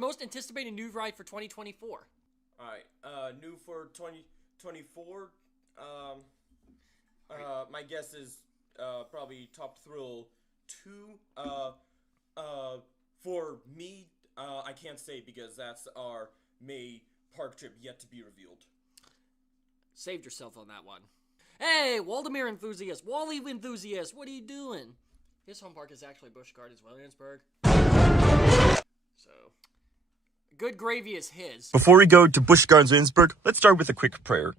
most anticipated new ride for 2024? Alright, new for 2024, my guess is, probably Top Thrill 2, for me, I can't say because that's our May park trip yet to be revealed. Saved yourself on that one. Hey, Waldemar enthusiast, Wally enthusiast, what are you doing? His home park is actually Busch Gardens Williamsburg. So, good gravy is his. Before we go to Busch Gardens Williamsburg, let's start with a quick prayer.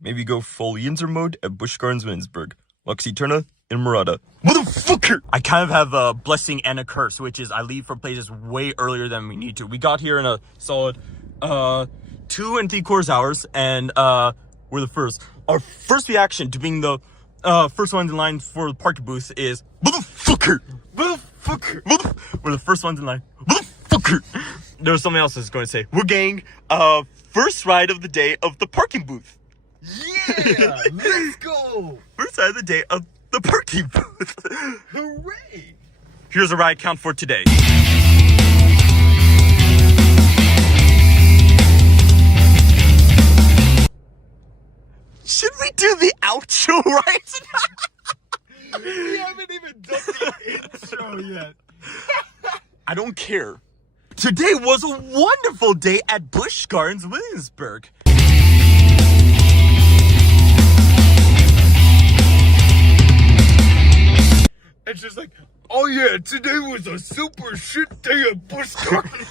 Maybe go full Yinzer mode at Busch Gardens Williamsburg. Lux Eterna in Murata. Motherfucker! I kind of have a blessing and a curse, which is I leave for places way earlier than we need to. We got here in a solid 2 3/4 hours, and we're the first. Our first reaction to being the first ones in line for the parking booth is motherfucker! Motherfucker! We're the first ones in line. Motherfucker! There was something else I was going to say. We're getting first ride of the day of the parking booth. Yeah! Let's go! First ride of the day of the parking booth. Hooray! Here's a ride count for today. Should we do the outro right now? We haven't even done the intro yet. I don't care. Today was a wonderful day at Busch Gardens Williamsburg. It's just like, oh yeah, today was a super shit day at Busch Gardens.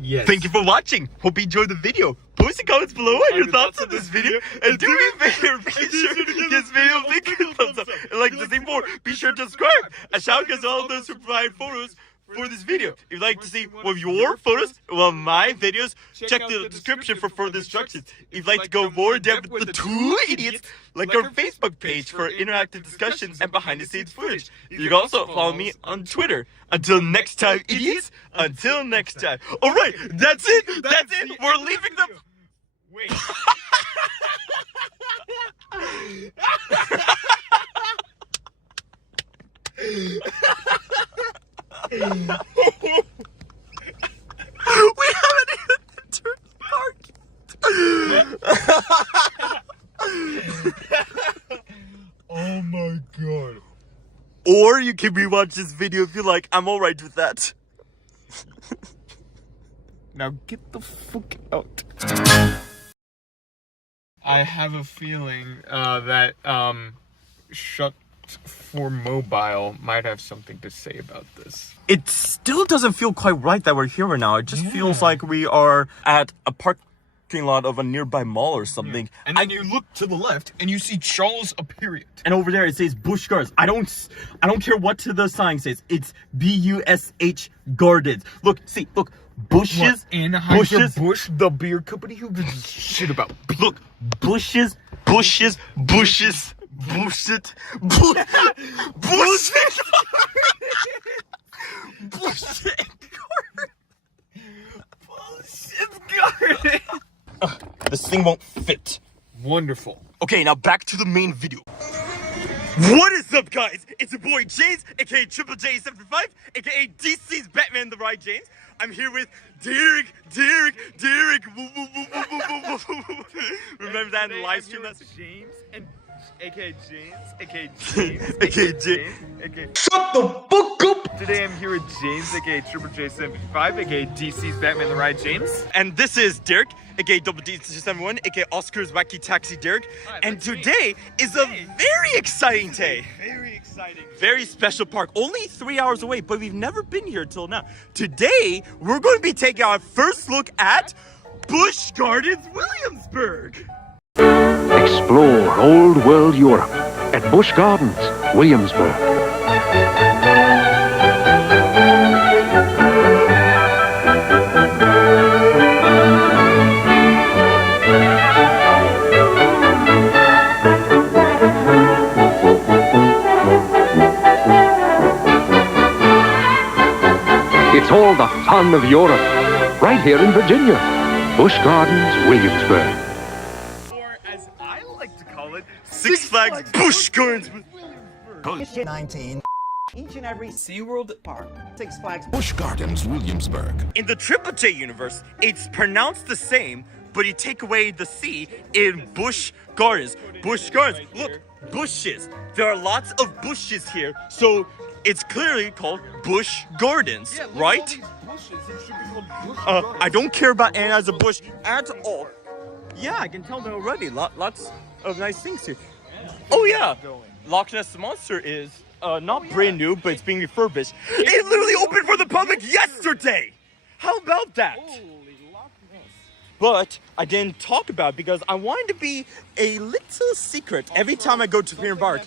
Yes. Thank you for watching. Hope you enjoyed the video. Post in comments below on your thoughts on this video. And do me a favor, be sure to give this video a big thumbs up. And like to see more, be sure to subscribe. A shout out to all of those who provide photos for this video. If you'd like to see one of your photos, well, my videos, check the description for further instructions. If you'd like to go more in depth with the two idiots, like our Facebook page for interactive discussions and behind the scenes footage. You can also follow me on Twitter. Until next time, idiots. Until next time. Alright, that's it. That's it. We're leaving them. Wait. We haven't even entered the park. Oh my god. Or you can rewatch this video if you like. I'm alright with that. Now get the fuck out. I have a feeling that Shut for Mobile might have something to say about this. It still doesn't feel quite right that we're here right now. It just feels like we are at a parking lot of a nearby mall or something. Yeah. And then you look to the left and you see Charles a period. And over there it says Busch Gardens. I don't care what the sign says. It's B-U-S-H Gardens. Look, see, look. Bushes, Anheuser-Busch, the beer company who gives a shit about beer. Look, bushes, bullshit, bullshit. Bullshit garden. This thing won't fit. Wonderful. Okay, now back to the main video. What is up, guys? It's your boy James, aka Triple J75, aka DC's Batman the Ride James. I'm here with Derek. Remember that in the live stream? That's James and aka James, aka Shut the fuck up! Today I'm here with James, aka Triple J75, aka DC's Batman the Ride James. And this is Derek, aka Double D71, aka Oscar's Wacky Taxi Derek. Hi, and today is a very exciting day. Very exciting. Very special park. Only 3 hours away, but we've never been here till now. Today, we're going to be taking our first look at Busch Gardens Williamsburg. Explore Old World Europe at Busch Gardens, Williamsburg. It's all the fun of Europe, right here in Virginia. Busch Gardens, Williamsburg. Or as I like to call it, Six Flags Busch Gardens. 19. each and every SeaWorld park. Six Flags Busch Gardens Williamsburg. In the Triple J universe, it's pronounced the same, but you take away the C in Busch Gardens. Busch Gardens. Look, bushes. There are lots of bushes here, so it's clearly called Busch Gardens, right? I don't care about Anna as a bush at all. Yeah, I can tell that already. Lots of nice things here. Oh yeah, Loch Ness Monster is not brand new, but it's being refurbished. It literally opened for the public yesterday. How about that? But I didn't talk about it because I wanted to be a little secret. Every time I go to Pier Park,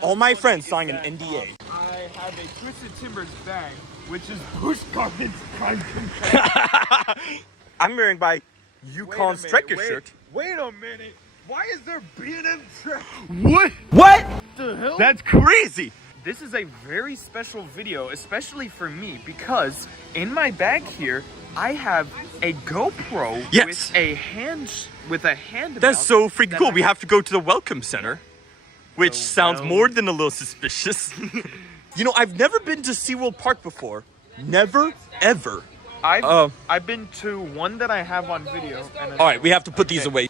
all my friends sign an NDA. I have a Twisted Timbers bag, which is Busch Gardens Prime Contract. I'm wearing my Yukon Striker shirt. Wait a minute. Why is there B&M trash? What? The hell? That's crazy. This is a very special video, especially for me, because in my bag here, I have a GoPro Yes. with a hand. That's mount so freaking that cool. I- We have to go to the Welcome Center, which sounds more than a little suspicious. You know, I've never been to SeaWorld Park before. Never, ever. I've been to one that I have on video. And All right, we have to put these away.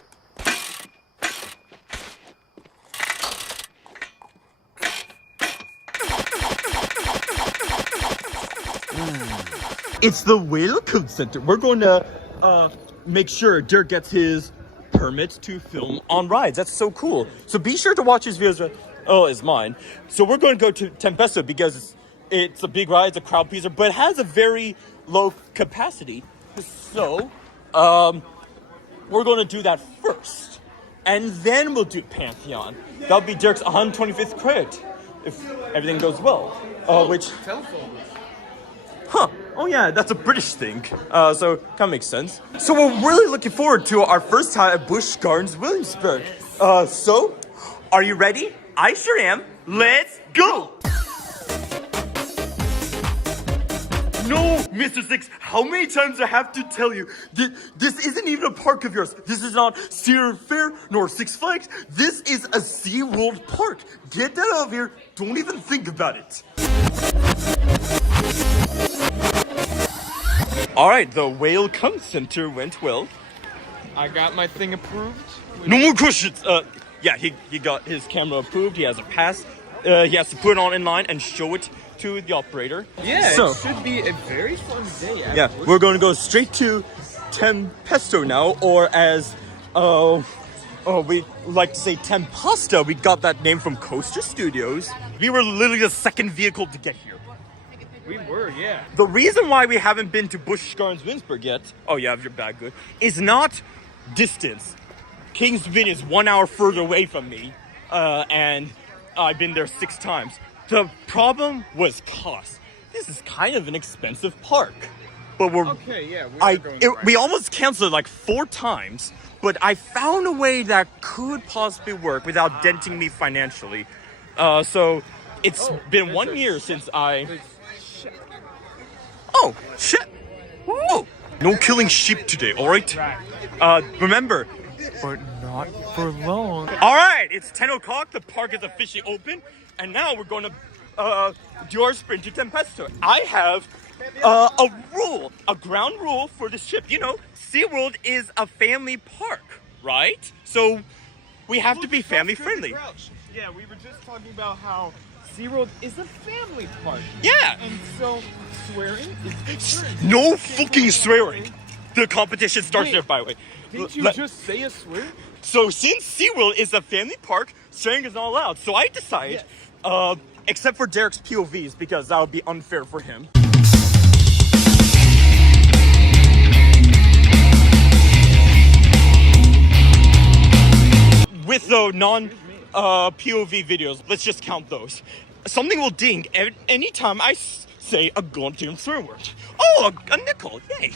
It's the Welcome Center. We're going to make sure Dirk gets his permit to film on rides. That's so cool. So be sure to watch his videos. Oh, it's mine. So we're going to go to Tempesto because it's a big ride, it's a crowd pleaser, but it has a very low capacity. So, we're going to do that first. And then we'll do Pantheon. That'll be Dirk's 125th credit, if everything goes well. Which... Huh. Oh yeah, that's a British thing. So kind of makes sense. So we're really looking forward to our first time at Busch Gardens Williamsburg. So, are you ready? I sure am. Let's go! No, Mr. Six, how many times do I have to tell you? This isn't even a park of yours. This is not Cedar Fair nor Six Flags. This is a SeaWorld park. Get that out of here. Don't even think about it. All right, the Welcome Center went well. I got my thing approved. No more questions. Yeah, he got his camera approved. He has a pass. He has to put it on in line and show it to the operator. Yeah, So, it should be a very fun day. yeah, we're going to go straight to Tempesto now, or as we like to say Tempasta. We got that name from Coaster Studios. We were literally the second vehicle to get here. We were, yeah. The reason why we haven't been to Busch Gardens Williamsburg yet, oh yeah, I have your bag good, is not distance. Kings Dominion is 1 hour further away from me, and I've been there 6 times. The problem was cost. This is kind of an expensive park, but we're Okay, yeah. we almost canceled it like 4 times, but I found a way that could possibly work without denting me financially. So it's been 1 year since I. Oh, shit! Whoa! No killing sheep today, alright? Remember. But not for long. Alright, it's 10 o'clock, the park is officially open, and now we're gonna do our sprint to Tempesto. I have a rule, a ground rule for the ship. You know, SeaWorld is a family park, right? So we have to be family friendly. Yeah, we were just talking about how SeaWorld is a family park. Yeah! And so swearing is No fucking swearing! The competition starts there, by the way. Didn't you just say a swear? So since SeaWorld is a family park, swearing is not allowed. So I decide, except for Derek's POVs, because that would be unfair for him. With the non-POV videos, let's just count those. Something will ding anytime I say a goddamn swear word. Oh, a nickel, yay.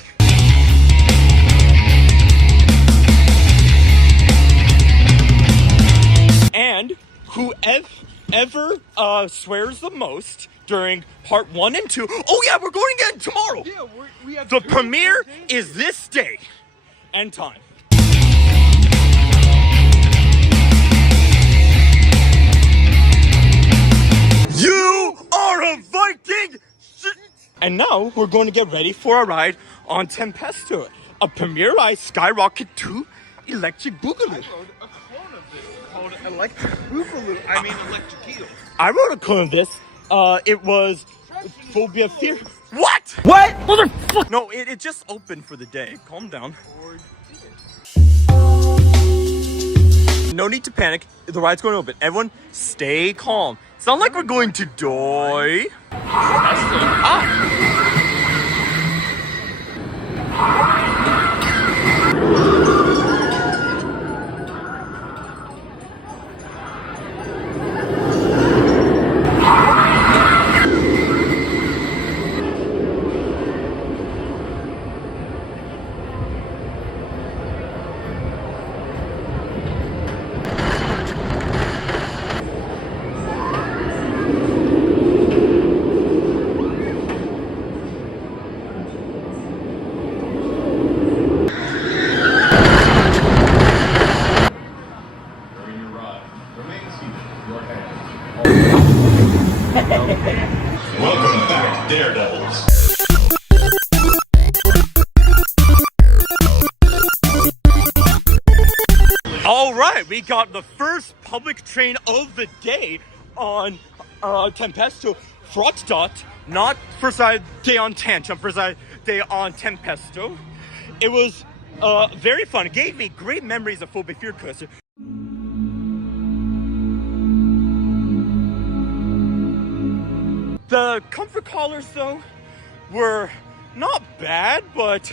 And whoever swears the most during part 1 and 2. Oh yeah, we're going again tomorrow. Yeah, we have The 2 premiere days. is this day and time. You are a And now we're going to get ready for a ride on Tempesto, a premiere ride Skyrocket to Electric Boogaloo. I rode a clone of this called Electric Eel. I wrote a clone of this. It was Phobia Fear. What? What? Motherfucker! No, it just opened for the day. Calm down. No need to panic. The ride's going to open. Everyone, stay calm. It's not like we're going to die. Welcome back, Daredevils. All right, we got the first public train of the day on Tempesto. Frotdot, not first day on Tantrum, first day on Tempesto. It was very fun. It gave me great memories of Phobia Fear Coaster. The comfort collars, though, were not bad, but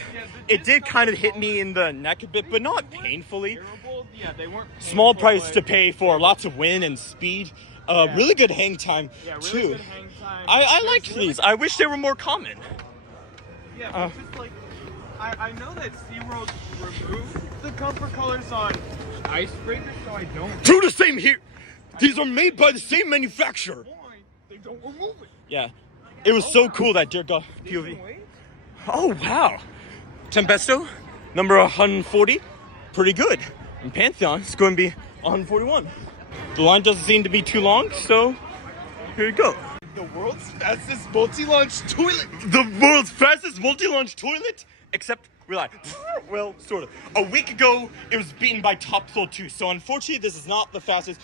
it did kind of hit me in the neck a bit, but not painfully. Yeah, they weren't painful, Small price to but- pay for lots of wind and speed. Really good hang time, too. Really good hang time. I liked these. I wish they were more common. Yeah, but just like, I know that SeaWorld removed the comfort colors on Icebreaker, so I don't Do the same here. These are made by the same manufacturer. know why they don't remove it. Yeah. It was so cool that Deer got POV. Oh, wow. Tempesto, number 140. Pretty good. And Pantheon is going to be 141. The line doesn't seem to be too long, so here you go. The world's fastest multi-launch toilet. The world's fastest multi-launch toilet, except we lied. Well, sort of. A week ago, it was beaten by Top Thrill 2, so unfortunately, this is not the fastest,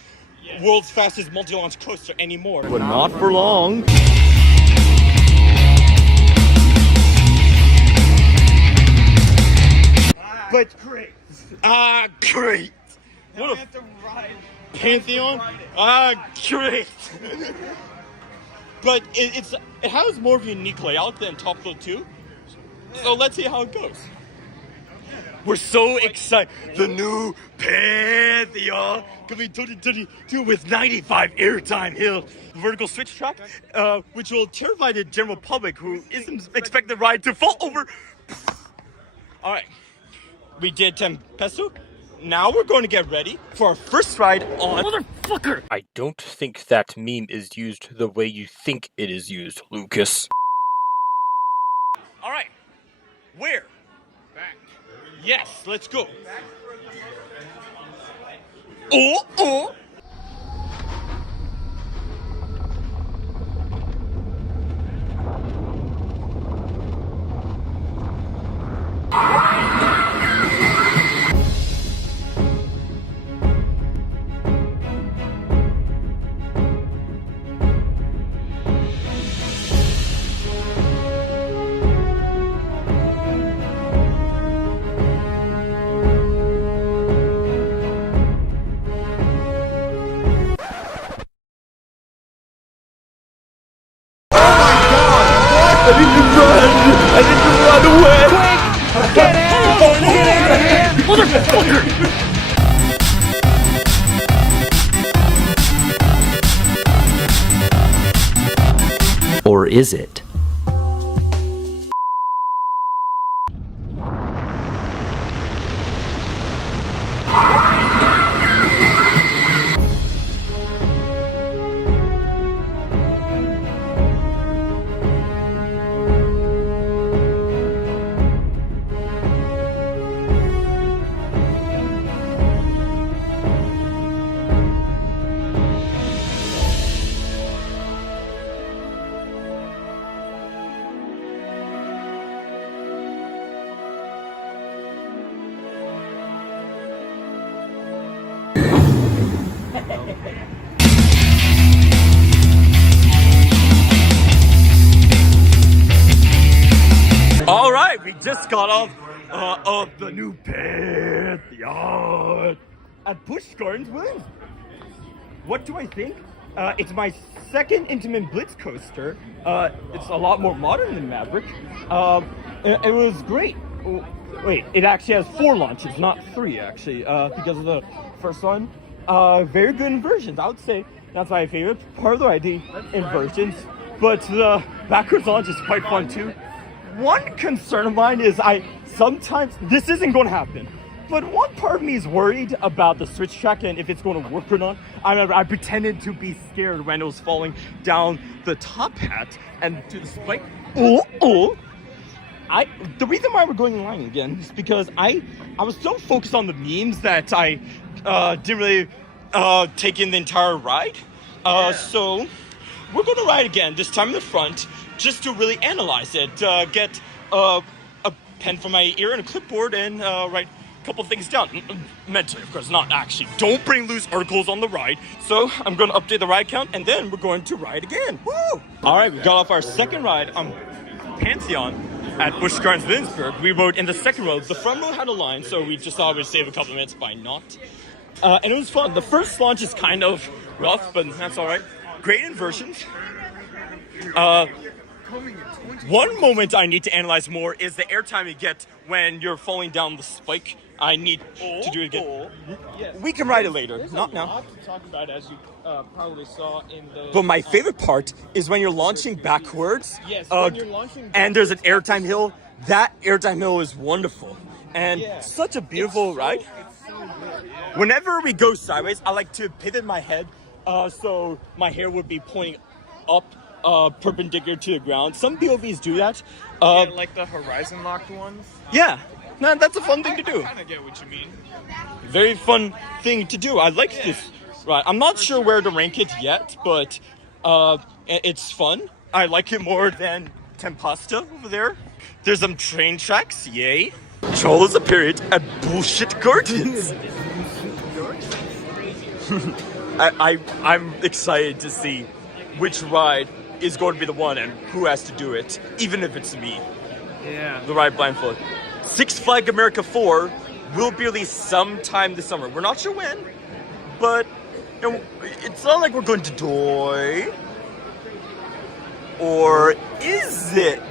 world's fastest multi-launch coaster anymore. But not for long. But great. Great. Now What we a have to ride. Pantheon. Great. But it has more of a unique layout than Top Thrill 2. So let's see how it goes. We're so excited. The new Pantheon coming 2022 with 95 airtime hills. Vertical switch track, which will terrify the general public who isn't expecting the ride to fall over. All right. We did Tempesto. Now we're going to get ready for our first ride on... Motherfucker! I don't think that meme is used the way you think it is used, Lucas. All right. Where? Back. Yes, let's go. Oh. Or is it? got off of the new Pantheon at Busch Gardens Williamsburg. What do I think? It's my second Intamin Blitz coaster. It's a lot more modern than Maverick. It was great. Wait, it actually has 4 launches, not 3 actually, because of the first one. Very good inversions. I would say that's my favorite part of the ride, the inversions. But the backwards launch is quite fun too. One concern of mine is sometimes, this isn't going to happen, but one part of me is worried about the switch track and if it's going to work or not. I pretended to be scared when it was falling down the top hat and to the spike. The reason why we're going in line again is because I was so focused on the memes that I didn't really take in the entire ride. So we're going to ride again, this time in the front, just to really analyze it. Get a pen for my ear and a clipboard and write a couple things down. Mentally, of course, not actually. Don't bring loose articles on the ride. So I'm going to update the ride count and then we're going to ride again. Woo! All right, we got off our second ride on Pantheon at Busch Gardens Williamsburg. We rode in the second row. The front row had a line, so we just thought we'd save a couple minutes by not. And it was fun. The first launch is kind of rough, but that's all right. Great inversions. One moment I need to analyze more is the airtime you get when you're falling down the spike. I need to do it again. Yes. We can ride it later, There's not a now. lot to talk about, as you probably saw in the. But my favorite part is when you're launching backwards. Yes, when you're launching and there's an airtime hill. That airtime hill is wonderful and such a beautiful ride. It's so good. Yeah. Whenever we go sideways, I like to pivot my head so my hair would be pointing up, perpendicular to the ground. Some POVs do that. Like the horizon locked ones. Yeah, no, that's a fun thing to do. I kind of get what you mean. Very fun thing to do. I like this. Right, I'm not sure where to rank it yet, but it's fun. I like it more than Tempesta over there. There's some train tracks, yay. Trolls appeared at Bullshit Gardens. I'm excited to see which ride is going to be the one and who has to do it, even if it's me. Yeah. The ride blindfold. Six Flag America 4 will be released sometime this summer. We're not sure when, but you know, it's not like we're going to die. Or is it?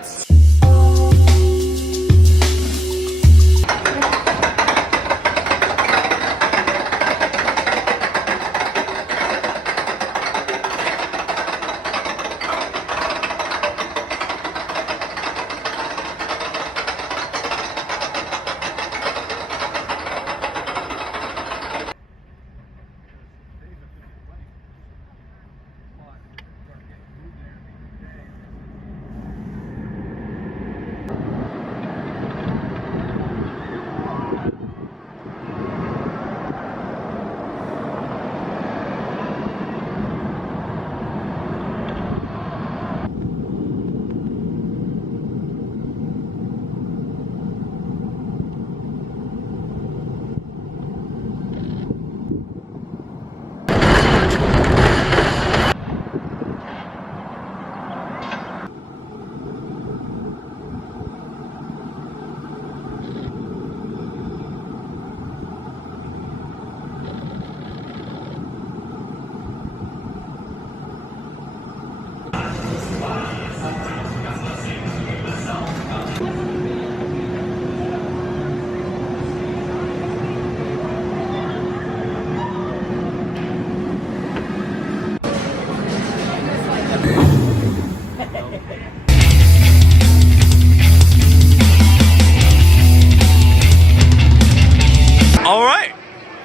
All right,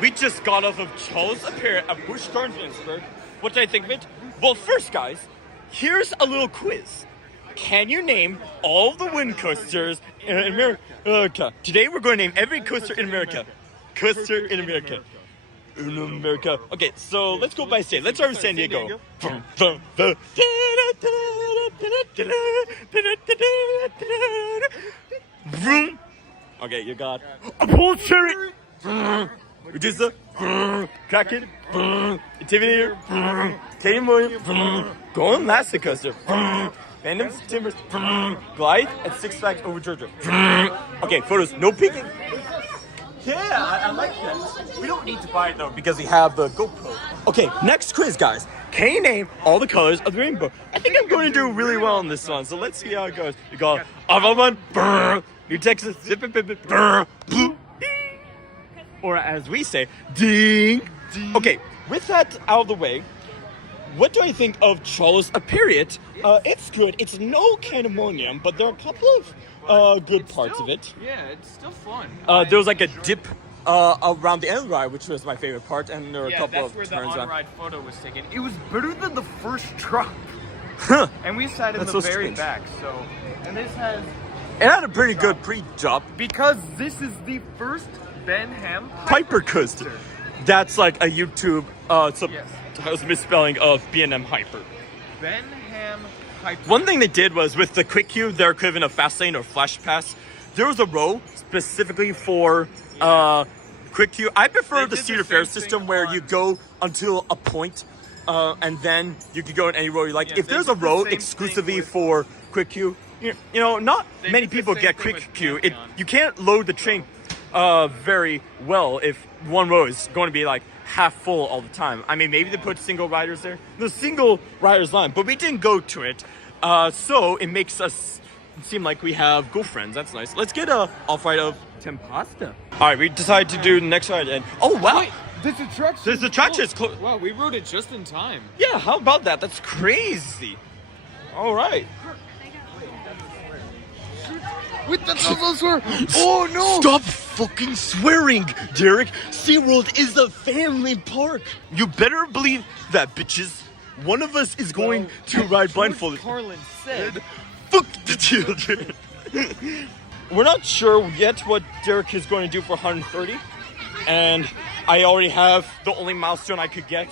we just got off of Charles Appear at Busch Gardens Williamsburg. What did I think of it? Well, first, guys, here's a little quiz. Can you name all the wind coasters in America? Today, we're going to name every coaster in America. Coaster in America. In America. Okay, so let's go by state. Let's start with San Diego. Okay, you got a Pole Cherry. Which is the Kraken, Intimidator, Canadian William, Golden Elastic Coaster, Phantoms, Timbers, Glide, and Six Flags over Georgia. Okay, photos, no peeking. Yeah, I like that. We don't need to buy it though because we have the GoPro. Okay, next quiz, guys. Can you name all the colors of the rainbow? I think I'm going to do really well on this one, so let's see how it goes. We got Avalon, New Texas, Zip it, blue, ding. Or as we say, ding. Okay, with that out of the way, what do I think of Charles a Period? It's good. It's no pandemonium, but there are a couple of good parts of it. Yeah, it's still fun. There was like a dip around the end ride, which was my favorite part, and there were a couple of turns. Yeah, that's where the on-ride photo was taken. It was better than the first truck. And we sat in the very back, so... And this has... It had a pretty good pre-drop. Because this is the first Ben Ham Piper coaster. That's like a YouTube, I was misspelling of B&M Hyper. Ben Ham Hyper. One thing they did was with the quick queue, their equivalent of fast lane or flash pass, there was a row specifically for quick queue. I prefer the Cedar Fair system where you go until a point, and then you can go in any row you like. If there's a row exclusively for quick queue, you know, not many people get quick queue. You can't load the train very well if one row is going to be like half full all the time. I mean, maybe they put single riders there. The single riders line, but we didn't go to it. So it makes us seem like we have girlfriends. That's nice. Let's get a off-ride of Tempesta. All right, we decided to do the next ride. And oh wow, wait, this attraction is close. Wow, we rode it just in time. Yeah, how about that? That's crazy. All right. Wait, that's also swear. Oh no! Stop fucking swearing, Derek. SeaWorld is a family park. You better believe that, bitches. One of us is going to ride blindfolded. Carlin said. Fuck the children. We're not sure yet what Derek is going to do for 130. And I already have the only milestone I could get.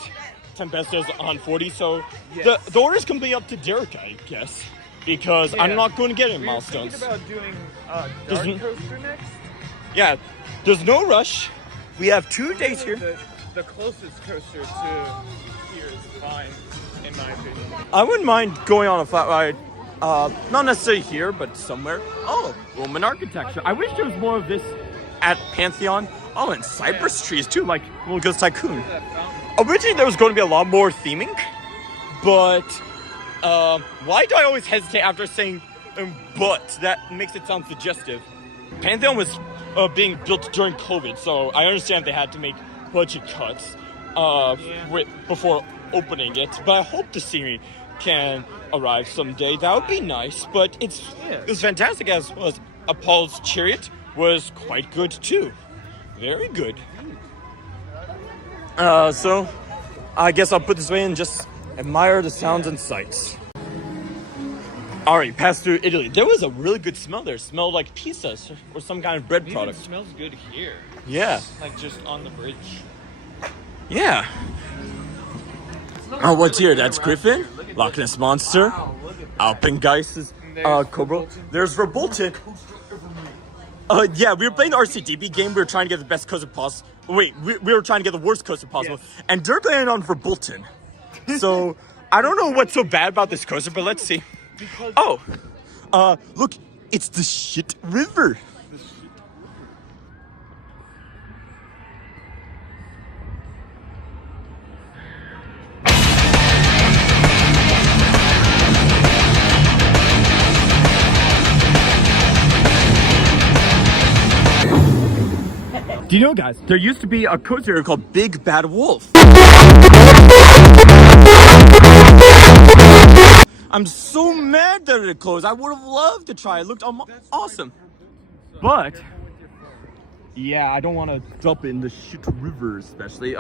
10 pesos on 40. So yes. the order's can be up to Derek, I guess. Because I'm not going to get any milestones. We're thinking about doing DarKoaster next? Yeah, there's no rush. We have 2 days here. The closest coaster to here is fine, in my opinion. I wouldn't mind going on a flat ride. Not necessarily here, but somewhere. Oh, Roman architecture. I wish there was more of this at Pantheon. Oh, and cypress trees too, like Little Ghost Tycoon. Originally, there was going to be a lot more theming, but why do I always hesitate after saying but? That makes it sound suggestive. Pantheon was being built during COVID, so I understand they had to make budget cuts before opening it. But I hope the scenery can arrive someday. That would be nice. But it was fantastic as well as Apollo's Chariot was quite good too. Very good. So I guess I'll put this way and just admire the sounds and sights. Alright, passed through Italy. There was a really good smell there. It smelled like pizzas or some kind of bread product. It smells good here. Yeah. Like just on the bridge. Yeah. Oh, what's here? That's Griffin, Loch Ness Monster, Alpengeist, Cobra. There's Verbolten. Yeah, we were playing the RCDB game. We were trying to get the best coaster possible. Wait, we were trying to get the worst coaster possible. Yes. And Dirk landed on Verbolten. So, I don't know what's so bad about this coaster, but let's see. Oh, look, it's the shit river. Do you know, guys, there used to be a coaster called Big Bad Wolf. I'm so mad that it closed. I would have loved to try. It looked awesome. But, yeah, I don't want to jump in the shit river, especially.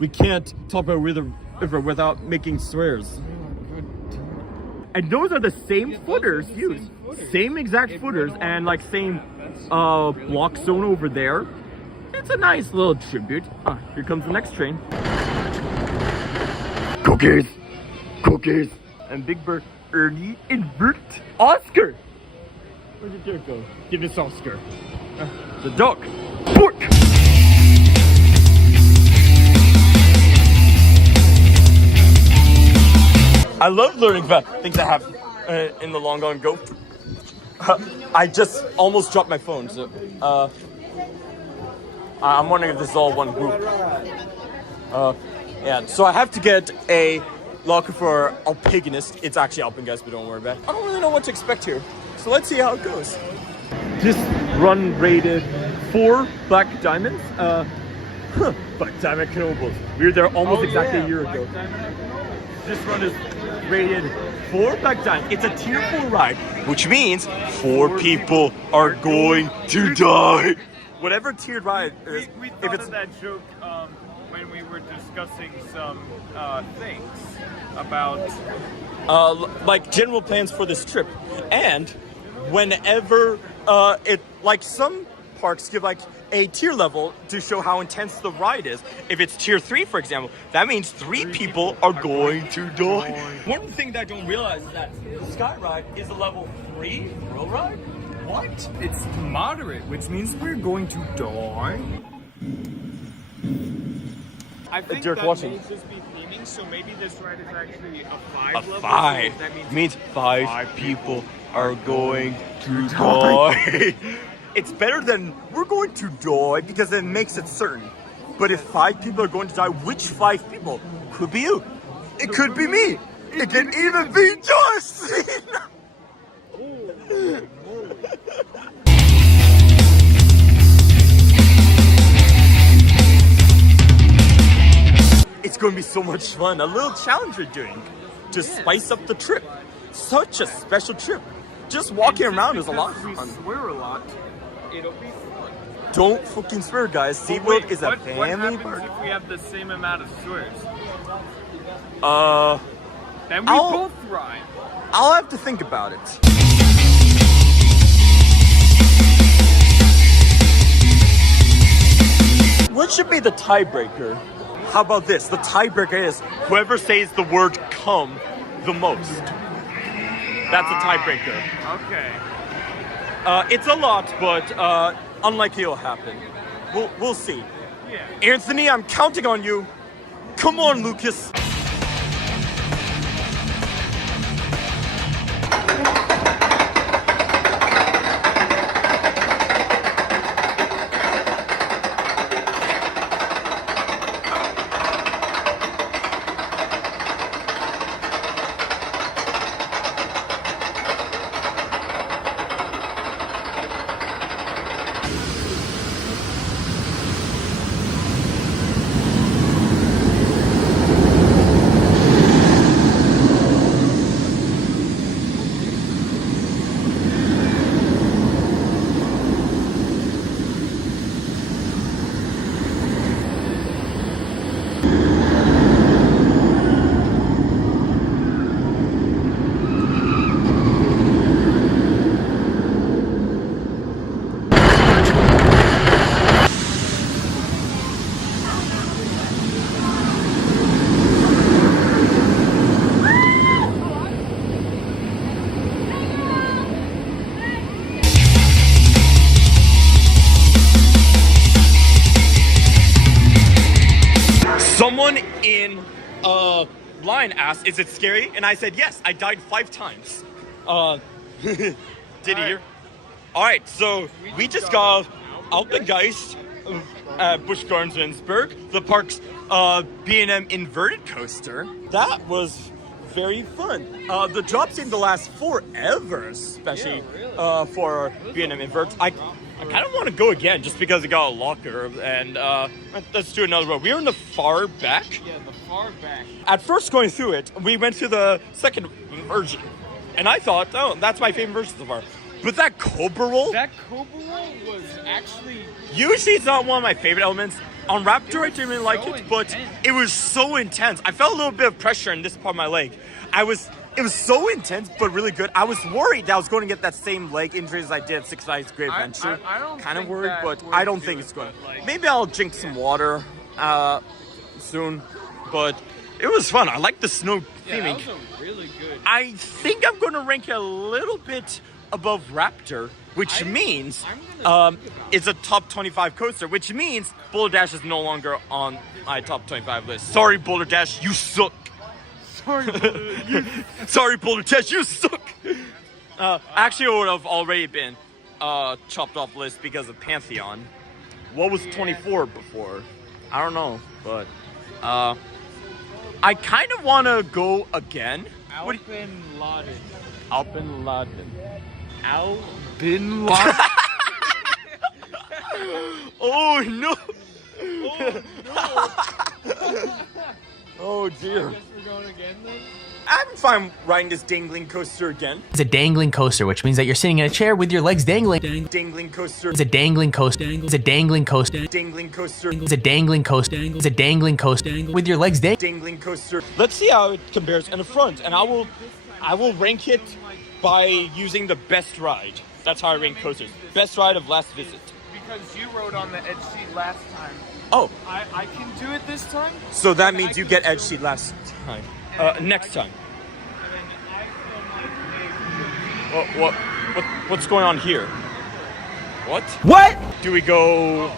We can't talk about river without making swears. And those are the same footers used. Same exact footers and like same block zone over there. It's a nice little tribute. Here comes the next train. Cookies! Cookies! And Big Bird, Ernie, and Bert, Oscar! Where'd the dirt go? Give us Oscar. The duck. Pork! I love learning about things that happen in the long run go. I just almost dropped my phone. So, I'm wondering if this is all one group. Yeah, so I have to get a locker for Alpaganist. It's actually Alpengeist, but don't worry about it. I don't really know what to expect here. So let's see how it goes. This run rated 4 black diamonds. Black diamond canobles. We were there almost exactly a year ago. This run is rated 4 black diamonds. It's a tier 4 ride, which means 4 people are going to die. Whatever tiered ride is, We if thought it's of that joke when we were discussing some things about. like general plans for this trip, and whenever it like some parks give like a tier level to show how intense the ride is. If it's tier 3, for example, that means 3 people are going to die. One thing that I don't realize is that the Sky Ride is a level 3 thrill ride. What? It's moderate, which means we're going to die. I think Dirk that watching. may just be theming, so maybe this ride is actually a 5 A level. 5 So that means 5 people are going to die. It's better than we're going to die because it makes it certain. But if 5 people are going to die, which 5 people? Could be you. It could be me. It can even be Justin. It's going to be so much fun. A little challenge we're doing to spice up the trip. Such a special trip. Just walking around is a lot of we fun. swear a lot. It'll be fun. Don't fucking swear, guys. But SeaWorld wait, is a what family happens park. if we have the same amount of swears? Then we I'll- both thrive. I'll have to think about it. What should be the tiebreaker? How about this? The tiebreaker is whoever says the word "come" the most. That's a tiebreaker. Okay. It's a lot, but unlikely it'll happen. We'll see. Yeah. Anthony, I'm counting on you. Come on, Lucas. Someone in line asked, "Is it scary?" And I said, "Yes." I died 5 times. Did you hear? All right, so we just got Alpengeist at Busch Gardens Williamsburg, the park's B&M inverted coaster. That was very fun. The drop seemed to last forever, especially for B&M inverts. I kind of want to go again just because it got a locker, and let's do another one. We were in the far back. Yeah, the far back. At first going through it, we went to the second version, and I thought, oh, that's my favorite version so far. But that Cobra roll, That Cobra roll was actually. usually it's not one of my favorite elements. On Raptor, I didn't really like so it, but intense. it was so intense. I felt a little bit of pressure in this part of my leg. It was so intense, but really good. I was worried that I was going to get that same leg injury as I did at Six Flags Great Adventure. I don't kind of think worried, that but we're I don't due think it's it, going. but, like- Maybe I'll drink some water soon, but it was fun. I like the snow Yeah, theming. that was a really good. I think I'm going to rank it a little bit above Raptor, which means it's a top 25 coaster, which means Boulder Dash is no longer on my top 25 list. Sorry, Boulder Dash, you suck. Sorry, Sorry, Boulder Test, you suck. Actually, it would have already been chopped off the list because of Pantheon. What was 24 before? I don't know, but I kind of want to go again. Bin Laden. Bin Laden. Bin Laden. Oh no! Oh no! Oh dear. Guess we're going again then? I'm fine riding this dangling coaster again. It's a dangling coaster, which means that you're sitting in a chair with your legs dangling. Dangling coaster. It's a dangling coaster. It's a dangling coaster. Dangling coaster. It's a dangling coaster. It's a dangling coaster with your legs dangling. Dangling coaster. Let's see how it compares in the front, and I will rank it by using the best ride. That's how I rank coasters. Best ride of last visit. Because you rode on the edge seat last time. Oh, I can do it this time? so that means you get edge seat last time. Next time. What's going on here? What? Do we go?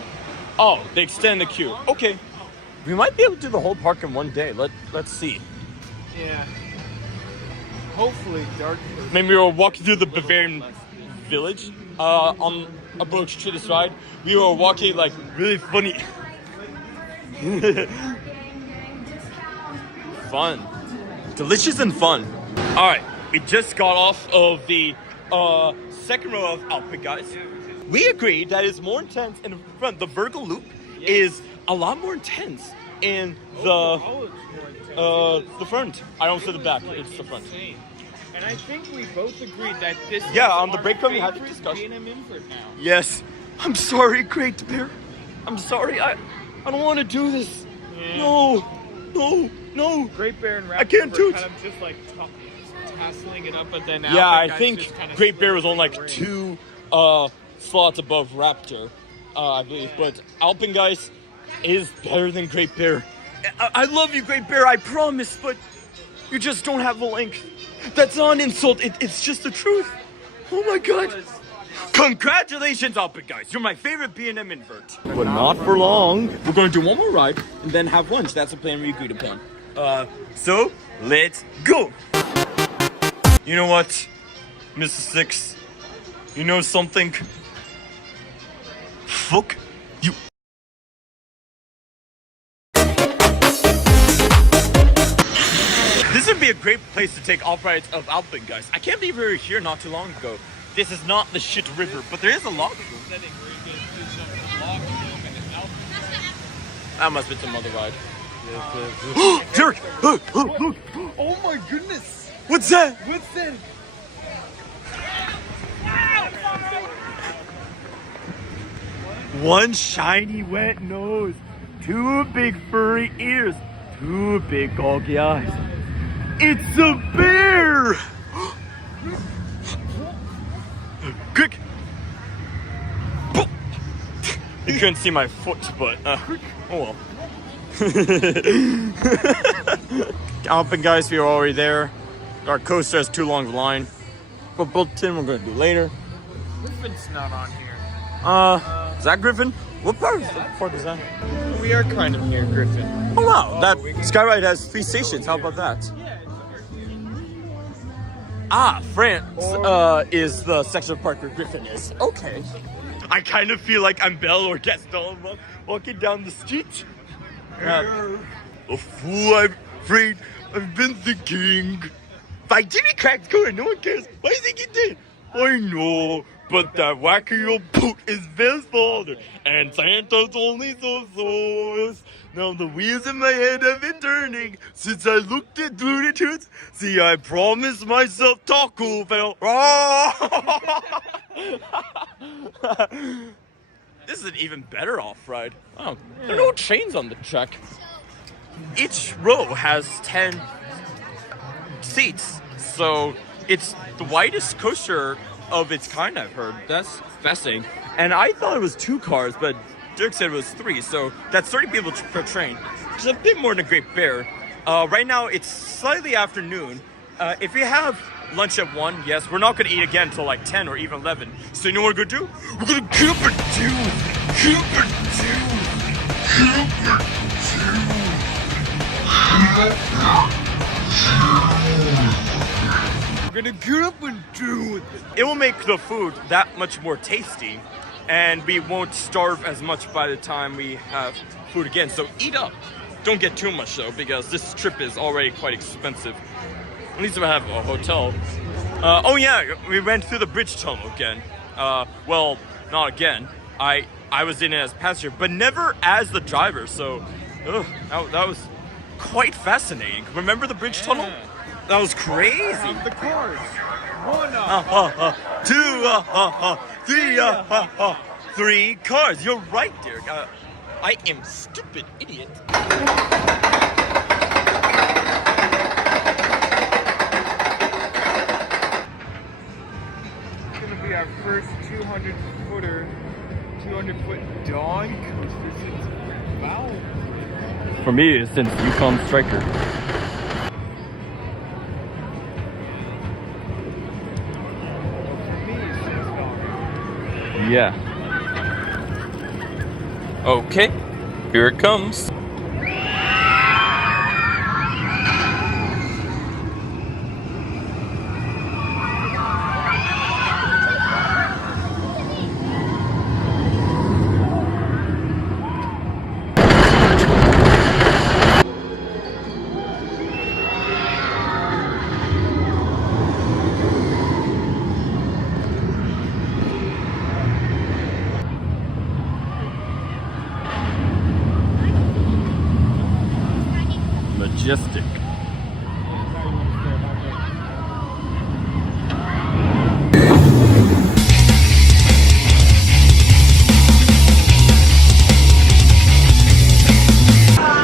Oh, they extend the queue. Okay, we might be able to do the whole park in one day. Let's see. Yeah. Hopefully, DarKoaster. Maybe we were walking through the Bavarian village on approach to this ride. We were walking like really funny. Fun. Delicious and fun. Alright, we just got off of the second row of Alpine, guys. We agreed that it's more intense in the front. The vertical loop is a lot more intense in the front. I don't say the back, it's the front. And I think we both agreed that this Yeah, is on the our break room we had a favorite discussion. B&M Invert now. Yes. I'm sorry, Great Bear. I'm sorry. I don't want to do this. Yeah. No. Great Bear and Raptor I can't do were it. kind of just like tasseling it up, but then Yeah, I Alpine think guys just kinda Great Bear was on stayed in like the ring. 2 slots above Raptor, I believe. But Alpine Guys is better than Great Bear. I love you, Great Bear, I promise, but you just don't have the length. That's not an insult, it's just the truth. Oh my god. Congratulations, Alpine Guys. You're my favorite B&M invert. But not for long. We're going to do one more ride and then have lunch. That's the plan we agreed upon. So, let's go. You know what, Mr. Six? You know something? Fuck you. This would be a great place to take off-rides of Alpine, guys. I can't believe we were here not too long ago. This is not the shit river, but there is a log room. That must have been some other ride. Derek! Look! Oh my goodness! What's that? What's that? One shiny wet nose, 2 big furry ears, 2 big goggy eyes. It's a bear! Quick! You couldn't see my foot, but oh well. Alpine guys, we are already there. DarKoaster has too long of a line. But Bolton we're gonna do later. Griffin's not on here. Is that Griffin? What part is that? We are kind of near Griffin. Oh wow, that Skyride has 3 stations. How about that? Ah, France is the section of park where Griffin is. Okay. I kind of feel like I'm Belle or Gaston walking down the street. A fool, I'm afraid I've been the king. By Jimmy Crack's corner, no one cares. Why is he getting dead? I know, but that wacky old boot is Belle's father, and Santa's only so. Now the wheels in my head have been turning since I looked at Looney Tunes. See, I promised myself Taco Bell. This is an even better off-ride. Oh, there are no chains on the track. Each row has 10 seats, so it's the widest coaster of its kind, I've heard. That's fascinating. And I thought it was 2 cars, but Dirk said it was 3, so that's 30 people per train, which is a bit more than a Great Bear. Right now, it's slightly afternoon. If we have lunch at 1, yes, we're not going to eat again until like 10 or even 11. So you know what we're going to do? We're going to keep it to We're gonna get up and do it. It will make the food that much more tasty, and we won't starve as much by the time we have food again. So eat up. Don't get too much though, because this trip is already quite expensive. At least if I have a hotel. Oh yeah, we went through the bridge tunnel again. Well, not again. I was in it as passenger, but never as the driver. So, that was quite fascinating. Remember the bridge tunnel? That was crazy. The cars. 1 2 3 cars. You're right, Derek. I am stupid idiot. It's gonna be our first 200-foot dawn coaster since Valve. For me, it's since Yukon Striker. For me, since Valve. Yeah. Okay, here it comes. Majestic.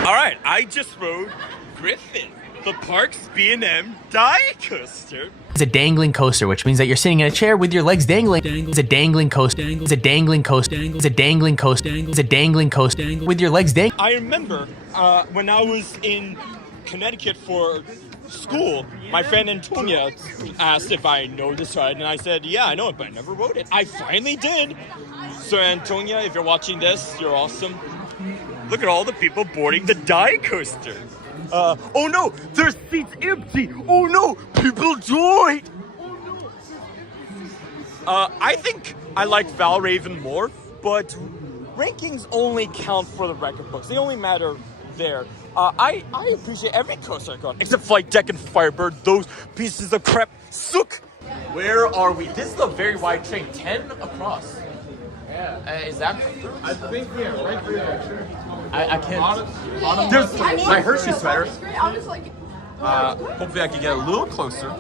Alright, I just rode Griffin, the park's B&M DarKoaster. It's a dangling coaster, which means that you're sitting in a chair with your legs dangling. It's a dangling coaster. It's a dangling coaster. It's a dangling coaster. It's a dangling coaster with your legs dangling. I remember when I was in Connecticut for school, my friend Antonia asked if I know this ride, and I said, yeah, I know it, but I never rode it. I finally did. So Antonia, if you're watching this, you're awesome. Look at all the people boarding the DarKoaster. Oh no, there's seats empty. Oh no, people died. I think I like Valraven more, but rankings only count for the record books. They only matter there. I appreciate every coaster I got, except Flight Deck and Firebird. Those pieces of crap suck. Where are we? This is a very wide train, 10 across. Yeah. Is that? I think, yeah, right there. I can't. There's my Hershey sweater. Hopefully I can get a little closer.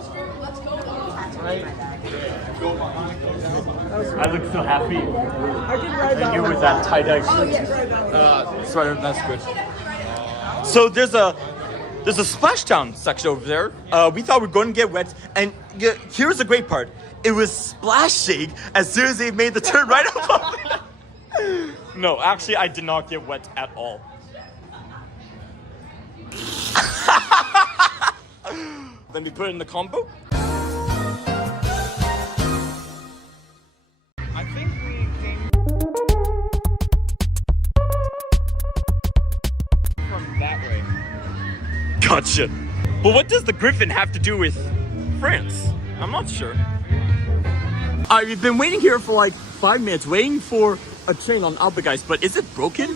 I look so happy. And you with that tie-dye sweater. That's good. So there's a splashdown section over there. We thought we were going to get wet, and here's the great part. It was splashing as soon as they made the turn right above it. No, actually, I did not get wet at all. Let me put it in the combo. I think we came from that way. Gotcha. But what does the Griffin have to do with France? I'm not sure. I've been waiting here for like 5 minutes, waiting for a train on Alpegeist, but is it broken? Oh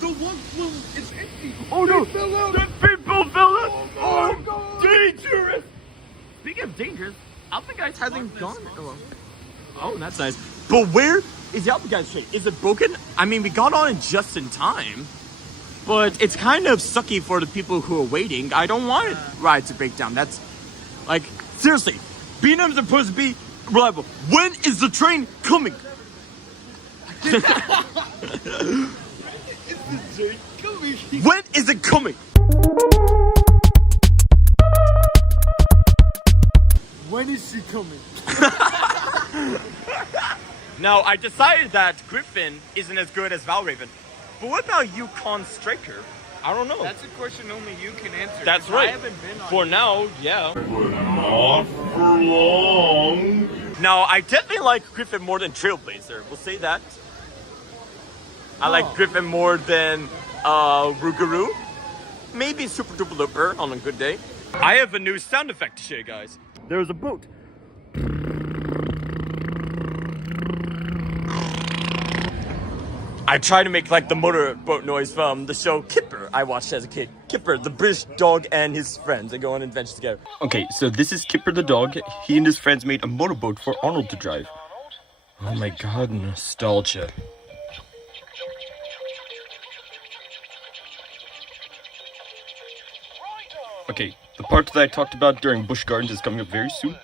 no! The one flew, it's empty! Oh no! Fell out. The people fell out! Oh my God. Dangerous! Speaking of dangerous, Alpegeist hasn't gone. Oh, that's nice. But where is the Alpegeist train? Is it broken? I mean, we got on it just in time, but it's kind of sucky for the people who are waiting. I don't want it ride to break down. That's like, seriously, B&M's supposed to be reliable. When is the train coming? When is it coming? When is she coming? Now, I decided that Griffin isn't as good as Valraven. But what about Yukon Striker? I don't know. That's a question only you can answer. That's 'cause right. I haven't been on For it. now, yeah. Not for long. Now, I definitely like Griffin more than Trailblazer. We'll say that. I like Griffin more than Rougarou. Maybe Super Duper Looper on a good day. I have a new sound effect to show you guys. There's a boat. I try to make like the motorboat noise from the show Kipper I watched as a kid. Kipper, the British dog, and his friends. They go on adventures together. Okay, so this is Kipper the dog. He and his friends made a motorboat for Arnold to drive. Oh my god, nostalgia. Okay, the part that I talked about during Busch Gardens is coming up very soon.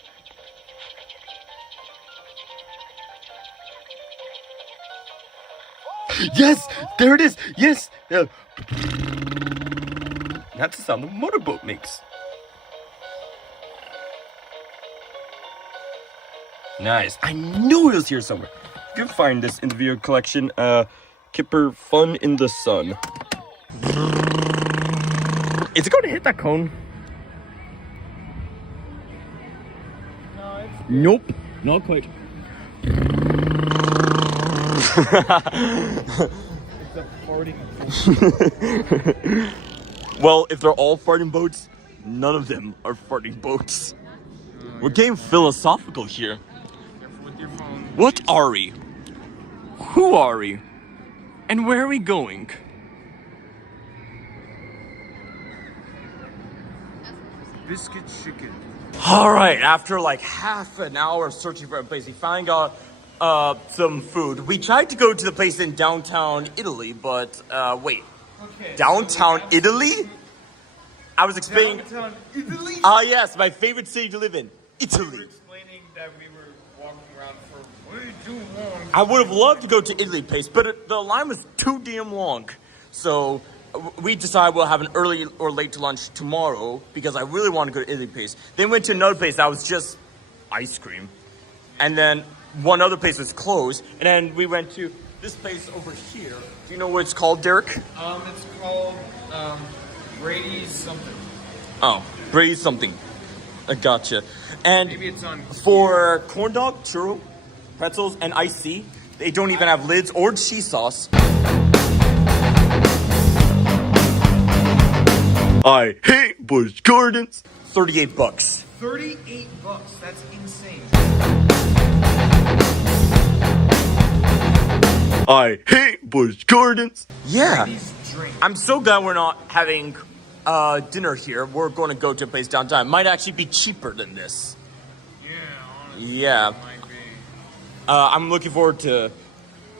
Yes! There it is! Yes! That's the sound the motorboat makes. Nice. I knew it was here somewhere. You can find this in the video collection, Kipper Fun in the Sun. Is it going to hit that cone? No, it's Nope. Not quite. it's a farting. Well, if they're all farting boats, none of them are farting boats. We're getting philosophical here. Careful with your phone. What are we? Who are we? And where are we going? Biscuit chicken. Alright, after like half an hour of searching for a place, we finally got some food. We tried to go to the place in downtown Italy, but wait. Okay. Downtown Italy? I was explaining. Downtown Italy? Ah, yes, my favorite city to live in. Italy. We were explaining that we were walking around for way too long. I would have loved to go to Italy place, but the line was too damn long. So we decided we'll have an early or late to lunch tomorrow because I really want to go to Italy place. Then went to another place that was just ice cream. And then one other place was closed. And then we went to this place over here. Do you know what it's called, Derek? It's called Brady's something. Oh, Brady's something. I gotcha. And Maybe it's on for corn dog, churro, pretzels, and iced tea, they don't even have lids or cheese sauce. I hate Busch Gardens. $38. $38. That's insane. I hate Busch Gardens. Yeah. Brady's drink. I'm so glad we're not having dinner here. We're going to go to a place downtown. Might actually be cheaper than this. Yeah, honestly. Yeah. It might be. I'm looking forward to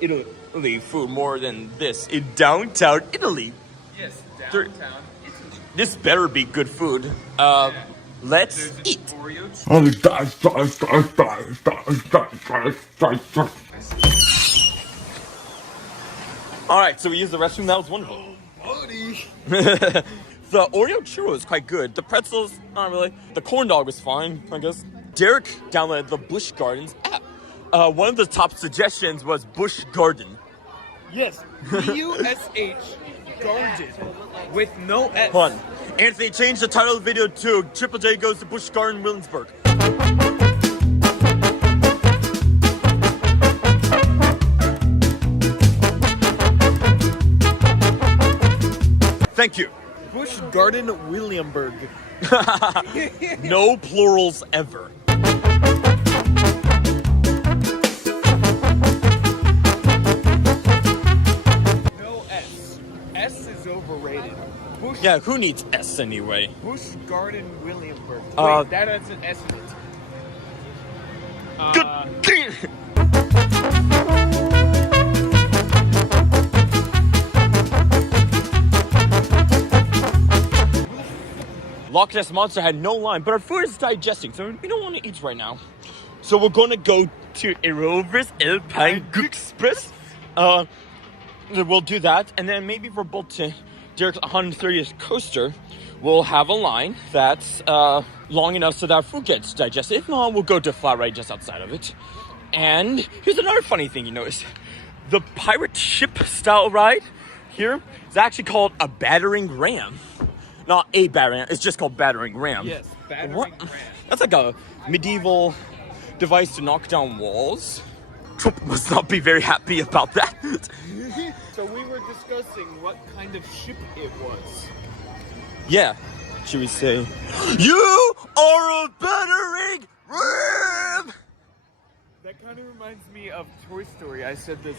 Italy food more than this in downtown Italy. Yes, There- downtown Italy. This better be good food. Let's There's an eat. Oreo All right, so we used the restroom. That was wonderful. buddy. The Oreo churro is quite good. The pretzels, not really. The corn dog was fine, I guess. Derek downloaded the Busch Gardens app. One of the top suggestions was Busch Garden. Yes, B-U-S-H Garden with no S. Fun. Anthony changed the title of the video to Triple J goes to Busch Gardens Williamsburg. Thank you. Busch Garden Williamsburg. No plurals ever. No S. S is overrated. Busch, Yeah, who needs S anyway? Busch Garden Williamsburg. Wait, Uh, that has an S in it. Good. Loch Ness Monster had no line, but our food is digesting, so we don't want to eat right now. So we're gonna go to Erover's Alpine Express. We'll do that, and then maybe for both to Derek's 130th coaster, we'll have a line that's long enough so that our food gets digested. If not, we'll go to a flat ride just outside of it. And here's another funny thing you notice. The pirate ship style ride here is actually called a battering ram. Not a battering ram, it's just called battering ram. Yes, battering What? ram. That's like a medieval device to knock down walls. Trump must not be very happy about that. So we were discussing what kind of ship it was. Yeah. should we say? You are a battering ram! That kind of reminds me of Toy Story. I said this.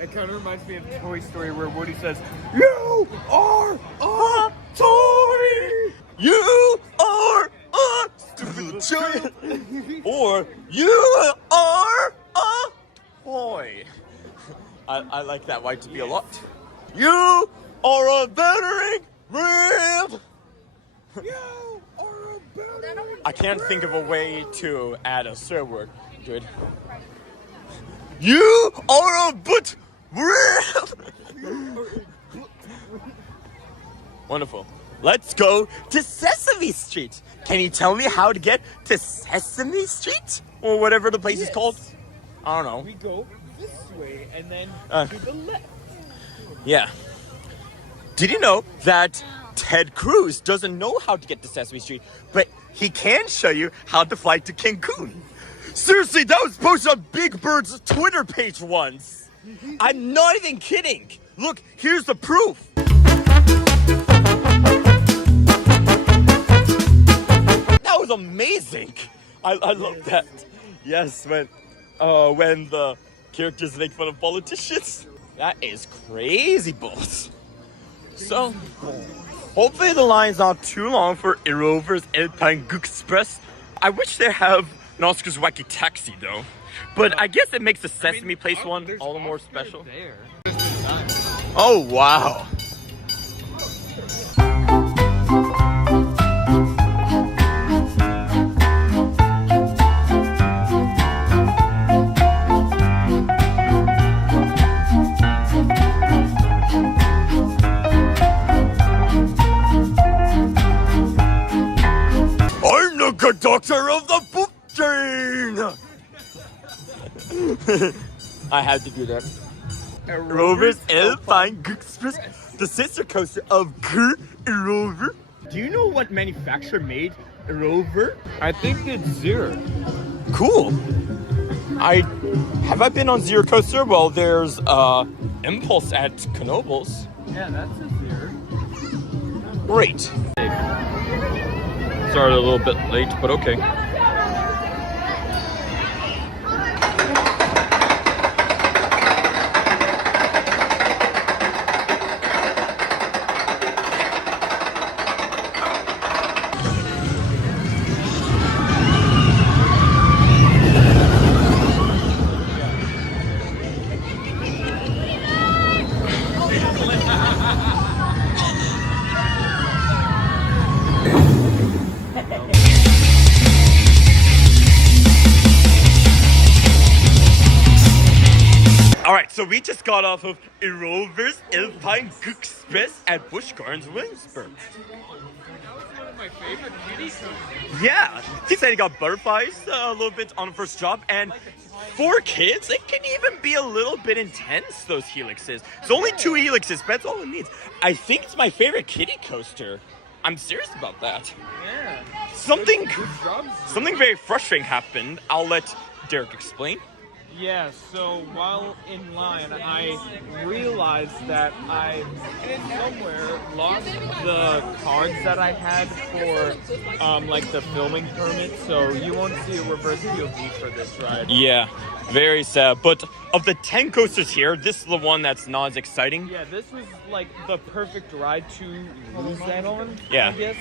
It kind of reminds me of Toy Story where Woody says, "You are a toy." You are a stupid giant. Or you are a toy. I like that Y2B a lot. You are a battering ram. You are a battering. I can't think of a way to add a swear word. Good. You are a butt ram. Wonderful. Let's go to Sesame Street. Can you tell me how to get to Sesame Street? Or whatever the place is called? I don't know. We go this way and then to the left. Yeah. Did you know that Ted Cruz doesn't know how to get to Sesame Street, but he can show you how to fly to Cancun? Seriously, that was posted on Big Bird's Twitter page once. I'm not even kidding. Look, here's the proof. That was amazing. I love that. Yes, when the characters make fun of politicians. That is crazy balls. So, hopefully the line's not too long for Rover's Alpine Express. I wish they have an Oscar's Wacky Taxi though. But I guess it makes the Sesame Place one all the more special. Oh wow. I'm the conductor of the book train! I had to do that. Rover's Alpine Express, the sister coaster of Rover. Do you know what manufacturer made Rover? I think it's Zero. Cool. Have I been on Zero Coaster? Well, there's Impulse at Knoebels. Yeah, that's a Zero. Great. Started a little bit late, but okay. Alright, so we just got off of Rover's Alpine Express at Busch Gardens Williamsburg. One of my favorite kitty coasters. Yeah, he said he got butterflies a little bit on the first job, and for kids, it can even be a little bit intense, those helixes. It's only 2 helixes, but that's all it needs. I think it's my favorite kiddie coaster. I'm serious about that. Yeah. Something Good job. very frustrating happened. I'll let Derek explain. Yeah, so while in line, I realized that I somewhere lost the cards that I had for like the filming permit, so you won't see a reverse POV for this ride. Yeah, very sad. But of the 10 coasters here, this is the one that's not as exciting. Yeah, this was like the perfect ride to lose that on, Yeah. I guess.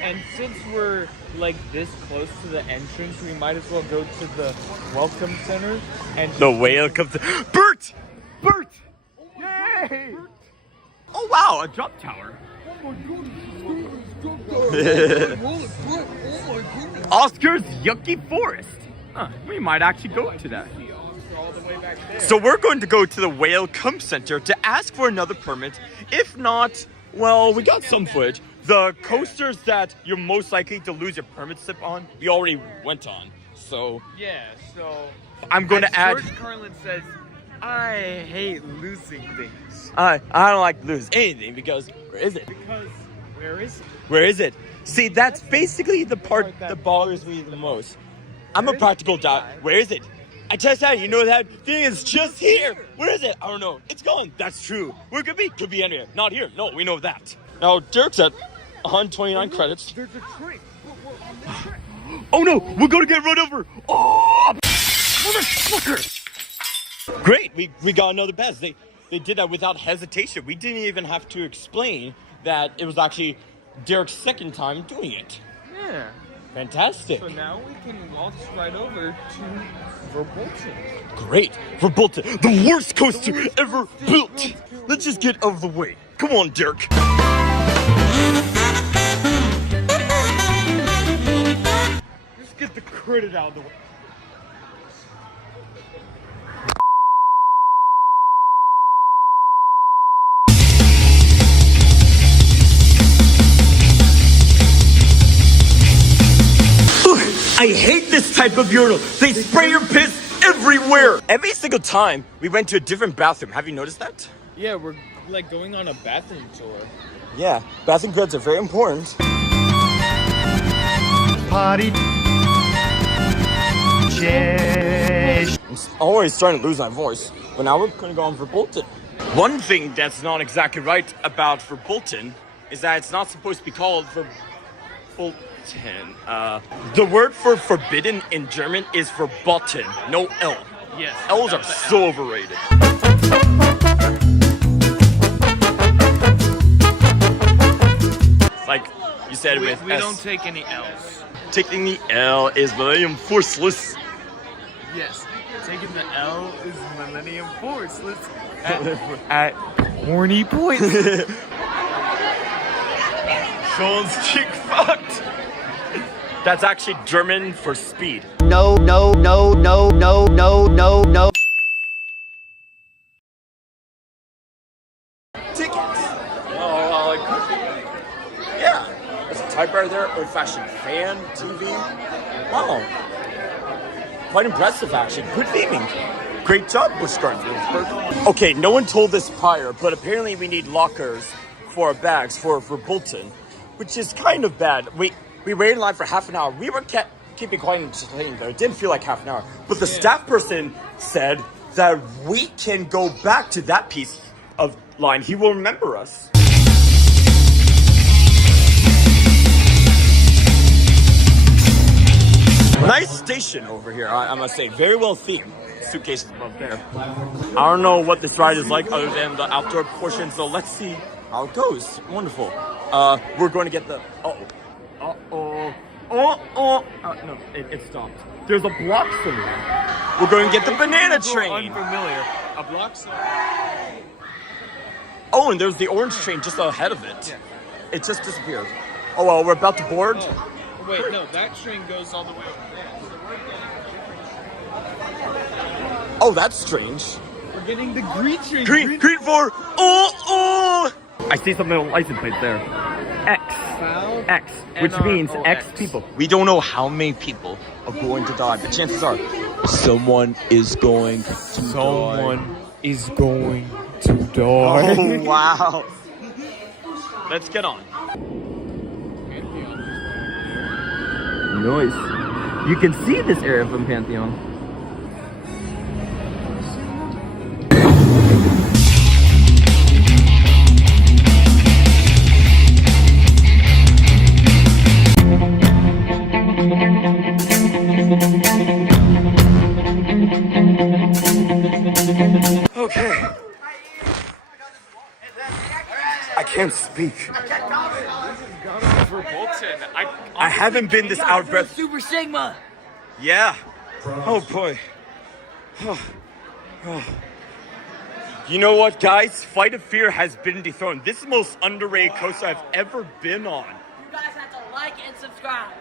And since we're like this close to the entrance, we might as well go to the welcome center and The whale comes. Bert! Bert! Yay! Oh wow, a jump tower. Oscar's Yucky Forest. Huh, we might actually go to that. So we're going to go to the Welcome Center to ask for another permit. If not, well, we got some footage. The coasters that you're most likely to lose your permit slip on, we already went on. So Yeah, so I'm going as to add. George Carlin says, I hate losing things. I don't like to lose anything because where is it? Because where is it? Where is it? See, that's basically the part that bothers me the most. I'm a practical guy. Where is it? I just had, you know, that thing is just here. Where is it? I don't know. It's gone. That's true. Where could it be? Could be anywhere. Not here. No, we know that. Now, Dirk said, on 29 credits. There's a train. Oh no, we're gonna get run over. Oh, motherfucker! Great, we got another pass. They did that without hesitation. We didn't even have to explain that it was actually Derek's second time doing it. Yeah. Fantastic. So now we can waltz right over to Verbolten. Great, Verbolten, the worst coaster ever built. Let's just get out of the way. Come on, Derek. Just get the credit out of the way. I hate this type of urinal. They spray your piss everywhere. Every single time we went to a different bathroom. Have you noticed that? Yeah, we're like going on a bathroom tour. Yeah, bathroom grids are very important. Party. I'm always starting to lose my voice, but now we're gonna go on Verbolten. One thing that's not exactly right about Verbolten is that it's not supposed to be called Verbolten. The word for forbidden in German is verboten, no L. Yes. L's are so overrated. Like you said with We S. don't take any L's. Taking the L is Millennium Forceless. Yes. Taking the L is Millennium Forceless at horny points. Sean's chick fucked. That's actually German for speed. No. Tickets. Oh, yeah. There's a typewriter there. Old-fashioned fan, TV. Wow. Quite impressive, actually. Good theming. Great job, Busch Gardens Williamsburg. Okay, no one told this prior, but apparently we need lockers for our bags for Verbolten, which is kind of bad. We waited in line for half an hour. We were keeping quiet and entertaining there. It didn't feel like half an hour. But the staff person said that we can go back to that piece of line. He will remember us. Nice station over here, I must say. Very well themed. Suitcases above there. I don't know what this ride is like other than the outdoor portion, so let's see how it goes. Wonderful. We're going to get the... no, it stopped. There's a block somewhere. We're going to get the banana train. Unfamiliar. A block Oh, and there's the orange train just ahead of it. Yeah. It just disappeared. Oh, well, we're about to board. Oh. Wait, no, that train goes all the way over there. So we're Oh, that's strange. getting the green train. Green for... Oh! I see something on the license plate there. X, which means X people. We don't know how many people are going to die, but chances are someone is going to die. Someone is going to die. Oh, wow. Let's get on. Nice. You can see this area from Pantheon. Okay. I can't speak. I haven't been this out of breath. Super Sigma. Yeah. Oh boy. You know what, guys? Flight of Fear has been dethroned. This is the most underrated coaster I've ever been on. You guys have to like and subscribe.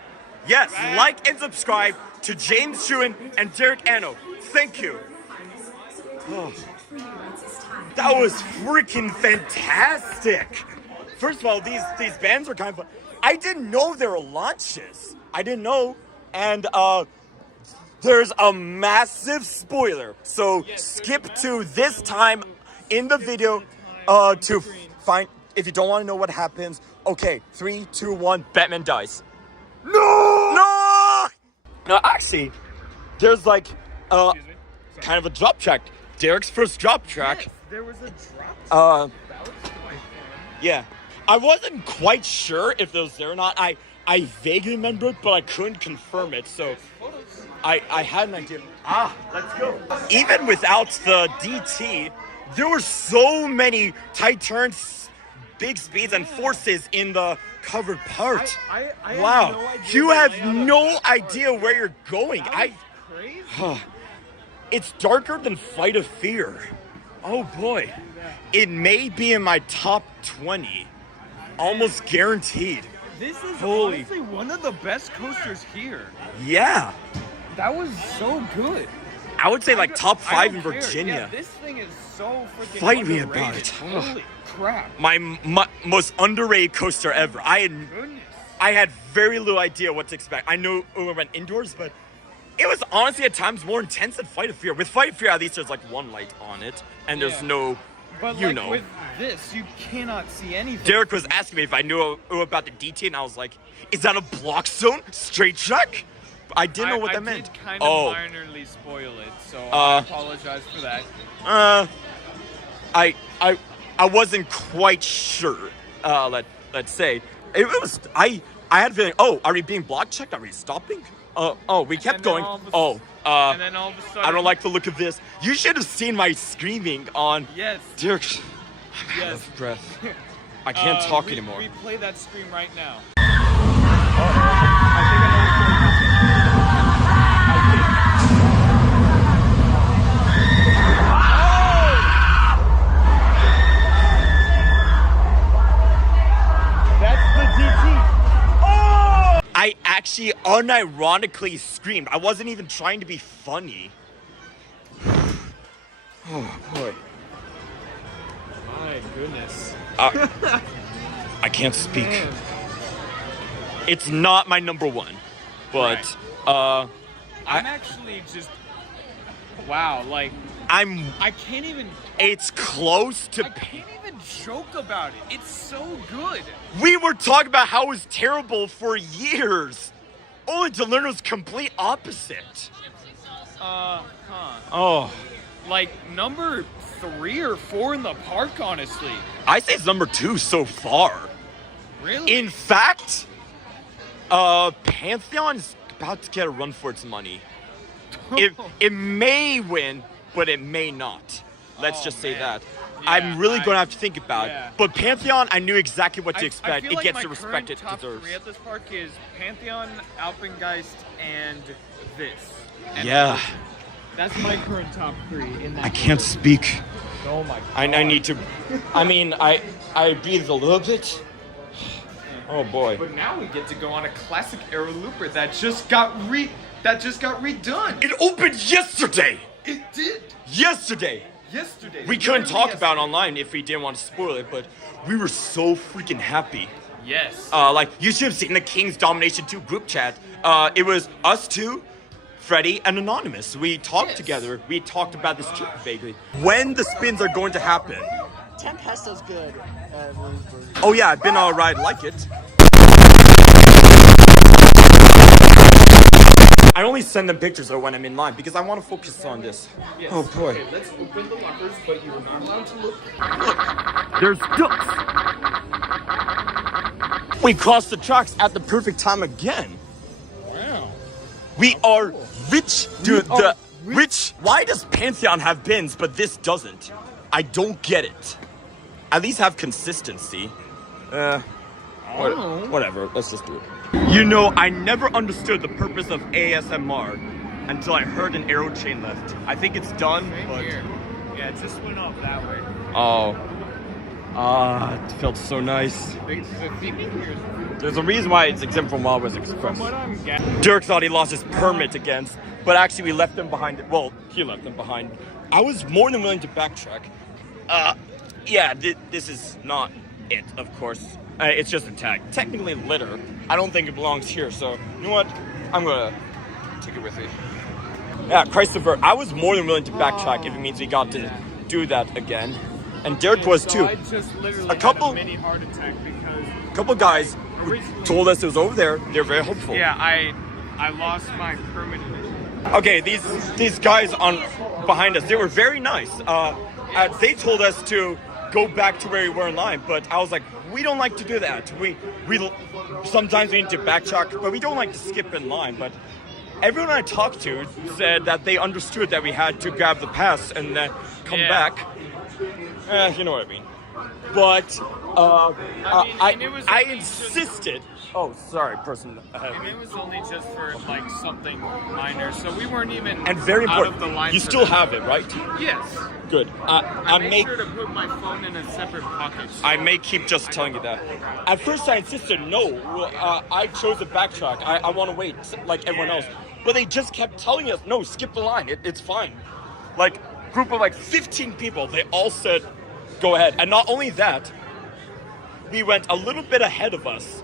Yes, like and subscribe to James Schuin and Derek Anno. Thank you. Oh. That was freaking fantastic. First of all, these bands are kind of fun. I didn't know there were launches. I didn't know. And there's a massive spoiler. So skip to this time in the video to find, if you don't want to know what happens. Okay, 3, 2, 1, Batman dies. No! No, actually, there's like kind of a drop track. Derek's first drop track. There was a drop. Yeah. I wasn't quite sure if it was there or not. I vaguely remember it, but I couldn't confirm it, so I had an idea. Let's go. Even without the DT, there were so many tight turns, big speeds, and forces in the covered part. Wow. You have no idea where you're going. It's darker than Flight of Fear. Oh boy. It may be in my top 20. Almost guaranteed. This is honestly one of the best coasters here. Yeah. That was so good. I would say like top 5 in Virginia. Yeah, this thing is so freaking Fight me underrated. about it. Holy crap. My most underrated coaster ever. I had very little idea what to expect. I know we went indoors, but it was honestly at times more intense than Flight of Fear. With Flight of Fear, at least there's like one light on it, and there's no, but you like know. with this, you cannot see anything. Derek was asking me if I knew about the DT, and I was like, is that a block zone? Straight track? I didn't know what that meant. I did kind of minorly spoil it, so I apologize for that. I wasn't quite sure. Let's say it was. I had a feeling. Oh, are we being block checked? Are we stopping? We kept going. And then all of a sudden, I don't like the look of this. You should have seen my screaming on. Yes. Derek. Yes. Out of breath. I can't talk anymore. We play that scream right now. I actually unironically screamed. I wasn't even trying to be funny. Oh boy. My goodness. I can't speak. It's not my number one, but I'm actually just wow. Like I can't even. It's close to. I can't even joke about it. It's so good. We were talking about how it was terrible for years, only to learn it was complete opposite. Oh. Like number 3 or 4 in the park, honestly. I say it's number 2 so far. Really? In fact, Pantheon is about to get a run for its money. It may win, but it may not. Let's just say that. Yeah, I'm really going to have to think about it. But Pantheon, I knew exactly what to expect. I feel it like gets my the respect it top deserves. 3 at this park is Pantheon, Alpengeist, and this. And Yeah. That's my current top 3 in that. I can't speak. Oh my god. I need to. I mean, I breathed a little bit. Oh boy. But now we get to go on a classic Aero Looper that just got redone. It opened yesterday. It did. Yesterday. We couldn't talk about it online if we didn't want to spoil it, but we were so freaking happy. Yes. Like you should have seen the King's Domination 2 group chat. It was us two, Freddy, and Anonymous. We talked together. We talked about this trip vaguely. When the spins are going to happen. Tempesto's good. Oh yeah, I've been on a ride like it. I only send them pictures though when I'm in line because I want to focus on this. Yes. Oh boy. Okay, let's open the lockers, but you're not allowed to look. There's ducks. We crossed the tracks at the perfect time again. Wow. We are rich, dude. Rich. Why does Pantheon have bins but this doesn't? I don't get it. At least have consistency. Whatever. Let's just do it. You know, I never understood the purpose of ASMR until I heard an arrow chain left. I think it's done, but... Here. Yeah, it just went off that way. Oh. It felt so nice. There's a reason why it's exempt from Wild West Express. From what I'm getting... Dirk thought he lost his permit against, but actually we left them behind. Well, he left them behind. I was more than willing to backtrack. Yeah, this is not it, of course. It's just a tag. Technically litter. I don't think it belongs here, so you know what? I'm gonna take it with me. Yeah, Christopher, I was more than willing to backtrack if it means we got to do that again. And Derek was too. I just literally a couple had a mini heart attack because... A couple guys who told us it was over there. They're very helpful. Yeah, I lost my permit. Okay, these guys on behind us, they were very nice. They told us to go back to where we were in line, but I was like, we don't like to do that. We sometimes we need to backtrack, but we don't like to skip in line. But everyone I talked to said that they understood that we had to grab the pass and then come back. You know what I mean. But I insisted. Oh, sorry, person ahead. And it was only just for like something minor, so we weren't even And very out important, of the line. you for still that. have it, right? Yes. Good. I made sure to put my phone in a separate pocket. So I may keep just telling you that. At first I insisted, no, I chose to backtrack. I want to wait like everyone else. But they just kept telling us, no, skip the line. It's fine. Like, group of like 15 people, they all said, go ahead. And not only that, we went a little bit ahead of us,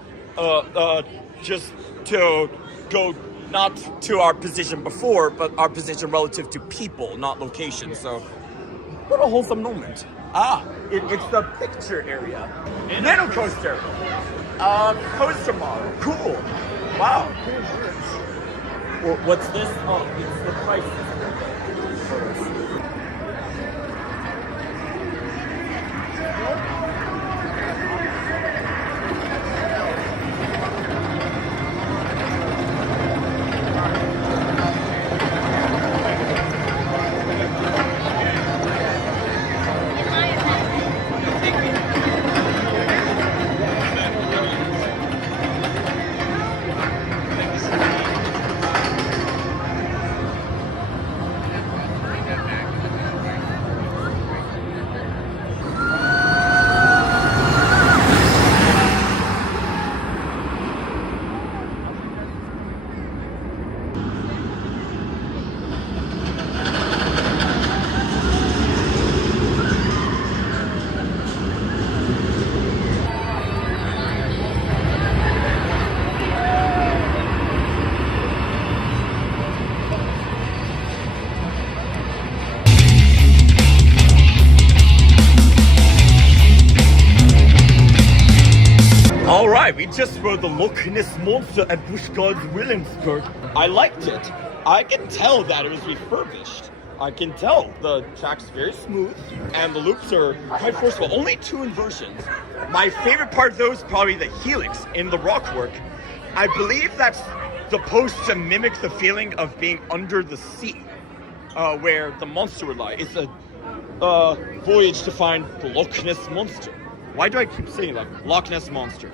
just to go not to our position before, but our position relative to people, not location. So, what a wholesome moment. It's the picture area. Nano coaster. Coaster model. Cool. Wow. Well, what's this? Oh, it's the price. All right, we just rode the Loch Ness Monster at Busch Gardens Williamsburg. I liked it. I can tell that it was refurbished. I can tell the track's very smooth and the loops are quite forceful. Only 2 inversions. My favorite part though is probably the helix in the rock work. I believe that's supposed to mimic the feeling of being under the sea, where the monster would lie. It's a voyage to find the Loch Ness Monster. Why do I keep saying that? Loch Ness Monster.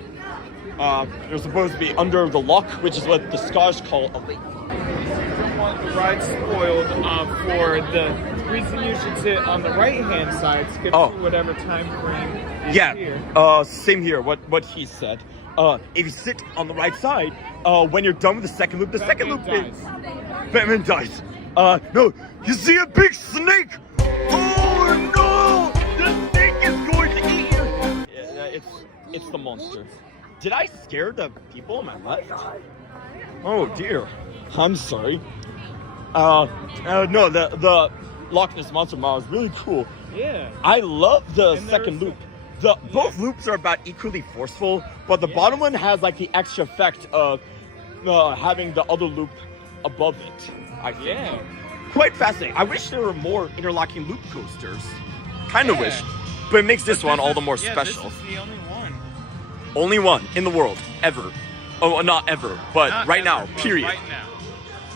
They're supposed to be under the loch, which is what the Scottish call a lake. Don't want the ride spoiled for the reason you should sit on the right-hand side, skip to whatever time frame is here. Same here, what he said. If you sit on the right side, when you're done with the second loop, Batman dies. No, you see a big snake! Oh no! The snake is going to eat you! Yeah, it's the monster. Did I scare the people on my left? Oh dear. I'm sorry. No, the Loch Ness Monster model is really cool. Yeah. I love the second loop. Both loops are about equally forceful, but the bottom one has like the extra effect of having the other loop above it, I think. Yeah. Quite fascinating. I wish there were more interlocking loop coasters. Kind of wish. But it makes this one all the more special. This is the only one. Only one in the world, ever. Oh, not ever, but Not right ever, now, but period. Right now.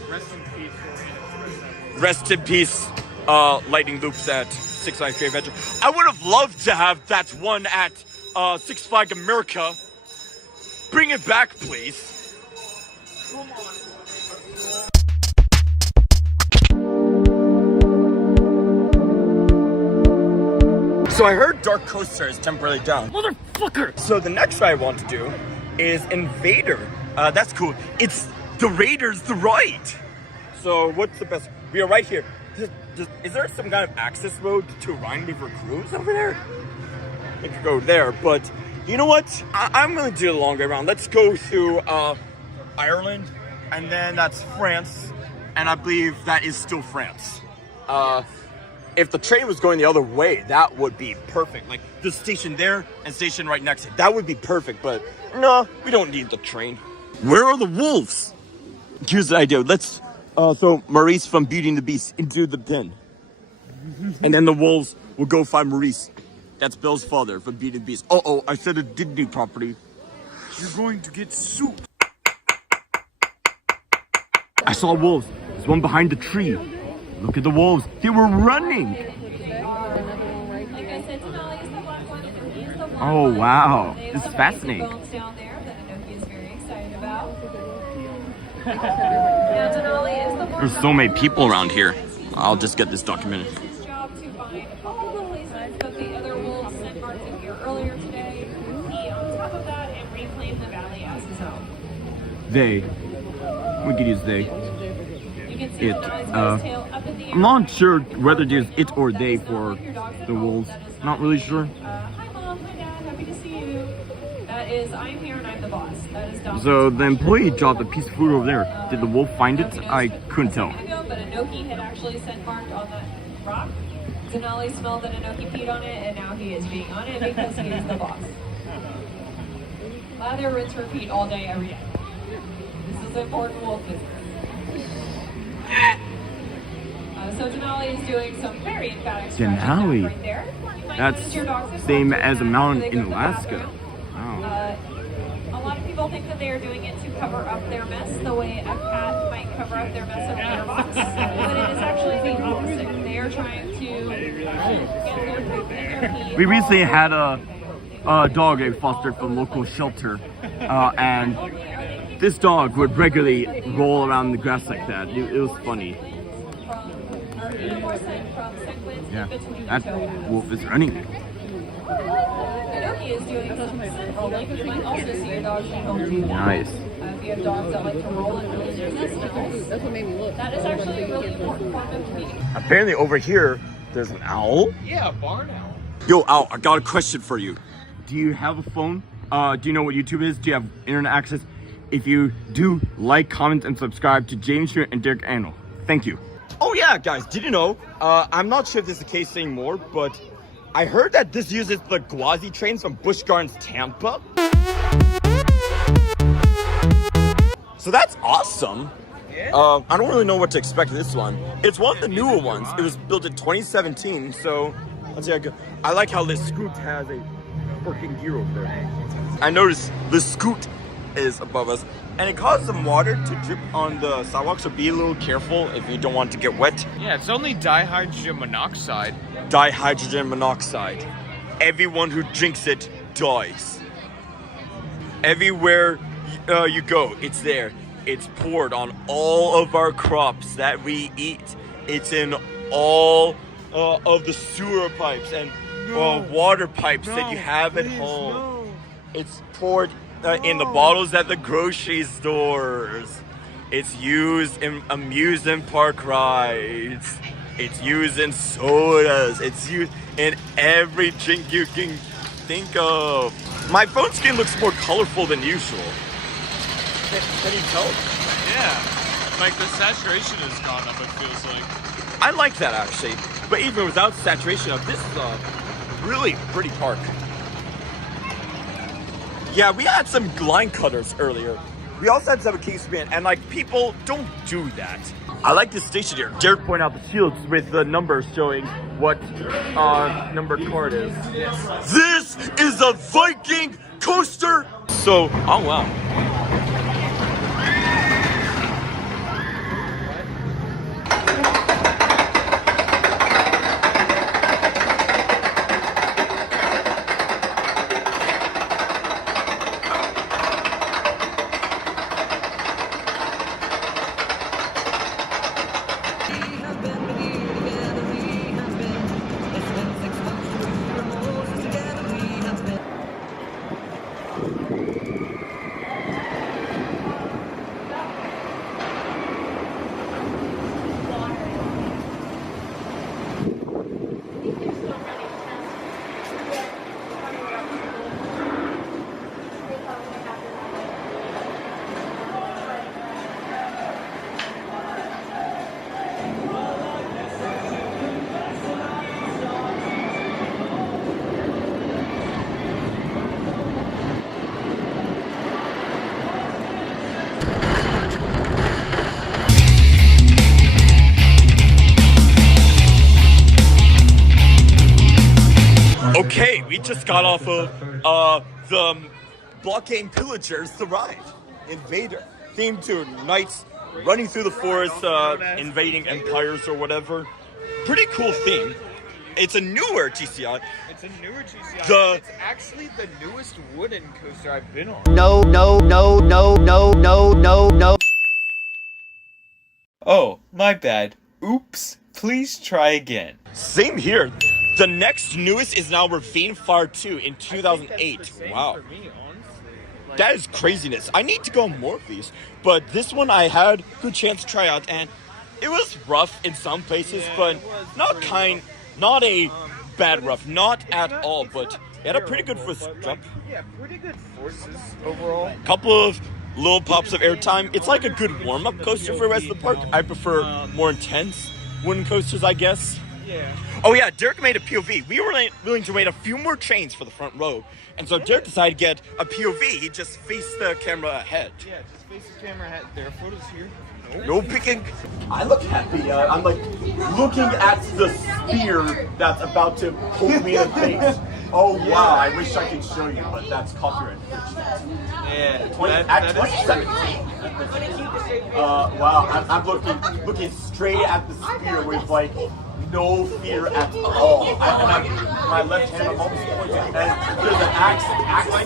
Rest in peace. Rest in peace, lightning loops at Six Flags Great Adventure. I would have loved to have that one at Six Flags America. Bring it back, please. Come on. So I heard DarKoaster is temporarily down. Motherfucker! So the next ride I want to do is Invader. That's cool. It's the Raiders the Ride. So what's the best? We are right here. Is there some kind of access road to Rhine River Cruise over there? I could go there, but you know what? I'm gonna do the long way around. Let's go through Ireland, and then that's France, and I believe that is still France. If the train was going the other way, that would be perfect. Like the station there and station right next to it. That would be perfect, but no, we don't need the train. Where are the wolves? Here's the idea. Let's throw Maurice from Beauty and the Beast into the pen. And then the wolves will go find Maurice. That's Bill's father from Beauty and the Beast. Uh-oh, I said a Disney property. You're going to get soup. I saw wolves. There's one behind the tree. Look at the wolves. They were running. Oh, wow. This is fascinating. There's so many people around here. I'll just get this documented. They. We could use they. It. I'm not sure whether to use it or they for the wolves. Not really sure. Hi Mom, hi Dad, happy to see you. That is, I'm here and I'm the boss. That is Dom. So the employee dropped a piece of food over there. Did the wolf find it? I couldn't tell. But Inoki had actually scent marked on that rock. Denali smelled that Inoki peed on it, and now he is being on it because he is the boss. Lather, rinse, repeat all day, every day. This is important wolf business. So Denali is doing some very emphatic Denali? right there. That's same as a mountain in Alaska. Wow. A lot of people think that they are doing it to cover up their mess the way a cat might cover up their mess in a litter box. But it is actually the opposite. They are trying to get their poop and their pee. We recently had a dog I fostered from a local shelter, and this dog would regularly roll around the grass like that. It was funny. Yeah, that wolf is running. Inoki is doing some scent rolling. You might also see your dogs at home do that. Nice. If you have dogs that like to roll and release their testicles, that's what made me look. That is actually a really important form of communication. Apparently over here, there's an owl. Yeah, barn owl. Yo, owl, I got a question for you. Do you have a phone? Do you know what YouTube is? Do you have internet access? If you do, like, comment, and subscribe to James Schmidt and Derek Arnold. Thank you. Oh yeah, guys, did you know? I'm not sure if this is the case anymore, but I heard that this uses the Gwazi trains from Busch Gardens, Tampa. So that's awesome. I don't really know what to expect of this one. It's one of the newer ones. It was built in 2017, so let's see how good. I like how this Scoot has a working gear over there. I noticed the Scoot is above us, and it causes some water to drip on the sidewalk, so be a little careful if you don't want to get wet. Yeah, it's only dihydrogen monoxide. Dihydrogen monoxide. Everyone who drinks it dies. Everywhere you go, it's there. It's poured on all of our crops that we eat. It's in all of the sewer pipes and water pipes that you have at home. No. It's poured in the bottles at the grocery stores. It's used in amusement park rides. It's used in sodas. It's used in every drink you can think of. My phone screen looks more colorful than usual. Can you tell? Yeah, like the saturation has gone up, it feels like. I like that actually, but even without saturation of this really pretty park. Yeah, we had some line cutters earlier. We also had some key spin, and like people don't do that. I like this station here. Jared pointed out the shields with the numbers showing what number car it is. This is a Viking coaster. So, oh wow. we just got off of the blockade pillagers, the ride, Invader, themed to knights running through the forest, invading empires or whatever. Pretty cool theme. It's a newer GCI. It's a newer GCI. It's actually the newest wooden coaster I've been on. No. Oh, my bad. Oops. Please try again. Same here. The next newest is now Ravine Fire 2 in 2008. Wow. That is craziness. I need to go on more of these. But this one I had a good chance to try out, and it was rough in some places, but not a bad rough. Not at all, but it had a pretty good first jump. Yeah, pretty good forces overall. Couple of little pops of airtime. It's like a good warm-up coaster for the rest of the park. I prefer more intense wooden coasters, I guess. Yeah. Oh yeah, Derek made a POV. We were willing to wait a few more trains for the front row. And so Derek decided to get a POV. He just faced the camera ahead. Yeah, just face the camera ahead. There, photos here. No picking. I look happy. I'm like looking at the spear that's about to poke me in the face. Oh wow, I wish I could show you, but that's copyright. Yeah, At 2017. Wow, I'm looking straight at the spear with like no fear at all. My left hand, I'm almost pointing, and there's an axe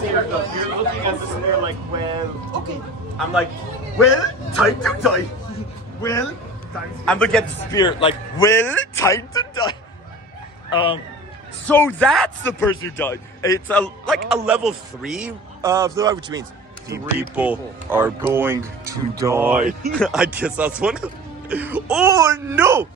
here. You're looking at the spear like, well, okay. I'm like, well, time to die. Well, I'm looking at the spear like, well, time to die. So that's the person who died. It's like a level 3 of the ride, which means 3 people are going to die. I guess that's one. Oh no!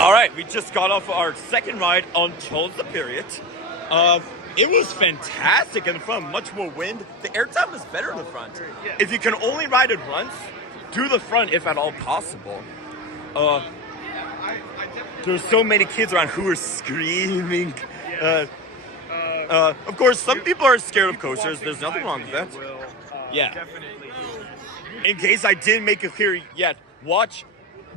All right, we just got off our second ride on Charles the Period. It was fantastic in the front, much more wind. The airtime was better in the front. If you can only ride it once, do the front if at all possible. There's so many kids around who are screaming. Of course, some people are scared of coasters. There's nothing wrong with that. Yeah. In case I didn't make it clear yet, watch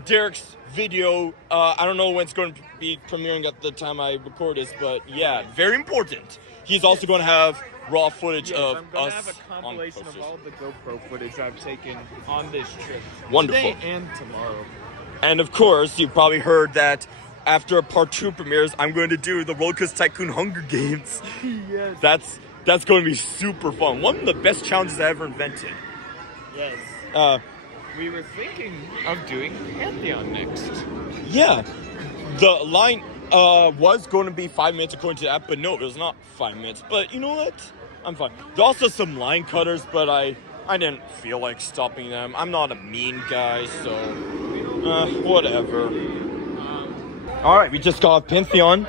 Derek's video. I don't know when it's going to be premiering at the time I record this, but yeah, very important. He's also going to have raw footage of I'm going us to have a compilation on of all the GoPro footage I've taken on this trip. Wonderful. Today and tomorrow. And of course, you've probably heard that after part 2 premieres, I'm going to do the Roller Coaster Tycoon Hunger Games. Yes. That's going to be super fun. One of the best challenges I ever invented. Yes. We were thinking of doing Pantheon next. Yeah. The line was going to be 5 minutes according to that, but no, it was not 5 minutes. But you know what? I'm fine. There's also some line cutters, but I didn't feel like stopping them. I'm not a mean guy, so whatever. All right, we just got off Pantheon.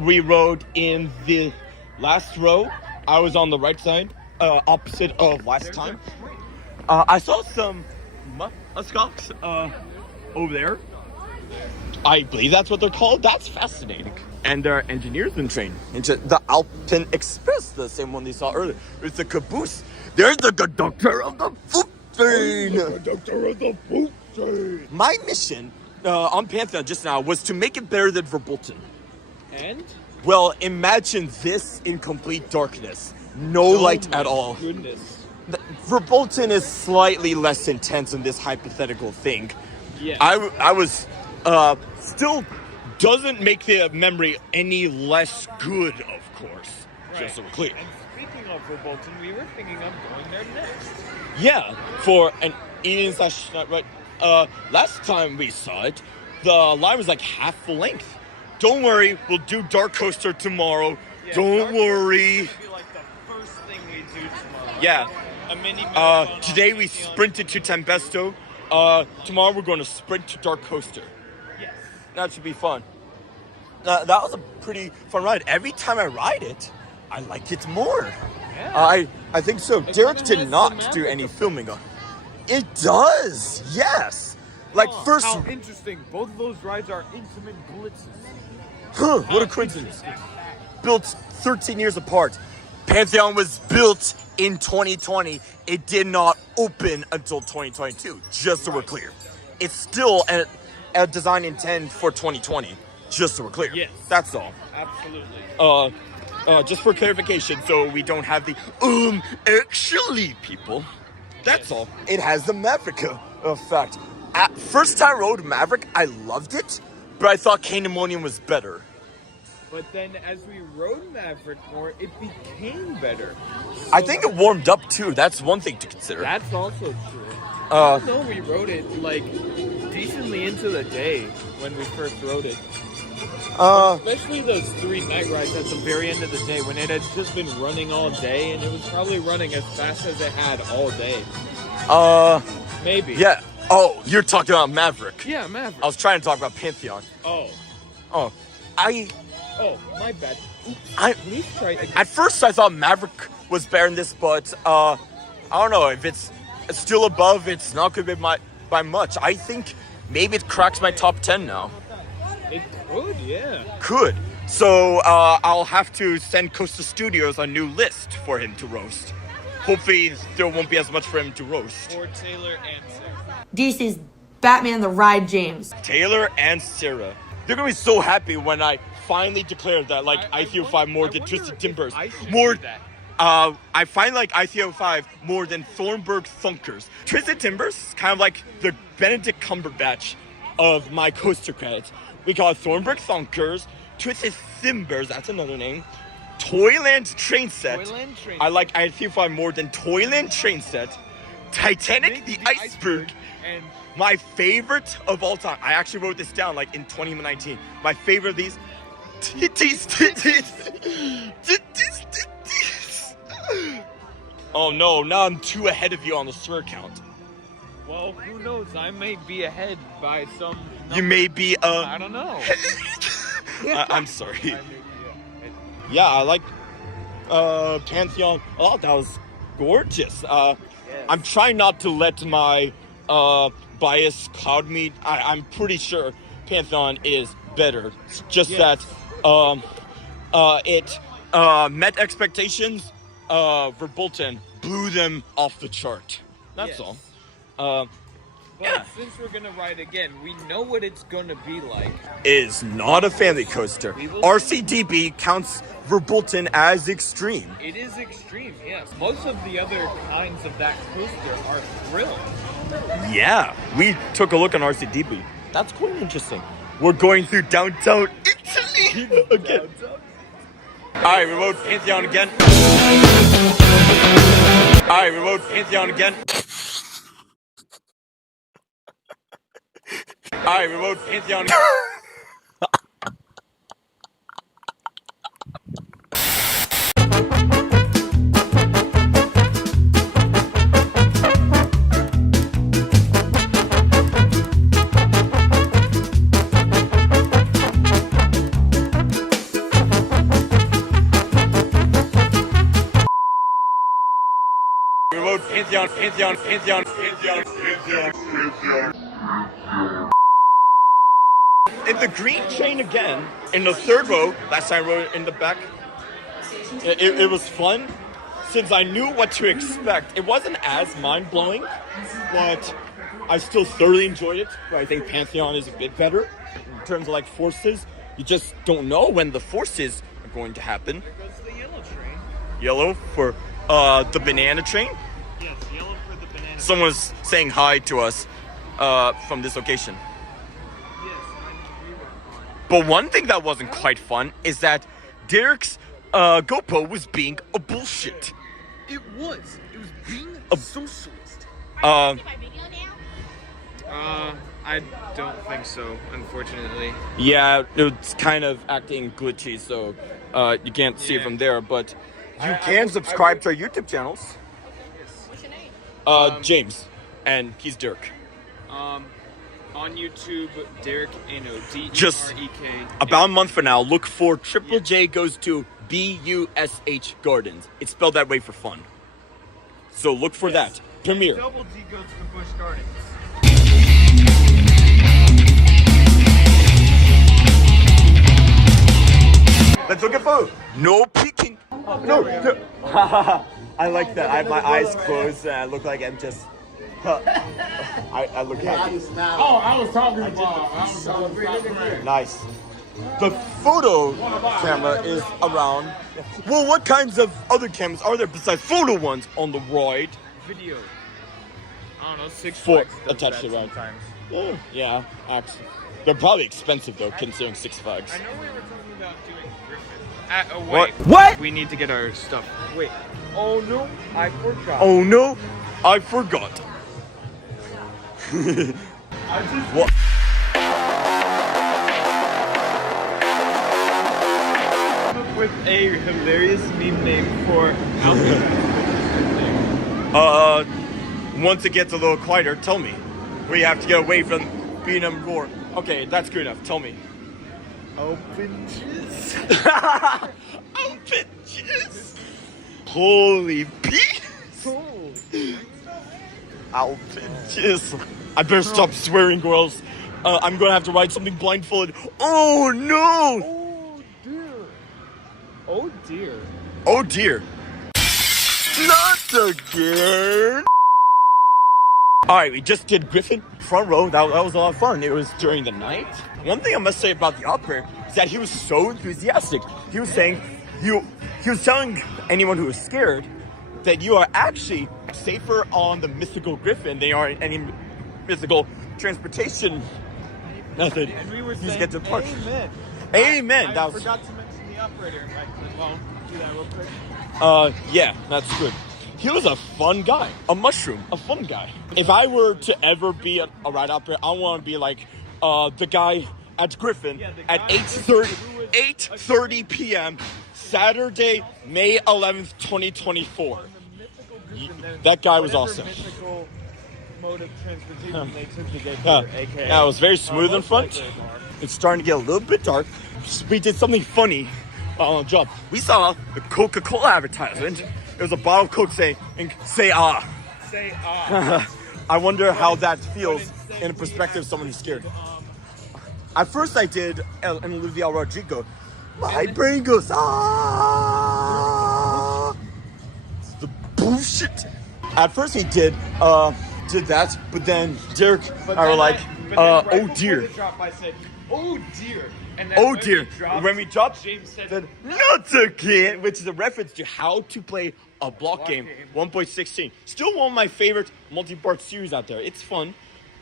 We rode in the last row. I was on the right side, opposite of last time. I saw some muskox over there. I believe that's what they're called. That's fascinating. And there are engineers in train. Into the Alpine Express, the same one they saw earlier. It's the caboose. There's the conductor of the food train. The conductor of the food train. My mission on Pantheon just now was to make it better than Verbolten. And? Well, imagine this in complete darkness. No light at all. Goodness. Verbolten is slightly less intense than this hypothetical thing. Yeah. I was still doesn't make the memory any less good, of course. Right. Just so we're clear. And speaking of Verbolten, we were thinking of going there next. Yeah, for an eating session, right? Last time we saw it, the line was like half the length. Don't worry, we'll do DarKoaster tomorrow. Yeah, Don't worry. Would be like the first thing we do tomorrow. Yeah. A mini marathon today on we Pantheon. sprinted to Tempesto. Tomorrow we're going to sprint to DarKoaster. Yes. That should be fun. That was a pretty fun ride. Every time I ride it, I like it more. Yeah. I think so. It Derek kinda did has not the do magic any of- filming on. It does. Yes. Like first. How interesting. Both of those rides are intimate blitzes. Huh, what a coincidence. Built 13 years apart. Pantheon was built in 2020. It did not open until 2022, just so we're clear. It's still a design intent for 2020. Just so we're clear. Yes. That's all. Absolutely. Just for clarification, so we don't have the actually people. That's all. It has the Maverick effect. At first time I rode Maverick, I loved it, but I thought Candemonium was better. But then as we rode Maverick more, it became better. I think it warmed up too. That's one thing to consider. That's also true. Uh, No, we rode it like decently into the day when we first rode it. Especially those 3 night rides at the very end of the day when it had just been running all day and it was probably running as fast as it had all day. Maybe. Yeah. Oh, you're talking about Maverick. Yeah, Maverick. I was trying to talk about Pantheon. Oh, my bad. Please try again. At first I thought Maverick was better than this, but I don't know if it's still above. It's not going to be by much. I think maybe it cracks my top 10 now. It could, yeah. Could. So I'll have to send Costa Studios a new list for him to roast. Hopefully there won't be as much for him to roast. For Taylor and Sarah. This is Batman the Ride James. Taylor and Sarah. They're going to be so happy when I finally declared that like ICO5 more than Twisted Timbers. More I find like ICO5 more than Thornburg Thunkers. Twisted Timbers is kind of like the Benedict Cumberbatch of my coaster credits. We call it Thornburg Thunkers, Twisted Timbers, that's another name. Toyland Train Set. I like ICO5 more than Toyland Train Set. Titanic the Iceberg. And my favorite of all time. I actually wrote this down like in 2019. My favorite of these. Oh no, now I'm 2 ahead of you on the stir count. well, who knows? I may be ahead by some. You may be I don't know. I'm sorry. Yeah, I like Pantheon. Oh, that was gorgeous. Yes. I'm trying not to let my bias cloud me. I'm pretty sure Pantheon is better. It's just that it met expectations. Verbolten blew them off the chart. That's all. But since we're gonna ride again, we know what it's gonna be like. Is not a family coaster. RCDB counts Verbolten as extreme. It is extreme, yes. Most of the other kinds of that coaster are thrill. Yeah, we took a look on RCDB. That's quite interesting. We're going through downtown Italy again. Alright, we rode Pantheon again. Alright, we rode Pantheon again. Alright, we rode Pantheon again. We rode Pantheon. In the green train again, in the 3rd row, last time I rode it in the back, it was fun. Since I knew what to expect, it wasn't as mind-blowing, but I still thoroughly enjoyed it. But I think Pantheon is a bit better in terms of like forces. You just don't know when the forces are going to happen. There goes the yellow train. Yellow for the banana train. Yes, yellow for the banana. Someone's saying hi to us from this location. But one thing that wasn't quite fun is that Derek's GoPro was being a bullshit. It was being a socialist. I don't think so, unfortunately. Yeah, it's kind of acting glitchy, so you can't see it from there, but you can subscribe to our YouTube channels. What's your name? James, and he's Dirk. On YouTube, Derek Ano, Just D-E-R-E-K. about a month from now, look for Triple J Goes to BUSH Gardens. It's spelled that way for fun. So look for that. Premiere. Double D goes to Busch Gardens. Let's look at food. No peeking. No. I like that. I have my eyes closed and I look like I'm just I look happy. Oh, I was talking about. Nice. The photo camera is around. Well, what kinds of other cameras are there besides photo ones on the right? Video. I don't know, 6 For Flags attached to does right. that sometimes. Oh, yeah, actually. They're probably expensive though, considering Six Flags. I know we were talking about doing Griffin. What? Wait. What? We need to get our stuff. Wait. Oh no, I forgot. Oh no, I forgot. What? With a hilarious meme name for Once it gets a little quieter, tell me. We have to get away from being a roar. Okay, that's good enough. Tell me. Open juice. Open juice. Holy peace. Open juice. I better stop swearing, girls. I'm gonna have to write something blindfolded. Oh no! Oh dear. Oh dear. Not again. Alright, we just did Griffin, front row. That was a lot of fun. It was during the night. One thing I must say about the operator is that he was so enthusiastic. He was saying, he was telling anyone who was scared that you are actually safer on the mythical Griffin than you are in any mythical transportation method. And we were You saying, just get to the park. Amen. Amen. I That was forgot to mention the operator. In fact, well, do that real quick. yeah, that's good. He was a fun guy, a mushroom, a fun guy. If I were to ever be a ride operator, I want to be like the guy at Griffin at 8:30 p.m. Saturday, May 11th, 2024. That guy was awesome. Mode of transportation they took to get Yeah, here, aka, yeah, it was very smooth in front. It's starting to get a little bit dark. We did something funny on the job. We saw the Coca-Cola advertisement. It was a bottle of Coke saying, say ah. Say ah. I wonder how that feels in a perspective of someone who's scared. At first I did and Olivia Rodrigo. My brain goes ah. It's the bullshit. At first he did that, but then Derek and I were like, oh dear. I said, oh dear. And then Oh dear. When we dropped, James said, not again, which is a reference to how to play a block game 1.16. Still one of my favorite multi-part series out there. It's fun.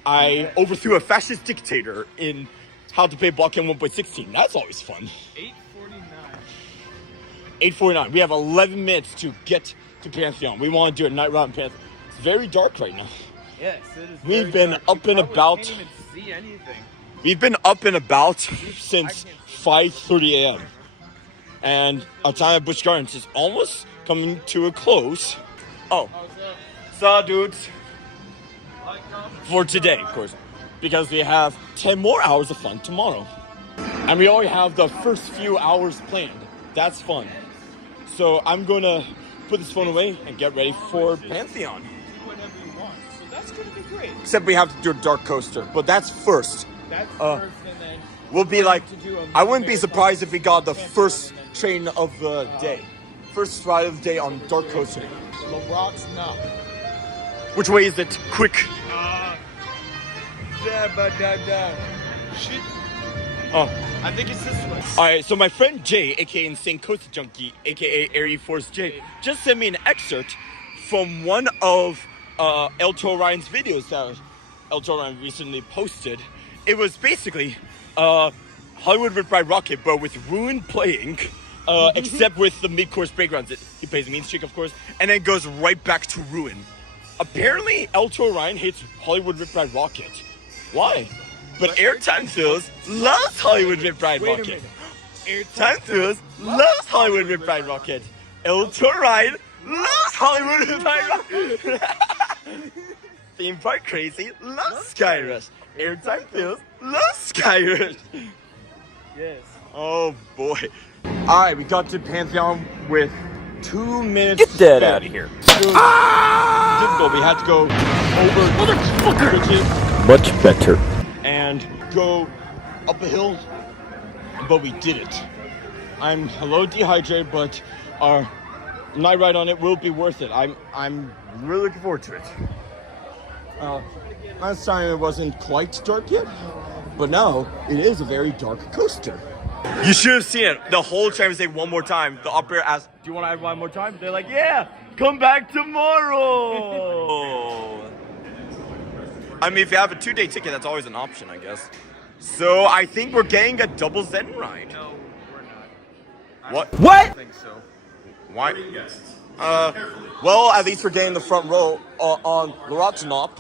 I overthrew a fascist dictator in how to play block game 1.16. That's always fun. 8:49. We have 11 minutes to get to Pantheon. We want to do a night ride in Pantheon. It's very dark right now. yes, it is. We've been up and about. Can't even see anything. We've been up and about since 5:30 a.m. And our time at Busch Gardens is almost coming to a close. Oh, so dudes, for today, of course, because we have 10 more hours of fun tomorrow. And we already have the first few hours planned. That's fun. So I'm gonna put this phone away and get ready for Pantheon. Do whatever you want. So that's gonna be great. Except we have to do a DarKoaster, but that's first. That's first, and then We'll be like, to do a I wouldn't be marathon surprised if we got the Pantheon first and then- train of the day. First ride of the day on DarKoaster. LeBron's not. Which way is it? Quick. Shit. Oh. I think it's this way. Alright, so my friend Jay, aka Insane Coaster Junkie, aka Air Force J, just sent me an excerpt from one of El Toro Ryan's videos that El Toro Ryan recently posted. It was basically Hollywood Rip Ride Rocket, but with Ruin playing, except with the mid-course breakdowns. He plays Mean Streak, of course, and then goes right back to Ruin. Apparently, El Toro Ryan hates Hollywood Rip Ride Rocket. Why? But Airtime Thrills loves Hollywood Rip Ride Wait a Rocket. minute. Time Thrills loves Hollywood Rip Ride Rocket. El Toro Ryan loves Hollywood Rip Ride Rocket. Theme Park Crazy loves Sky Rush. Airtime Thrills loves Sky Rush. Yes. Oh boy. Alright, we got to Pantheon with 2 minutes. Get that out of here. Difficult. We had to go over bridges Much better. and go up a hill, but we did it. I'm a little dehydrated, but our night ride on it will be worth it. I'm really looking forward to it. Last time it wasn't quite dark yet, but now it is a very dark coaster. You should have seen it. The whole time say one more time. The operator asked, "Do you want to ride one more time?" They're like, "Yeah, come back tomorrow." I mean, if you have a 2-day ticket, that's always an option, I guess. So I think we're getting a double Zen ride. No, we're not. What? I don't think so. Why? Well, at least we're getting the front row on Laurent Knop.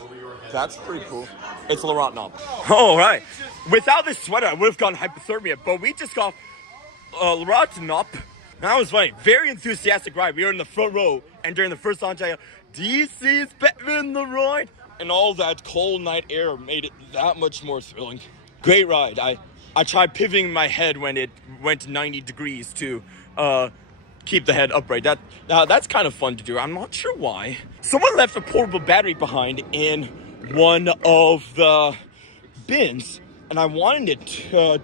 That's pretty cool. It's Laurent Knop. All right. Without this sweater, I would have gotten hypothermia, but we just got Laurent Knop. That was funny. Very enthusiastic ride. We were in the front row, and during the first launch, I yelled, "This is better than the ride." And all that cold night air made it that much more thrilling. Great ride. I tried pivoting my head when it went 90 degrees to keep the head upright. That's kind of fun to do. I'm not sure why. Someone left a portable battery behind in one of the bins, and I wanted it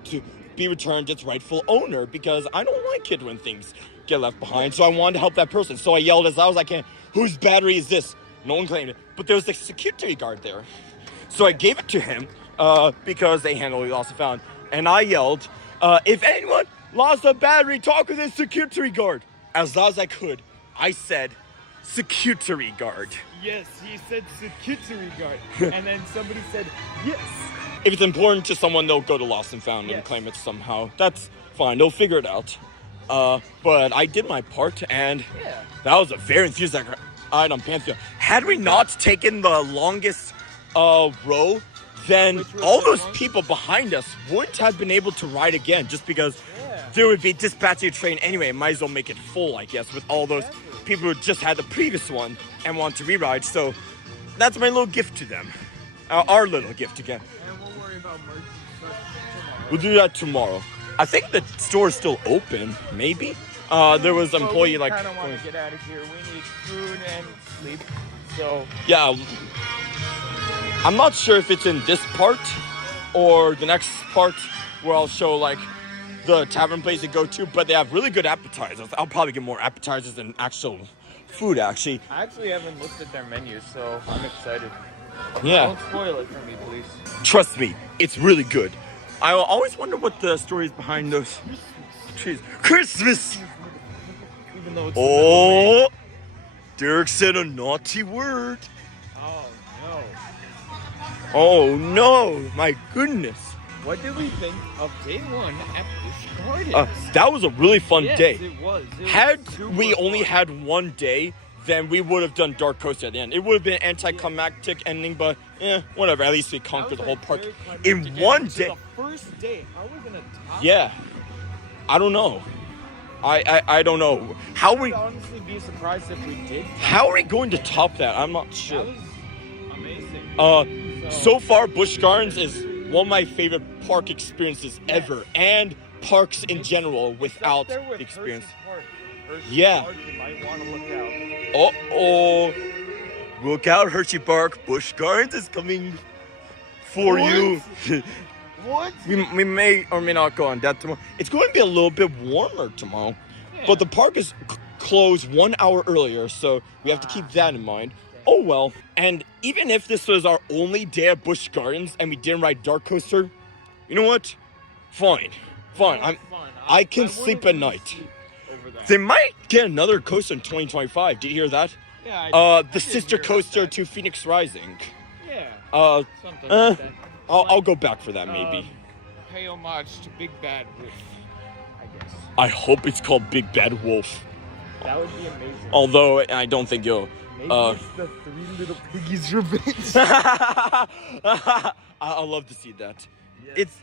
to be returned to its rightful owner because I don't like it when things get left behind. So I wanted to help that person. So I yelled as loud as I can, "Whose battery is this?" No one claimed it, but there was a security guard there. So I gave it to him because they handled lost and found. And I yelled, "If anyone lost a battery, talk with the security guard." As loud as I could, I said, "Security guard." Yes, he said security guard. And then somebody said, yes. If it's important to someone, they'll go to Lost and Found and claim it somehow. That's fine. They'll figure it out. But I did my part, and that was a very enthusiastic ride on Pantheon. Had we not taken the longest row, then all those people behind us wouldn't have been able to ride again, just because there would be dispatching a train anyway. Might as well make it full, I guess, with all those people who just had the previous one and want to re-ride. So that's my little gift to them. Our little gift again. And we'll worry about merch tomorrow. We'll do that tomorrow. I think the store is still open, maybe. There was an employee like... I don't want to get out of here. We need food and sleep. So... Yeah. I'm not sure if it's in this part or the next part where I'll show like the tavern place to go to, but they have really good appetizers. I'll probably get more appetizers than actual food, actually. I actually haven't looked at their menu, so I'm excited. Yeah. Don't spoil it for me, please. Trust me, it's really good. I always wonder what the story is behind those trees. Christmas! Even though it's Derek said a naughty word. Oh, no. Oh, no. My goodness. What did we think of day one at Busch Gardens? That was a really fun day. It was. Had we only had one day, then we would have done DarKoaster at the end. It would have been an anticlimactic ending, but whatever. At least we conquered the whole park in one day. The first day, how are we gonna top? Yeah, I don't know. I don't know. How I would honestly be surprised if we did. How are we going to top that? I'm not sure. That was amazing. So far, Busch Gardens is one of my favorite park experiences ever, and parks in general without the experience. Yeah. Uh-oh. Look out, Hershey Park. Busch Gardens is coming for you. What? We may or may not go on that tomorrow. It's going to be a little bit warmer tomorrow, but the park is closed 1 hour earlier, so we have to keep that in mind. Oh well. And even if this was our only day at Busch Gardens and we didn't ride DarKoaster, you know what? Fine. I can sleep at night. They might get another coaster in 2025. Did you hear that? Yeah. The sister coaster to Phoenix Rising. Yeah. Something like that. I'll go back for that maybe. Pay homage to Big Bad Wolf, I guess. I hope it's called Big Bad Wolf. That would be amazing. Although I don't think you'll. Maybe it's the Three Little Piggies revenge. I'll love to see that. Yes. It's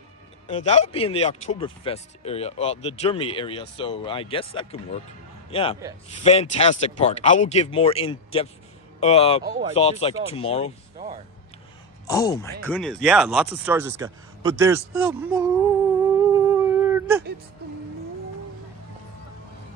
that would be in the Oktoberfest area, the Germany area. So I guess that could work. Yeah. Yes. Fantastic park. I will give more in-depth thoughts like tomorrow. Oh my goodness. Yeah, lots of stars this guy. But there's the moon. It's the moon.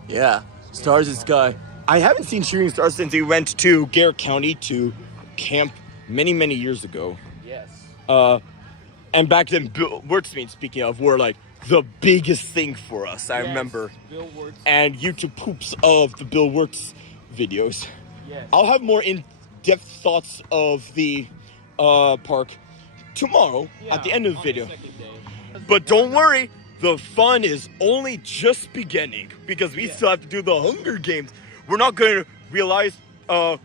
Yeah, stars in the sky. I haven't seen shooting stars since we went to Garrett County to camp many years ago. Yes. And back then, Bill Wurtzmeet, speaking of, were like the biggest thing for us. I remember. Bill Wurtz. And YouTube poops of the Bill Wurtz videos. Yes. I'll have more in-depth thoughts of the park tomorrow at the end of the video. But don't worry, the fun is only just beginning because we still have to do the Hunger Games. We're not going to realize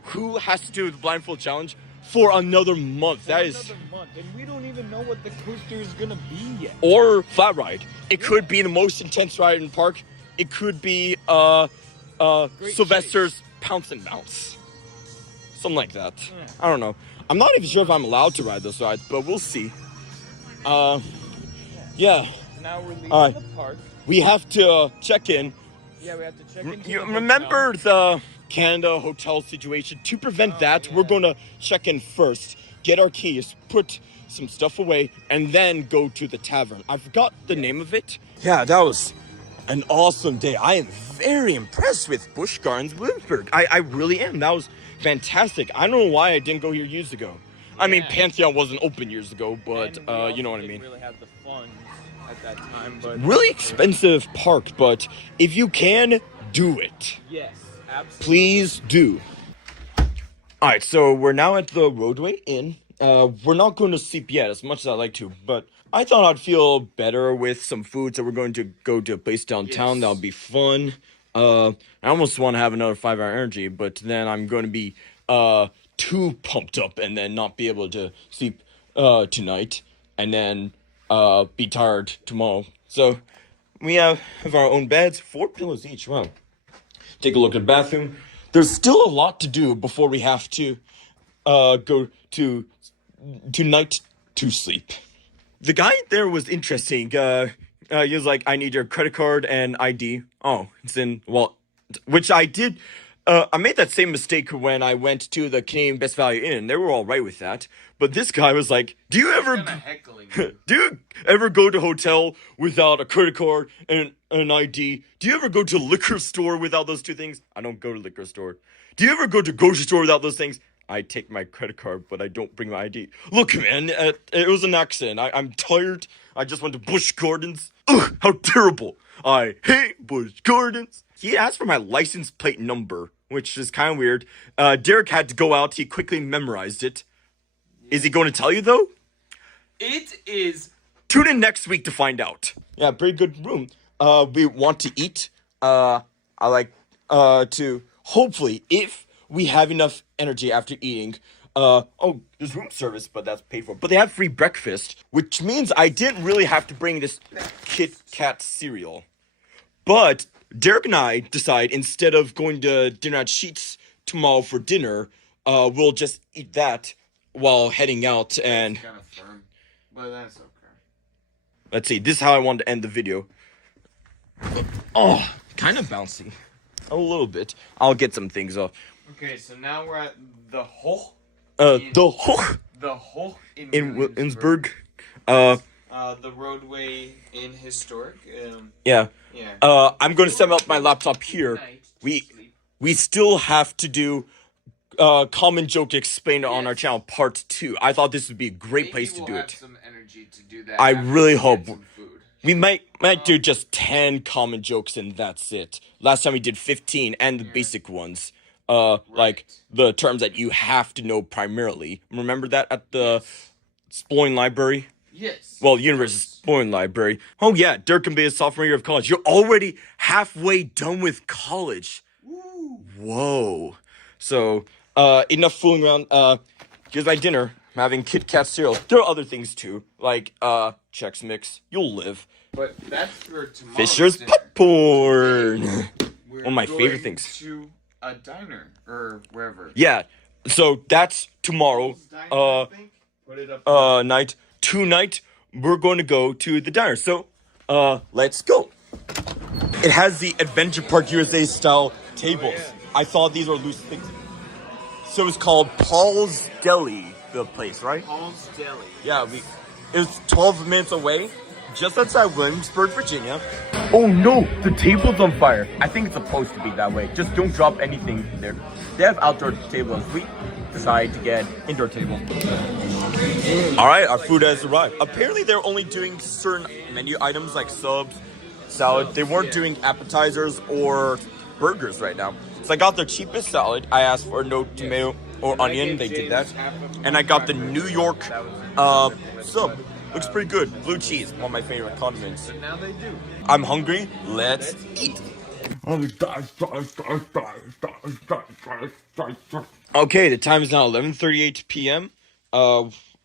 who has to do the blindfold challenge for another month. That is another month, and we don't even know what the coaster is gonna be yet. Or flat ride. It could be the most intense ride in the park. It could be Sylvester's Pounce and Bounce. Something like that. I don't know. I'm not even sure if I'm allowed to ride those rides, but we'll see. Yeah. Now we're leaving the park. We have to check in. Yeah, we have to check in. You remember the Canada hotel situation? To prevent that, we're going to check in first, get our keys, put some stuff away, and then go to the tavern. I forgot the name of it. Yeah, that was an awesome day. I am very impressed with Busch Gardens Williamsburg. I really am. That was fantastic. I don't know why I didn't go here years ago. I mean, Pantheon wasn't open years ago, but you know what I mean. Really have the funds at that time, but really expensive park, but if you can, do it. Yes, absolutely. Please do. All right, so we're now at the Roadway Inn. We're not going to sleep yet, as much as I'd like to, but I thought I'd feel better with some food, so we're going to go to a place downtown. That'll be fun. I almost want to have another 5-hour energy, but then I'm going to be too pumped up and then not be able to sleep tonight, and then be tired tomorrow. So we have our own beds, 4 pillows each. Wow. Take a look at the bathroom. There's still a lot to do before we have to go to night to sleep. The guy there was interesting. He was like, I need your credit card and ID. Oh, it's in, well, which I did. I made that same mistake when I went to the Canadian Best Value Inn. They were all right with that. But this guy was like, do you ever go to hotel without a credit card and an ID? Do you ever go to a liquor store without those two things? I don't go to liquor store. Do you ever go to grocery store without those things? I take my credit card, but I don't bring my ID. Look, man, it was an accident. I'm tired. I just went to Busch Gardens. Ugh, how terrible. I hate Busch Gardens. He asked for my license plate number, which is kind of weird. Derek had to go out. He quickly memorized it. Is he going to tell you, though? It is. Tune in next week to find out. Yeah, pretty good room. We want to eat. I like to, hopefully, if we have enough energy after eating. There's room service, but that's paid for. But they have free breakfast, which means I didn't really have to bring this Kit Kat cereal. But Derek and I decide, instead of going to dinner at Sheets tomorrow for dinner, we'll just eat that while heading out. And It's kind of firm, but that's okay. Let's see, this is how I wanted to end the video. Oh, kind of bouncy. A little bit. I'll get some things off. Okay, so now we're at the Hoch. The Hoch. The Hoch in Williamsburg. The Roadway in Historic. Yeah. Yeah. I'm going to set up my laptop here. We still have to do Common Joke Explained on our channel part 2. I thought this would be a great place to do it. Some energy to do that. I really hope. We might do just 10 common jokes and that's it. Last time we did 15 and the basic ones. Like the terms that you have to know primarily. Remember that at the Spoiling Library? Yes. Well, University Spoiling Library. Oh yeah, Dirk can be a sophomore year of college. You're already halfway done with college. Woo. Whoa. So, enough fooling around. Here's my dinner. I'm having Kit Kat cereal. There are other things too, like Chex Mix. You'll live. But that's for tomorrow. Fisher's popcorn. One of my favorite things. To a diner or wherever. Yeah. So that's tomorrow. Night. Tonight we're going to go to the diner. So, let's go. It has the Adventure Park USA style tables. I thought these were loose things. So it's called Paul's Deli, the place, right? Paul's Deli. Yeah, it was 12 minutes away, just outside Williamsburg, Virginia. Oh no, the table's on fire. I think it's supposed to be that way. Just don't drop anything there. They have outdoor tables. We decide to get indoor tables. All right, our food has arrived. Apparently, they're only doing certain menu items like subs, salad. They weren't doing appetizers or burgers right now. So I got their cheapest salad. I asked for no tomato or onion. They did that. And I got the New York sub. Looks pretty good. Blue cheese, one of my favorite condiments. But now they do. I'm hungry. Let's eat. Okay, the time is now 11:38 p.m.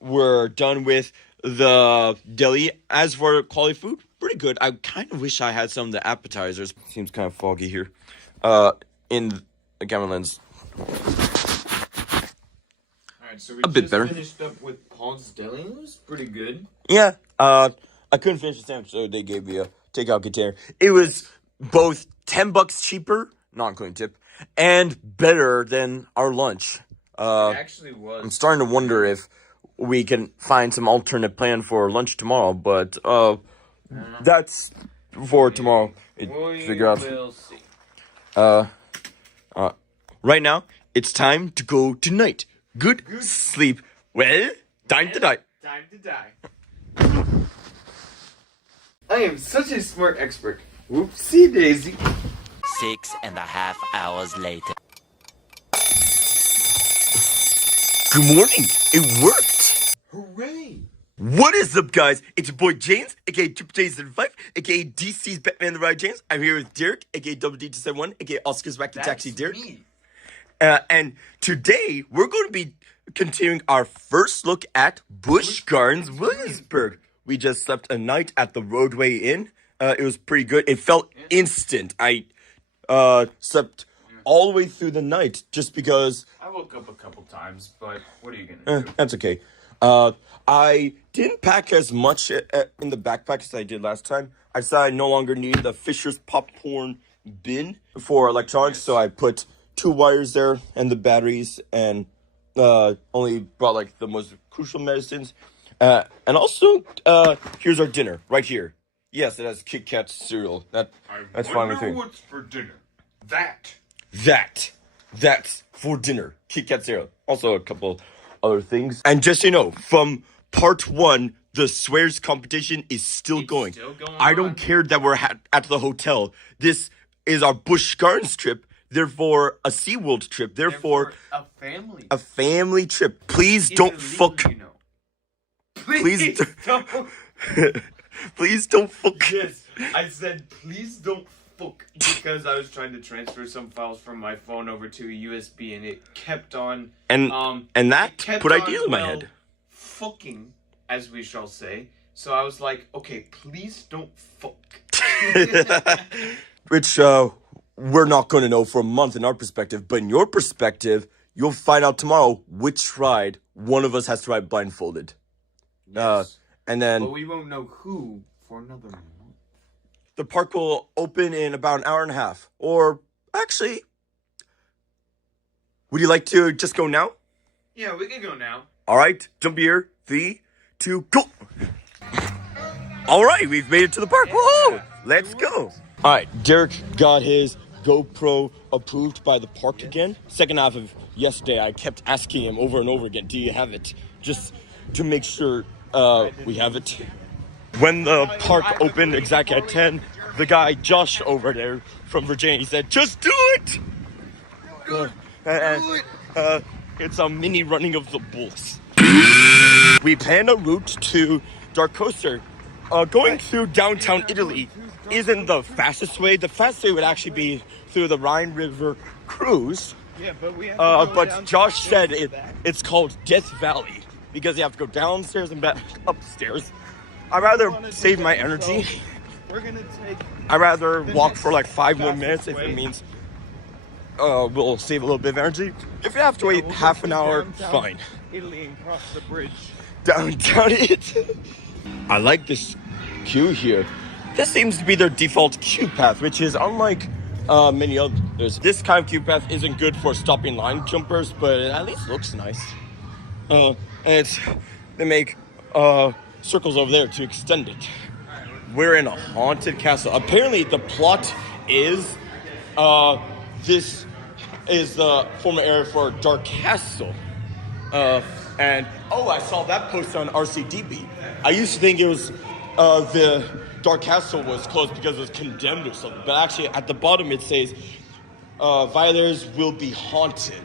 We're done with the deli. As for quality food, pretty good. I kind of wish I had some of the appetizers. Seems kind of foggy here. In the camera lens. Alright, so we A bit just better. finished up with Paul's Deli. It was pretty good. Yeah. I couldn't finish the sandwich, so they gave me a takeout container. It was both $10 cheaper, not including tip, and better than our lunch. It actually was. I'm starting to wonder if we can find some alternate plan for lunch tomorrow, but that's for tomorrow. Figure out. We'll see. Right now, it's time to go to night. Good sleep. Well, time to die. Time to die. I am such a smart expert. Whoopsie daisy. 6.5 hours later. Good morning. It worked. Hooray! What is up, guys? It's your boy James, aka Triple J75, aka DC's Batman the Ride James. I'm here with Derek, aka Double D271, aka Oscar's Wacky Taxi Derek. Me. And today we're going to be continuing our first look at Busch Gardens Williamsburg. We just slept a night at the Roadway Inn. It was pretty good. It felt instant. I slept all the way through the night just because. I woke up a couple times, but what are you gonna do? That's okay. I didn't pack as much in the backpack as I did last time. I decided I no longer needed the Fisher's popcorn bin for electronics, so I put 2 wires there and the batteries, and only brought like the most crucial medicines. And also, here's our dinner right here. Yes, it has Kit Kat cereal. That's fine with me. What's for dinner? That's for dinner. Kit Kat cereal. Also a couple other things. And just so you know, from part 1, the swears competition is still going. I don't care that we're at the hotel. This is our Busch Gardens trip. Therefore, a SeaWorld trip. Therefore, a family trip. Please don't fuck. You know. Please don't. Please don't fuck. Yes, I said please don't fuck because I was trying to transfer some files from my phone over to a USB and it kept on and that put ideas in my well, head. Fucking, as we shall say. So I was like, okay, please don't fuck. Which we're not going to know for a month in our perspective, but in your perspective, you'll find out tomorrow which ride one of us has to ride blindfolded. Yes. And then but we won't know who for another month. The park will open in about an hour and a half. Or actually, would you like to just go now? Yeah, we can go now. All right, jump here. 3, 2, go. All right, we've made it to the park. Whoa, let's go. All right, Derek got his GoPro approved by the park again. Second half of yesterday, I kept asking him over and over again, do you have it? Just to make sure we have it. When the park opened exactly at 10, the guy Josh over there from Virginia, he said, just do it! It's a mini running of the bulls. We planned a route to DarKoaster. Going through downtown Italy isn't the fastest way. The fastest way would actually be through the Rhine River cruise. Yeah, but we have but Josh said it's called Death Valley because you have to go downstairs and back upstairs. I'd rather save my energy. We're gonna take. I'd rather walk for like 5 more minutes if it means we'll save a little bit of energy. If you have to wait half an hour, fine. Italy and cross the bridge. Downtown it. I like this queue here. This seems to be their default queue path, which is unlike many others. This kind of queue path isn't good for stopping line jumpers, but it at least looks nice. And they make circles over there to extend it. We're in a haunted castle. Apparently, the plot is this is the former area for Dark Castle. And I saw that post on RCDB. I used to think it was the Dark Castle was closed because it was condemned or something. But actually, at the bottom it says violators will be haunted.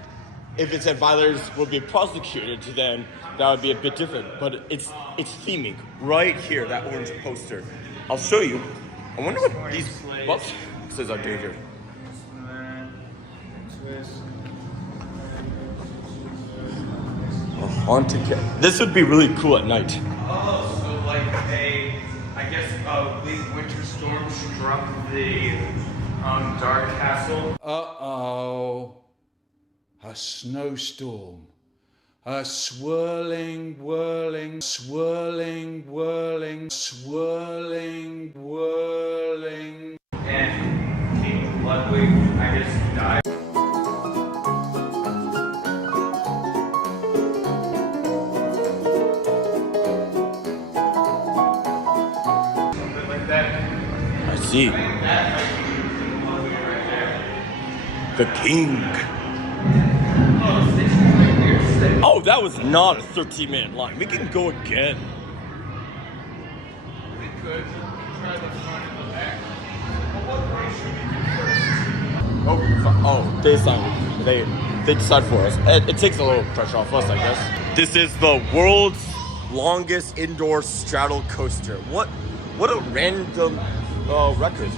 if it said violators will be prosecuted, then that would be a bit different. But it's theming right here, that orange poster. I'll show you. I wonder what these boxes are doing here. A haunted cat. This would be really cool at night. Oh, so like I guess a big winter storm struck the dark castle. Uh-oh. A snowstorm. A swirling, whirling, swirling, whirling, swirling, whirling. And King Ludwig, I guess, died. Something like that. I see. The king. Oh, that was not a 13-man line. We can go again. We could try the front and the back. Oh, they decide for us. It takes a little pressure off us, I guess. This is the world's longest indoor straddle coaster. What a random record.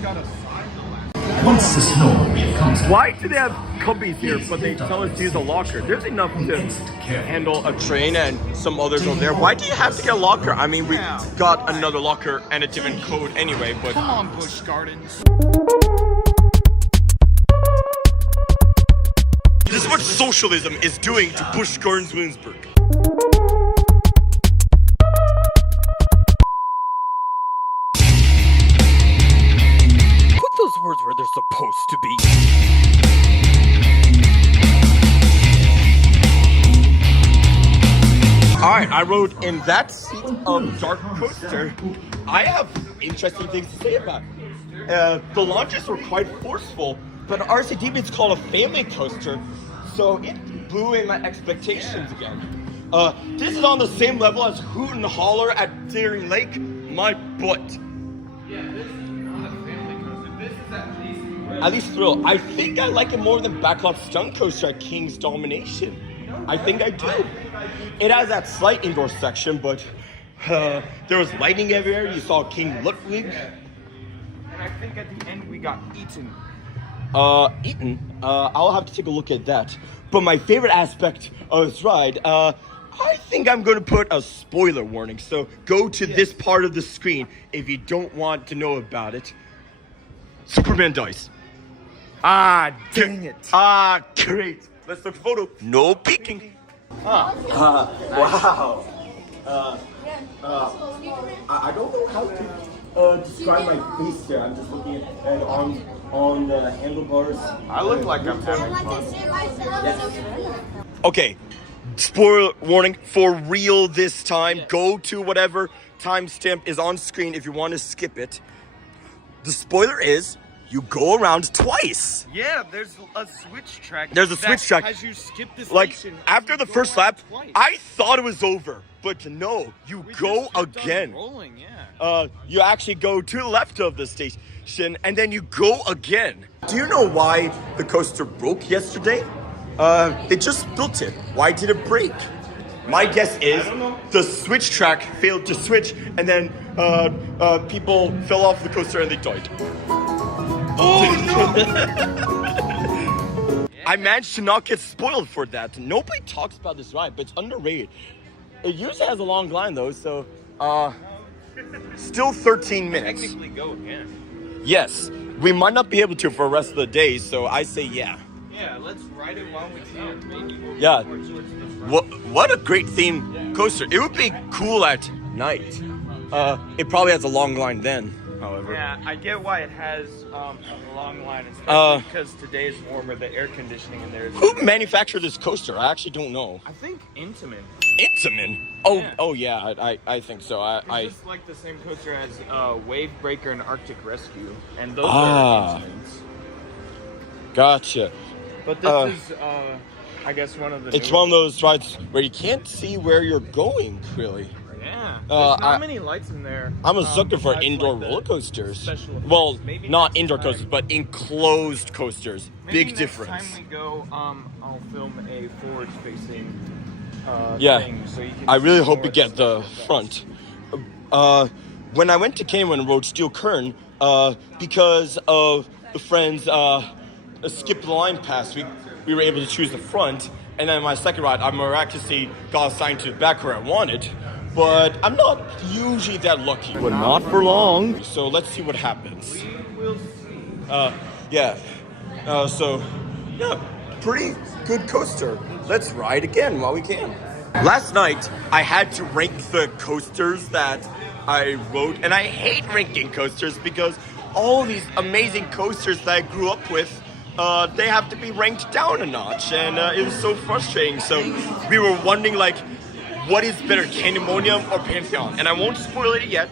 Once the snow comes. Why do they have cubbies here, but they tell us to use a locker? There's enough to handle a train and some others over there. Why do you have to get a locker? I mean, we got another locker and a different code anyway, but... Come on, Busch Gardens. This is what socialism is doing to Busch Gardens Williamsburg. Put those words where they're supposed to be. Alright, I rode in that seat of DarKoaster. I have interesting things to say about it. The launches were quite forceful, but RCDB is called a family coaster, so it blew away my expectations again. This is on the same level as Hoot and Holler at Deering Lake, my butt. Yeah, this is not a family coaster. This is At least Thrill. I think I like it more than Backlot Stunt Coaster at King's Domination. I think I do. It has that slight indoor section, but there was lighting everywhere. You saw King Ludwig. And I think at the end we got eaten. Eaten? I'll have to take a look at that. But my favorite aspect of this ride, I think I'm going to put a spoiler warning. So go to this part of the screen if you don't want to know about it. Superman dies. Ah, dang it. Ah, great. Let's take a photo. No peeking. Wow. I don't know how to describe my face here. I'm just looking at on the handlebars. I look like I'm having fun. Yes. Okay. Spoiler warning for real this time. Go to whatever timestamp is on screen if you want to skip it. The spoiler is you go around twice. Yeah, there's a switch track. There's a switch track. As you skip this like station, after the first lap, I thought it was over, but no, you go again. Rolling, yeah. You actually go to the left of the station, and then you go again. Do you know why the coaster broke yesterday? They just built it. Why did it break? My guess is the switch track failed to switch, and then people fell off the coaster and they died. Oh no! I managed to not get spoiled for that. Nobody talks about this ride, but it's underrated. It usually has a long line though, so still 13 minutes. Technically go again. Yes, we might not be able to for the rest of the day, so I say yeah. Yeah, let's ride it while we can. Maybe we'll Yeah. What a great theme coaster. It would be cool at night. It probably has a long line then, however. Yeah, I get why it has a long line, especially because today is warmer. The air conditioning in there is... Who manufactured this coaster? I actually don't know. I think Intamin. Intamin? Oh yeah, I think so. It's just like the same coaster as Wave Breaker and Arctic Rescue, and those are Intamins. Gotcha. But this is, I guess, one of the... It's one of those rides where you can't see where you're going, really. Yeah, Yeah. There's not many lights in there. I'm a sucker for indoor like roller coasters. special effects. Well, Maybe not next indoor time. coasters, but enclosed coasters. Maybe Big difference. Next time we go, I'll film a forward-facing Yeah, thing, so you can I really see hope more you of get the special front. When I went to Cayman and rode Steel Kern, because of the friends skip the line pass, we were able to choose the front. And then my second ride, I miraculously got assigned to the back where I wanted. But I'm not usually that lucky. But not for long. So let's see what happens. Yeah. So, yeah, pretty good coaster. Let's ride again while we can. Last night, I had to rank the coasters that I rode. And I hate ranking coasters because all these amazing coasters that I grew up with, they have to be ranked down a notch, and it was so frustrating. So we were wondering, like, what is better, Candemonium or Pantheon? And I won't spoil it yet.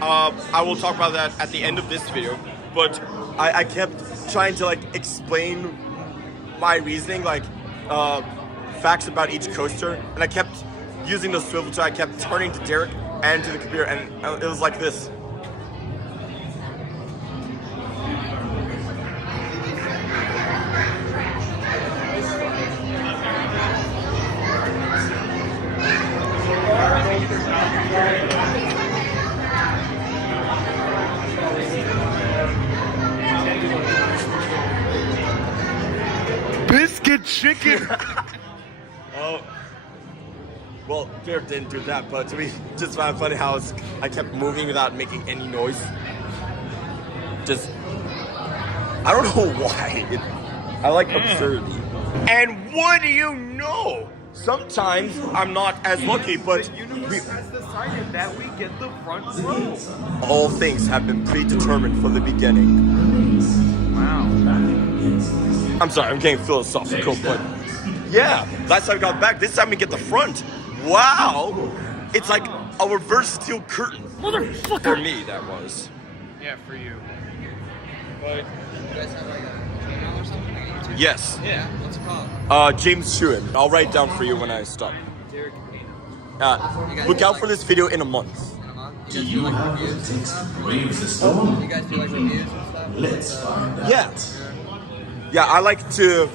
I will talk about that at the end of this video. But I kept trying to, like, explain my reasoning, like, facts about each coaster, and I kept using the swivel chair. I kept turning to Derek and to the computer, and it was like this. Biscuit chicken. Oh, well, Derek didn't do that, but to me, just found it funny how I kept moving without making any noise. Just, I don't know why. I like absurdity. And what do you know? Sometimes I'm not as lucky, but has decided that we get the front row. all things have been predetermined from the beginning. Wow. I'm sorry, I'm getting philosophical, but yeah, last time I got back, this time we get the front. Wow! It's like a reverse steel curtain. Motherfucker! For me, that was. Yeah, for you. But you guys have like a channel or something on YouTube? Yes. Yeah. What's it called? James Shewan. I'll write it down for you when I stop. Derek. Look out for this video in a month. In a month? You guys do like reviews and stuff? You guys do like reviews and stuff? Yeah. Yeah, I like to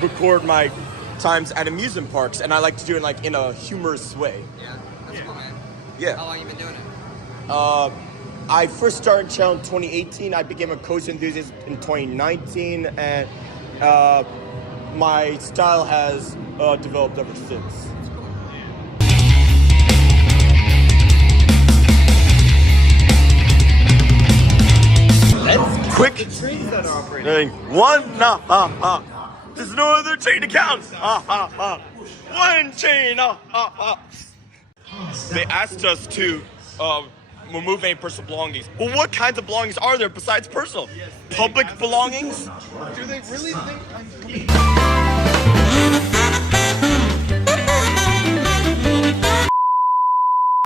record my times at amusement parks, and I like to do it like in a humorous way. Yeah, that's cool, man. Yeah. How long you been doing it? I first started channel in 2018. I became a coaster enthusiast in 2019, and my style has developed ever since. Let's quick. Trains that are operating. One, there's no other train to count. One train. They asked us to remove any personal belongings. Well, what kinds of belongings are there besides personal? Public belongings? Do they really think I'm coming?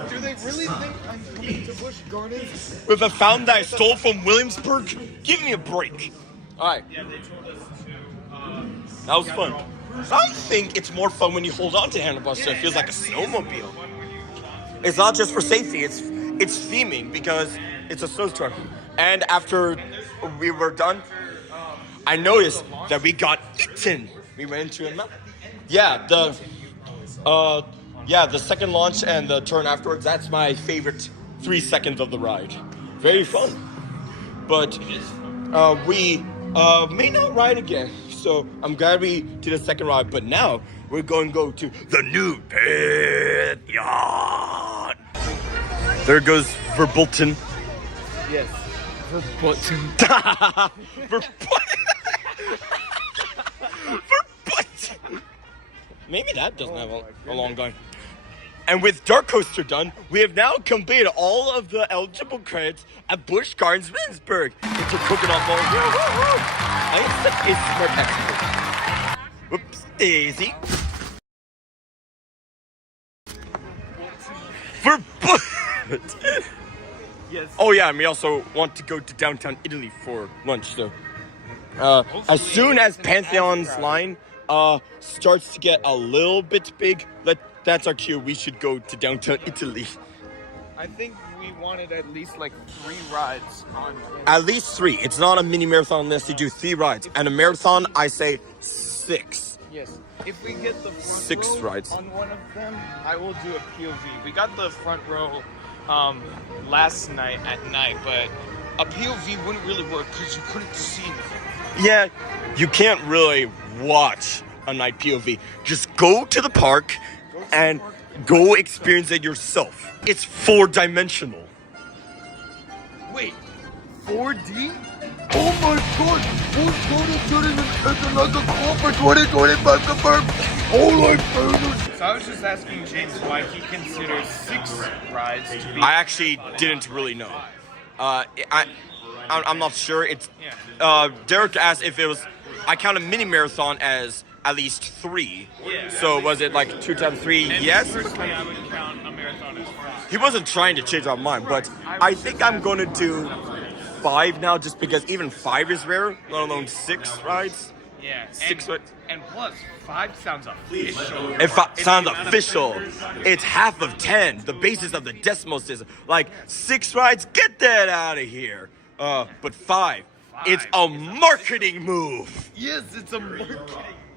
Do they really think I'm coming to Busch Gardens? With a fountain that I stole from Williamsburg? Give me a break. Alright. Yeah, they told us to. That was fun. I think it's more fun when you hold on to handlebars so it feels like a snowmobile. It's not just for safety, it's theming because it's a snowstorm. And after we were done, I noticed that we got eaten. We went into a mountain. Yeah, the second launch and the turn afterwards, that's my favorite 3 seconds of the ride. Very fun. But we may not ride again. So I'm glad we did a second ride, but now we're going to go to the new Pantheon. There goes Verbolten. Yes. Verbolten. Verbolten. Maybe that doesn't have a long line. And with DarKoaster done, we have now completed all of the eligible credits at Busch Gardens Williamsburg. It's a coconut ball. I am such a smart expert. Whoops, daisy. Verbolten. Yes. Oh yeah, and we also want to go to downtown Italy for lunch, so. As soon as Pantheon's line starts to get a little bit big, that's our cue. We should go to downtown Italy. I think we wanted at least like 3 rides on. At least 3. It's not a mini marathon unless you do 3 rides. And a marathon, I say 6. Yes. If we get the front 6 row rides. on one of them, I will do a POV. We got the front row last night at night, but a POV wouldn't really work because you couldn't see anything. Yeah, you can't really watch a night POV. Just go to the park and go experience it yourself. It's 4-dimensional. Wait, 4D? Oh my god! So I was just asking James why he considers 6 rides to be. I actually didn't really know. I'm not sure. It's Derek asked if it was. I count a mini marathon as at least 3. Yeah. So was it like 2 times 3? And Yes. personally, I would count a marathon as 4. He wasn't trying to change our mind, but I think I'm going to do 5 now, just because even 5 is rare, let alone 6 rides. Yeah. 6 rides. And plus, 5 sounds official. If it sounds official, it's half of 10. The basis of the decimal system. Like 6 rides, get that out of here. But 5, it's a marketing move. Yes, it's a marketing.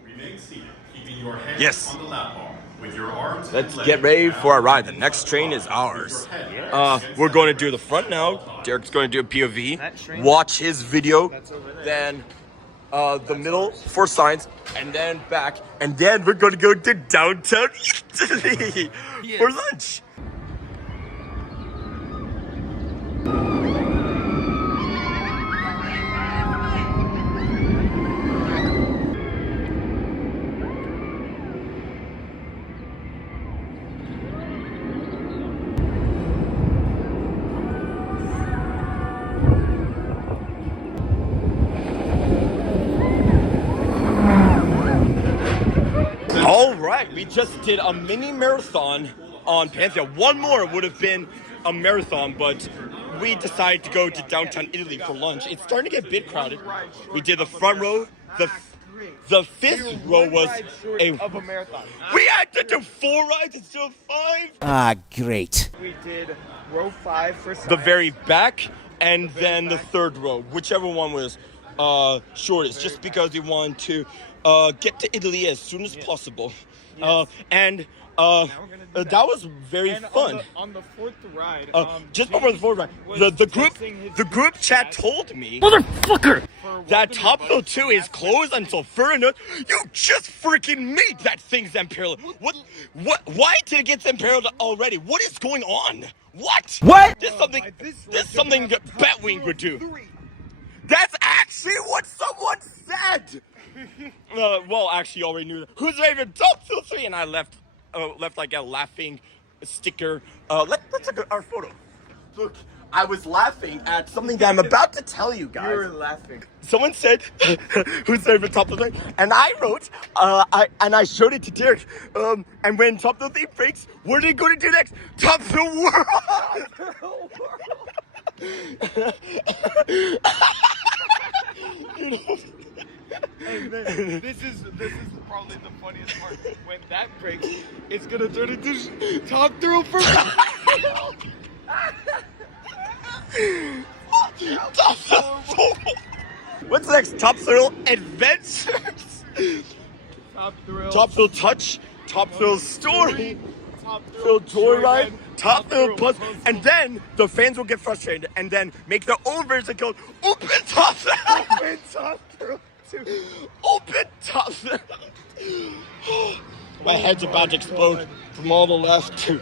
Remain seated, keeping your hands Yes. on the lap bar. With your arms Let's get ready for our ride. The next train is ours. We're going to do the front now. Derek's going to do a POV. Watch his video. Then the middle for science, and then back, and then we're going to go to downtown Italy for lunch. All right, we just did a mini marathon on Pantheon. One more would have been a marathon, but we decided to go to downtown Italy for lunch. It's starting to get a bit crowded. We did the front row. The 5th row was of a marathon. We had to do 4 rides instead of 5. Ah, great. We did row 5 for science. The very back, and then the 3rd row, whichever one was shortest, just because we wanted to get to Italy as soon as possible. And that was very fun. On the 4th ride, just before the 4th ride, the group chat told me, motherfucker, that Top Thrill 2 is closed until further notice. You just freaking made that thing Zamperla. What? Why did it get Zamperla already? What is going on? What? This is something that Batwing would do. That's actually what someone said. Well, actually, you already knew that. Who's ready for Top Thrill 3? And I left like a laughing sticker. Let's look at our photo. Look, I was laughing at something that I'm about to tell you guys. You were laughing. Someone said, "Who's ready for Top Thrill 3?" And I wrote, I showed it to Derek. And when Top Thrill 3 breaks, what are they going to do next? Top Thrill World. Hey man, this is probably the funniest part. When that breaks, it's gonna turn into Top Thrill for What's next? Top Thrill Adventures. Top Thrill Touch. Top Thrill Story. Top Thrill Joyride. Top Thrill Plus. And then the fans will get frustrated and then make their own version called Open Top Thrill. Open Top Thrill 2. Open Top Thrill. My head's about to explode from all the left to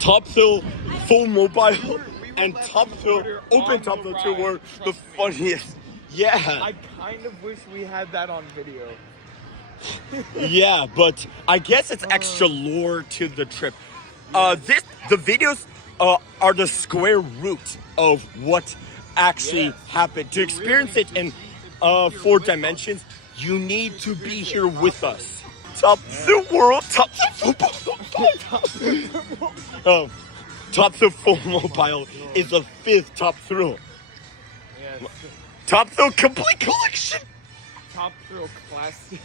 Top Thrill Full Mobile and Top Thrill Open Top Thrill 2 were the funniest. Yeah. I kind of wish we had that on video. Yeah, but I guess it's extra lore to the trip. The videos are the square root of what actually happened. To experience it in 4 dimensions, you need to be here with us. Top Thrill World, Top Thrill Football. Top Thrill Full Mobile is the 5th Top Thrill. Yes. Top Thrill Complete Collection. Top Thrill Classic.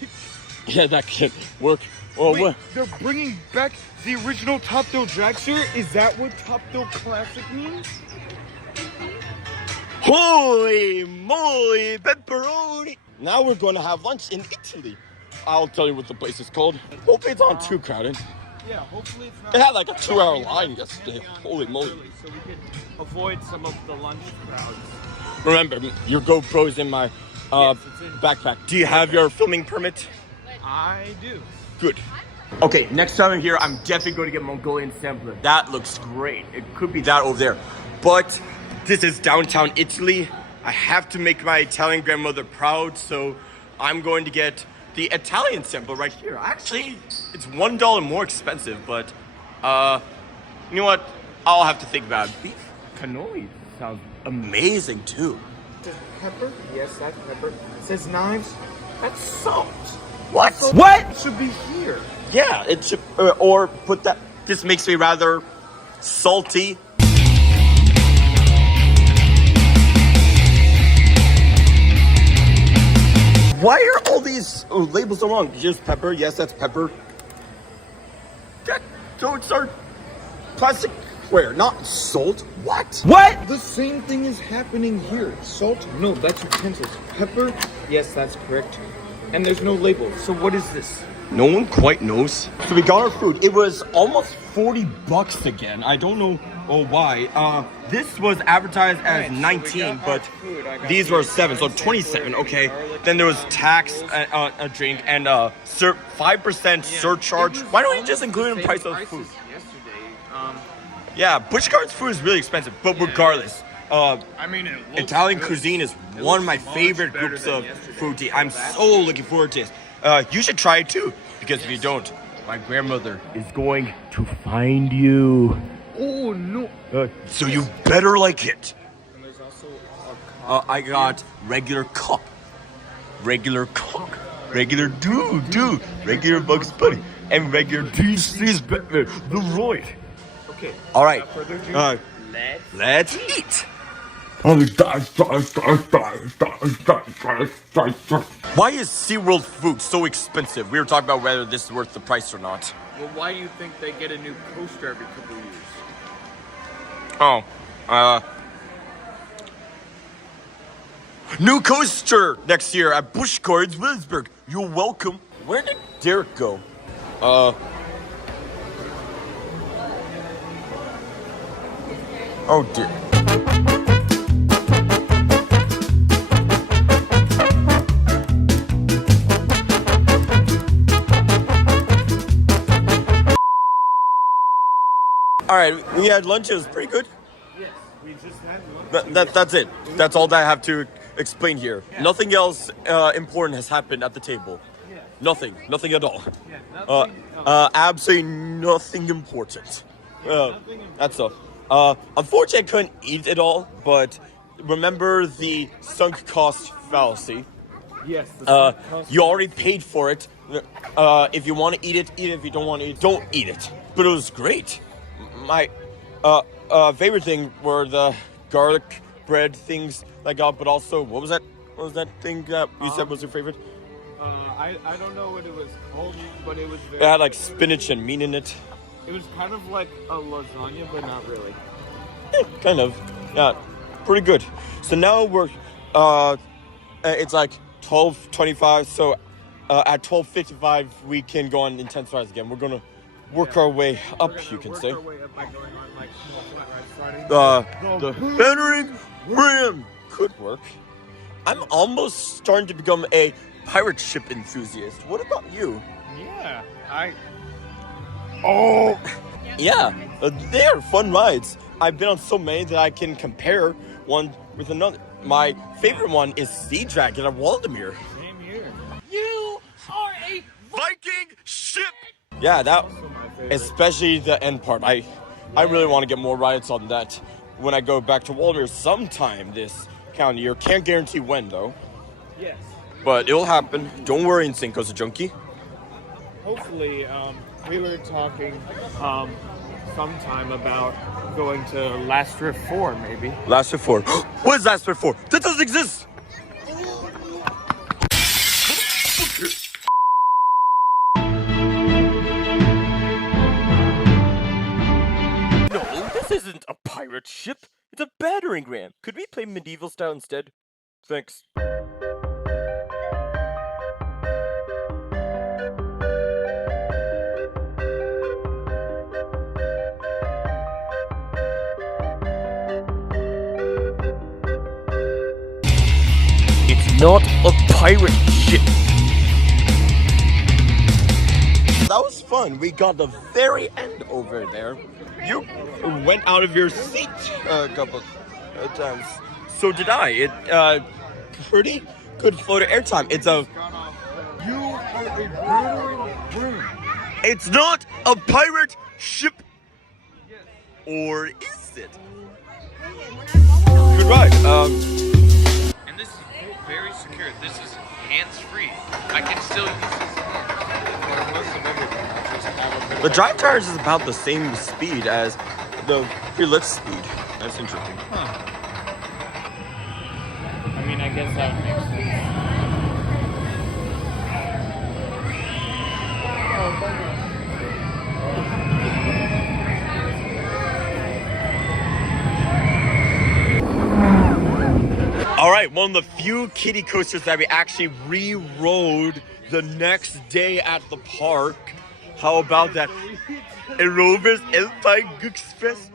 Yeah, that can work. Well, Wait, what? they're bringing back the original Top Dough Dragster? Is that what Top Dough Classic means? Holy moly, pepperoni! Now we're going to have lunch in Italy. I'll tell you what the place is called. Hopefully it's not too crowded. Yeah, hopefully it's not. It had like a 2-hour line yesterday. Holy moly. So we could avoid some of the lunch crowds. Remember, your GoPro's in my backpack. Do you have your filming permit? I do. Good. Okay, next time I'm here, I'm definitely going to get Mongolian sampler. That looks great. It could be that over there. But this is downtown Italy. I have to make my Italian grandmother proud, so I'm going to get the Italian sampler right here. Actually, it's $1 more expensive, but you know what? I'll have to think about it. Beef cannoli sounds amazing too. It says pepper? Yes, that's pepper. It says knives? That's salt. What? Salt What? should be here. Yeah, it should, or put that. This makes me rather salty. Why are all these labels so wrong? Just pepper. Yes, that's pepper. Those are plasticware, not salt. What? What? The same thing is happening here. Salt? No, that's utensils. Pepper? Yes, that's correct. And there's no label. So what is this? No one quite knows. So we got our food. It was almost $40 again. I don't know why. This was advertised as 19, but these were 7, so 27. Okay. Then there was tax, a drink, and 5% surcharge. Why don't you just include in the price of the food? Yeah, Busch Gardens food is really expensive, but regardless. I mean, Italian cuisine is one of my favorite groups of food to eat. I'm so looking forward to it. You should try it too, because if you don't, my grandmother is going to find you. Oh no! So you better like it. And there's also a I got regular cup, regular cock, regular do, regular Bugs Bunny, and regular DC's Batman, the Roid. Okay. All right. Without further ado, Let's eat. Why is SeaWorld food so expensive? We were talking about whether this is worth the price or not. Well, why do you think they get a new coaster every couple of years? Oh, new coaster next year at Busch Gardens Williamsburg. You're welcome. Where did Derek go? Oh dear. All right, we had lunch. It was pretty good. Yes, we just had lunch. That's it. That's all that I have to explain here. Yeah. Nothing else important has happened at the table. Yeah. Nothing at all. Yeah, nothing absolutely nothing important. That's all. Unfortunately, I couldn't eat it all, but remember the sunk cost fallacy. Yes. You already paid for it. If you want to eat it, eat it. If you don't want to eat it, don't eat it. But it was great. My favorite thing were the garlic bread things I got, but also, what was that thing that you said was your favorite? I don't know what it was called, but it was very It had like spinach and meat in it. It was kind of like a lasagna, but not really. Yeah, kind of. Yeah, pretty good. So now we're, it's like 12:25, so at 12:55 we can go on intense rides again. We're gonna work our way up, you can say. Our way up by going on like small flat rides, starting The Entering Rim could work. I'm almost starting to become a pirate ship enthusiast. What about you? Yeah, Yeah, they are fun rides. I've been on so many that I can compare one with another. My favorite one is Sea Dragon at Waldemere. Same here. You are a Viking ship! Yeah, that, especially the end part. I really want to get more rides on that when I go back to Waldemere sometime this calendar year. Can't guarantee when, though. Yes. But it'll happen. Don't worry, Insane Coaster Junkie. Hopefully, we were talking sometime about going to Last Rift 4, maybe. Last Rift 4. What is Last Rift 4? That doesn't exist! pirate ship. It's a battering ram. Could we play medieval style instead? Thanks. It's not a pirate ship. That was fun. We got the very end over there. You went out of your seat a couple of times. So did I. It pretty good flow to airtime. It's a. You are a bird. It's not a pirate ship. Or is it? Good ride. And this is very secure. This is hands-free. I can still use this for most of everything. I just have a The drive tires is about the same speed as the free lift speed. That's interesting. Huh. I mean, I guess that makes sense. All right, one of the few kiddie coasters that we actually re-rode the next day at the park. How about that? Rovers Empire Express.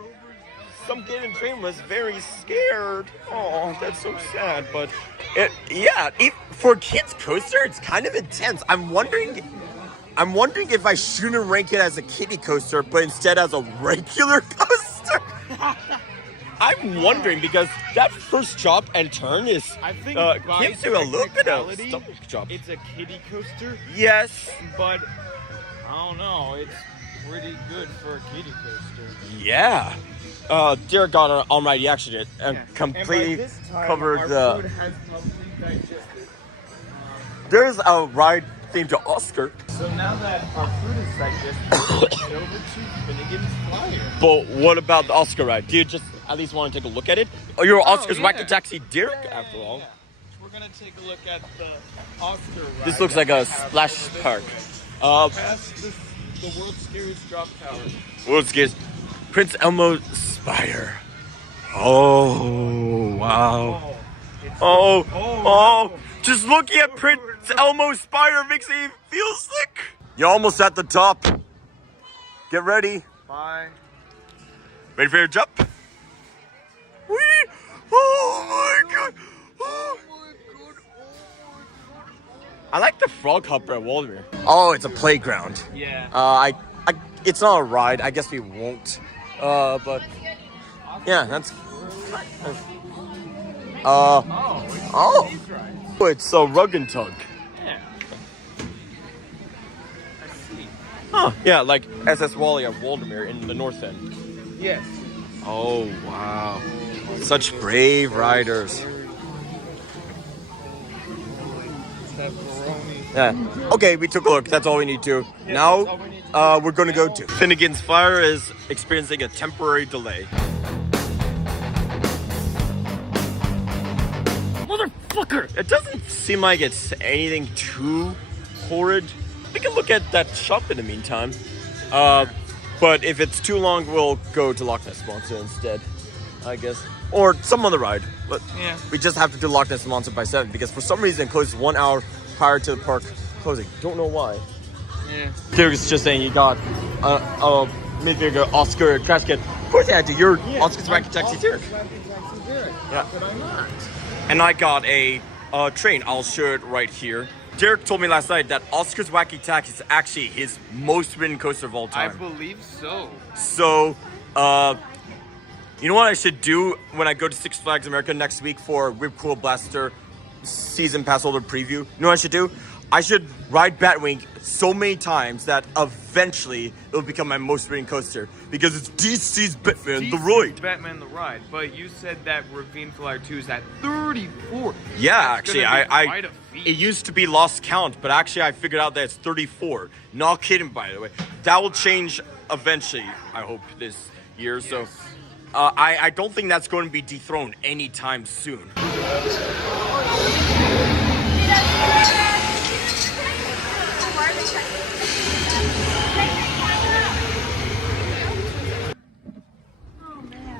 Some kid in the train was very scared. Oh, that's so sad. But for a kids coaster, it's kind of intense. I'm wondering if I shouldn't rank it as a kiddie coaster, but instead as a regular coaster. I'm wondering because that first chop and turn is gives you a little bit of stomach chop. It's a kiddie coaster. Yes, but I don't know. It's pretty good for a kiddie coaster. Yeah. Derek got an all-night reaction to it and completely covered the. Food has probably digested. There's a ride themed to Oscar. So now that our food is digested, we're head over to Finnegan's Flyer. But what about the Oscar ride? Do you just at least want to take a look at it? Oh, you're Oscar's Wacky Taxi Derek, after all. Yeah. We're gonna take a look at the Oscar ride. This looks like a splash park. Past the world's scariest drop tower. World's scariest. Prince Elmo Spire. Oh, wow. Oh, just looking at Prince Elmo Spire makes me feel sick. You're almost at the top. Get ready. Bye. Ready for your jump? Whee! Oh my god! Oh my god! I like the frog hopper at Waldemere. Oh, it's a playground. Yeah. It's not a ride. I guess we won't. But yeah, that's. It's a rug and tug. Yeah. I see. Huh? Yeah, like SS Wally at Waldemere in the north end. Yes. Oh wow! Such brave riders. Yeah. Okay, we took a look. That's all we need to. Now, we're going to go to Finnegan's Fire is experiencing a temporary delay. Motherfucker! It doesn't seem like it's anything too horrid. We can look at that shop in the meantime. But if it's too long, we'll go to Loch Ness Monster instead, I guess. Or some other ride. But yeah, we just have to do Loch Ness Monster by 7 because for some reason it closes 1 hour prior to the park closing. Don't know why. Yeah. Derek's just saying you got a mid-figure Oscar trash can. Of course I had to. You're Oscar's Wacky Taxi Derek. Yeah. But I'm not. And I got a train. I'll show it right here. Derek told me last night that Oscar's Wacky Taxi is actually his most ridden coaster of all time. I believe so. So, you know what I should do when I go to Six Flags America next week for Whip Cool Blaster season pass holder preview? You know what I should do? I should ride Batwing so many times that eventually it'll become my most ridden coaster because it's DC's Batman the Ride. Batman the Ride, but you said that Ravine Flyer 2 is at 34. Yeah, That's actually, quite a feat. it used to be lost count, but actually I figured out that it's 34. Not kidding, by the way. That will change eventually, I hope, this year. Yes. So I don't think that's going to be dethroned anytime soon.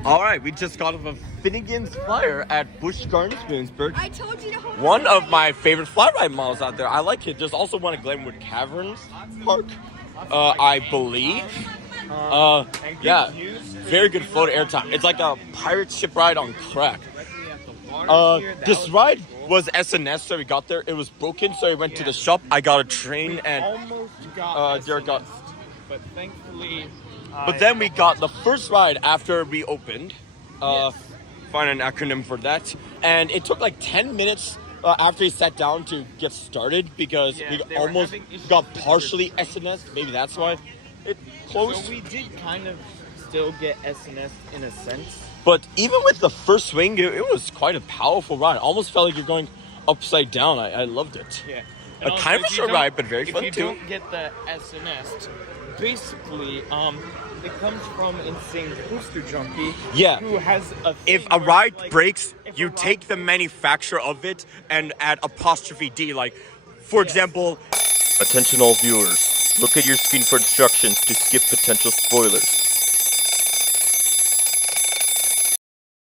All right, we just got off of Finnegan's Fire at Busch Gardens Williamsburg. I told you to hold One of my favorite fly ride models out there. I like it. There's also one at Glenwood Caverns Park, I believe. Yeah, very good float airtime. It's like a pirate ship ride on crack. This ride was SNS, so we got there. It was broken, so I went to the shop. I got a train, and Derek got. But thankfully. But then we got the first ride after we opened. Find an acronym for that. And it took like 10 minutes after we sat down to get started because we almost got partially SNS. Maybe that's why it closed. So we did kind of still get SNS in a sense. But even with the first swing, it was quite a powerful ride. Almost felt like you're going upside down. I loved it. Yeah. A kind of a short ride, but very fun too. If you don't get the SNS, basically, it comes from Insane Coaster Junkie. Yeah. Who has a if a ride breaks, you take the manufacturer of it and add apostrophe D. Like, for example. Attention all viewers. Look at your screen for instructions to skip potential spoilers.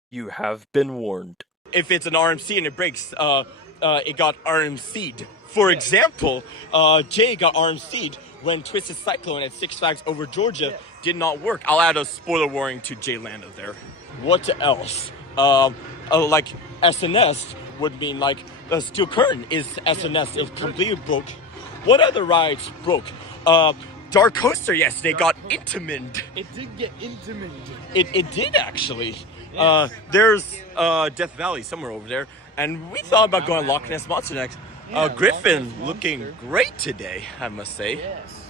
You have been warned. If it's an RMC and it breaks, it got RMC'd. For example, Jay got RMC'd when Twisted Cyclone at Six Flags Over Georgia did not work. I'll add a spoiler warning to Jay Landa there. What else? Like SNS would mean like Steel Curtain is SNS. It completely broke. What other rides broke? DarKoaster yesterday got Intamined. It did get Intamined. It did actually. There's Death Valley somewhere over there, and we thought about going Loch Ness Monster next. Griffin looking great today, I must say. Yes.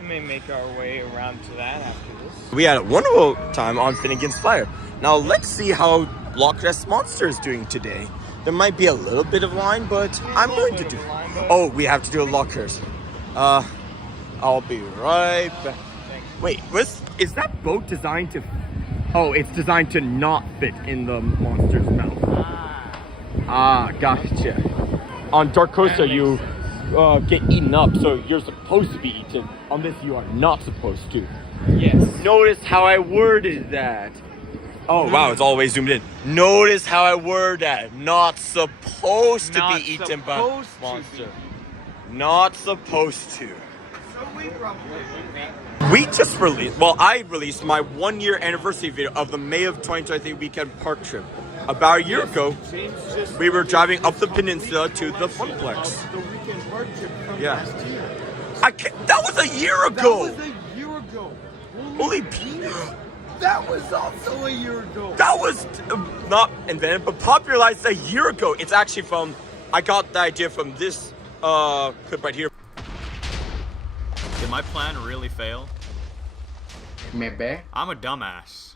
We may make our way around to that after this. We had a wonderful time on Finnegan's Fire. Now let's see how Loch Ness Monster is doing today. There might be a little bit of line, but I'm willing to do it. Oh, we have to do a Loch Ness. I'll be right back. Wait, is that boat designed to... Oh, it's designed to not fit in the monster's mouth. Gotcha. On DarKoaster, you get eaten up, so you're supposed to be eaten. On this, you are not supposed to. Yes. Notice how I worded that. Oh, wow, it's all the way zoomed in. Notice how I worded that. Not supposed to be eaten by a monster. Not supposed to. We just released, I released my 1-year anniversary video of the May of 2023 weekend park trip. About a year ago, we were driving up the peninsula to the Funplex. Yeah. That was a year ago! That was a year ago! Holy That was also a year ago! That was not invented, but popularized a year ago. It's actually from, I got the idea from this clip right here. Did my plan really fail? Maybe. I'm a dumbass.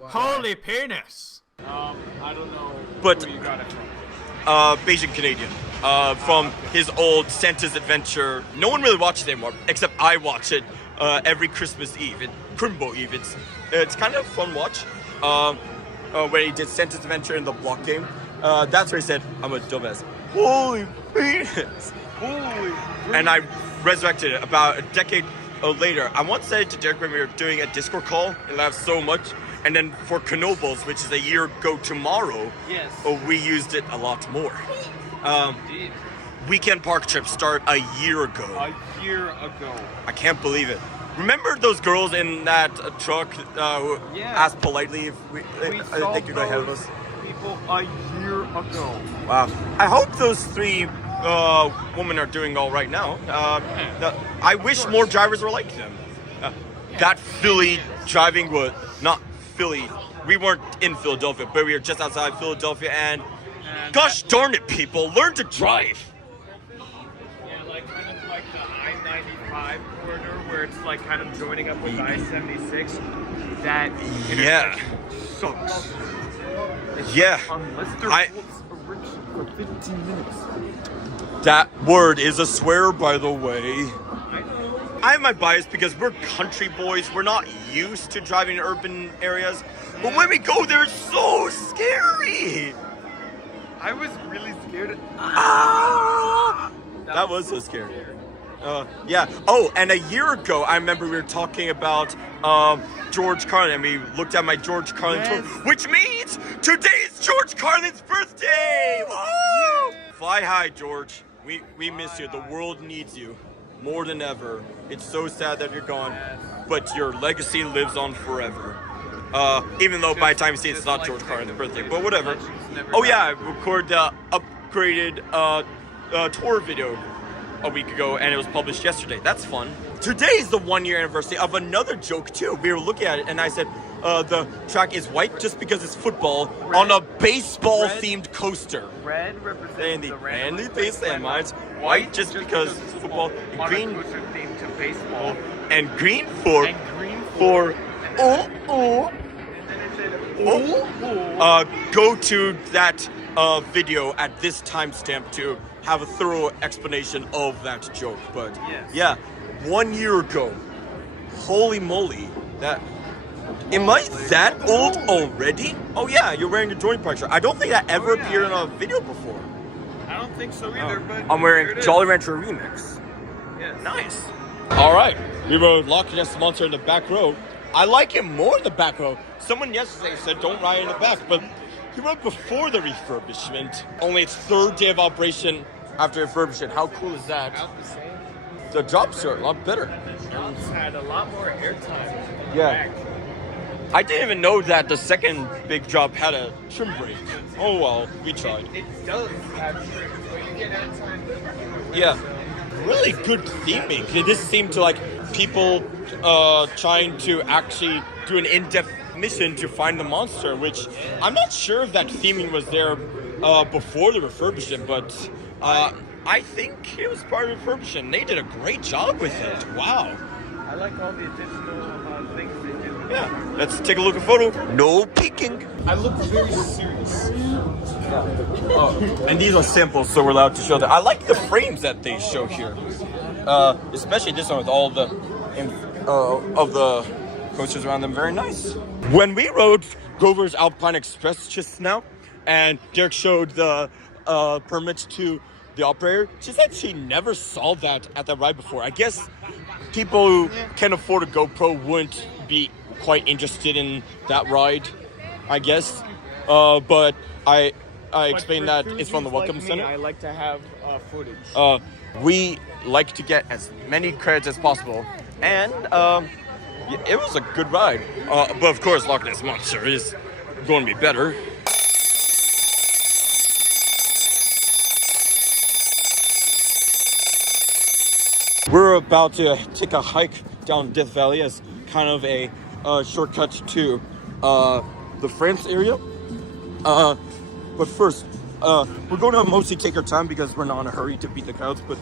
Holy penis! I don't know But, who you got it from. Beijing Canadian. From his old Santa's Adventure. No one really watches it anymore, except I watch it every Christmas Eve. Crimbo Eve. It's kind of a fun watch. When he did Santa's Adventure in the block game. That's where he said, I'm a dumbass. Holy penis! Holy. And I resurrected it about a decade later. I once said it to Derek when we were doing a Discord call. It laughed so much. And then for Knobles, which is a year ago tomorrow, yes, we used it a lot more. Weekend park trips start a year ago. A year ago. I can't believe it. Remember those girls in that truck who asked politely if they could go ahead of us? People a year ago. Wow. I hope those 3 women are doing all right now. I wish more drivers were like them. That Philly driving was not Philly. We weren't in Philadelphia, but we were just outside Philadelphia, and gosh darn it, people, learn to drive. Yeah, like kind of like the I-95 corridor where it's like kind of joining up with I-76. That sucks. Yeah. Unless there was a rich for 15 minutes. That word is a swear, by the way. I have my bias because we're country boys. We're not used to driving in urban areas. But when we go there, it's so scary. I was really scared. That was so scary. Yeah. Oh, and a year ago, I remember we were talking about George Carlin, and we looked at my George Carlin tour, which means today's George Carlin's birthday! Woo! Fly high, George. We miss you. The world needs you more than ever. It's so sad that you're gone, but your legacy lives on forever. Even though by the time you see it's not George Carlin's birthday, but whatever. Oh yeah, I recorded the upgraded tour video a week ago, and it was published yesterday. That's fun. Today is the 1-year anniversary of another joke too. We were looking at it, and I said the track is white just because it's football on a baseball-themed coaster. Red represents the randomly based landmines. White just because it's football. And green themed to baseball. And green for go to that video at this timestamp to have a thorough explanation of that joke. But yeah, 1 year ago, holy moly, am I that old already? Oh yeah, you're wearing a joint puncture. I don't think that ever appeared in a video before. I don't think so either, but I'm wearing Jolly Rancher Remix. Yes. Nice. All right, we rode Loch Ness Monster in the back row. I like him more in the back row. Someone yesterday said don't ride in the back, but he rode before the refurbishment. Only its 3rd day of operation after refurbishment. How cool is that? About the same. The jobs are a lot better. It's had a lot more airtime. Yeah. I didn't even know that the second big job had a trim brake. Oh well, we tried. It does have trim, but you get airtime. Yeah. Really good theming. This seemed to like people trying to actually do an in-depth mission to find the monster, which I'm not sure if that theming was there before the refurbishment, but I think it was part of the refurbishment. They did a great job with it. Wow. I like all the additional things they did. Yeah. Let's take a look at a photo. No peeking. I look very serious. And these are samples, so we're allowed to show them. I like the frames that they show here, especially this one with all the of the coasters around them. Very nice. When we rode Grover's Alpine Express just now, and Derek showed the permits to the operator, she said she never saw that at the ride before. I guess people who can afford a GoPro wouldn't be quite interested in that ride, I guess. But I explained that it's from the Welcome Center. I like to have footage. We like to get as many credits as possible, and it was a good ride. But of course, Loch Ness Monster is going to be better. We're about to take a hike down Death Valley as kind of a shortcut to the France area. But first, we're going to mostly take our time because we're not in a hurry to beat the crowds. But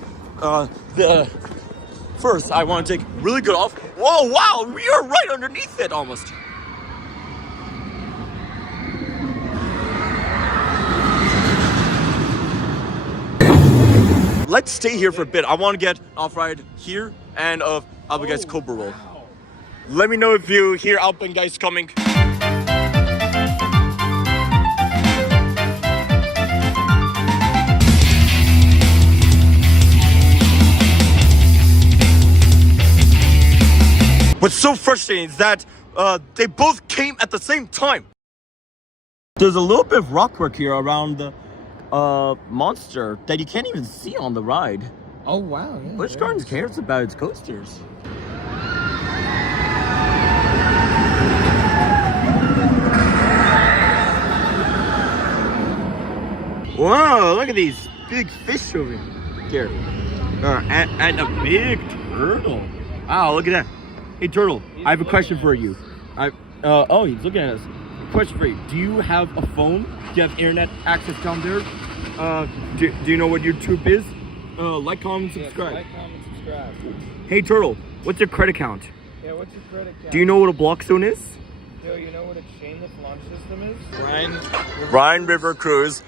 first, I want to take really good off. Whoa, wow, we are right underneath it almost. Let's stay here for a bit. I want to get off-ride here and of Alpengeist Cobra Roll. Let me know if you hear Alpengeist coming. What's so frustrating is that they both came at the same time. There's a little bit of rockwork here around the monster that you can't even see on the ride. Oh wow! Yeah, Busch Gardens cares about its coasters. Whoa! Look at these big fish over here, and a big turtle. Wow! Look at that. Hey turtle, I have a question for you. Oh, he's looking at us. Question for you. Do you have a phone? Do you have internet access down there? Do you know what YouTube is? Like, comment, subscribe. Like, comment, subscribe. Hey Turtle, what's your credit count? Yeah, what's your credit count? Do you know what a block zone is? Yo, you know what a chainless launch system is? Rhine River Cruise.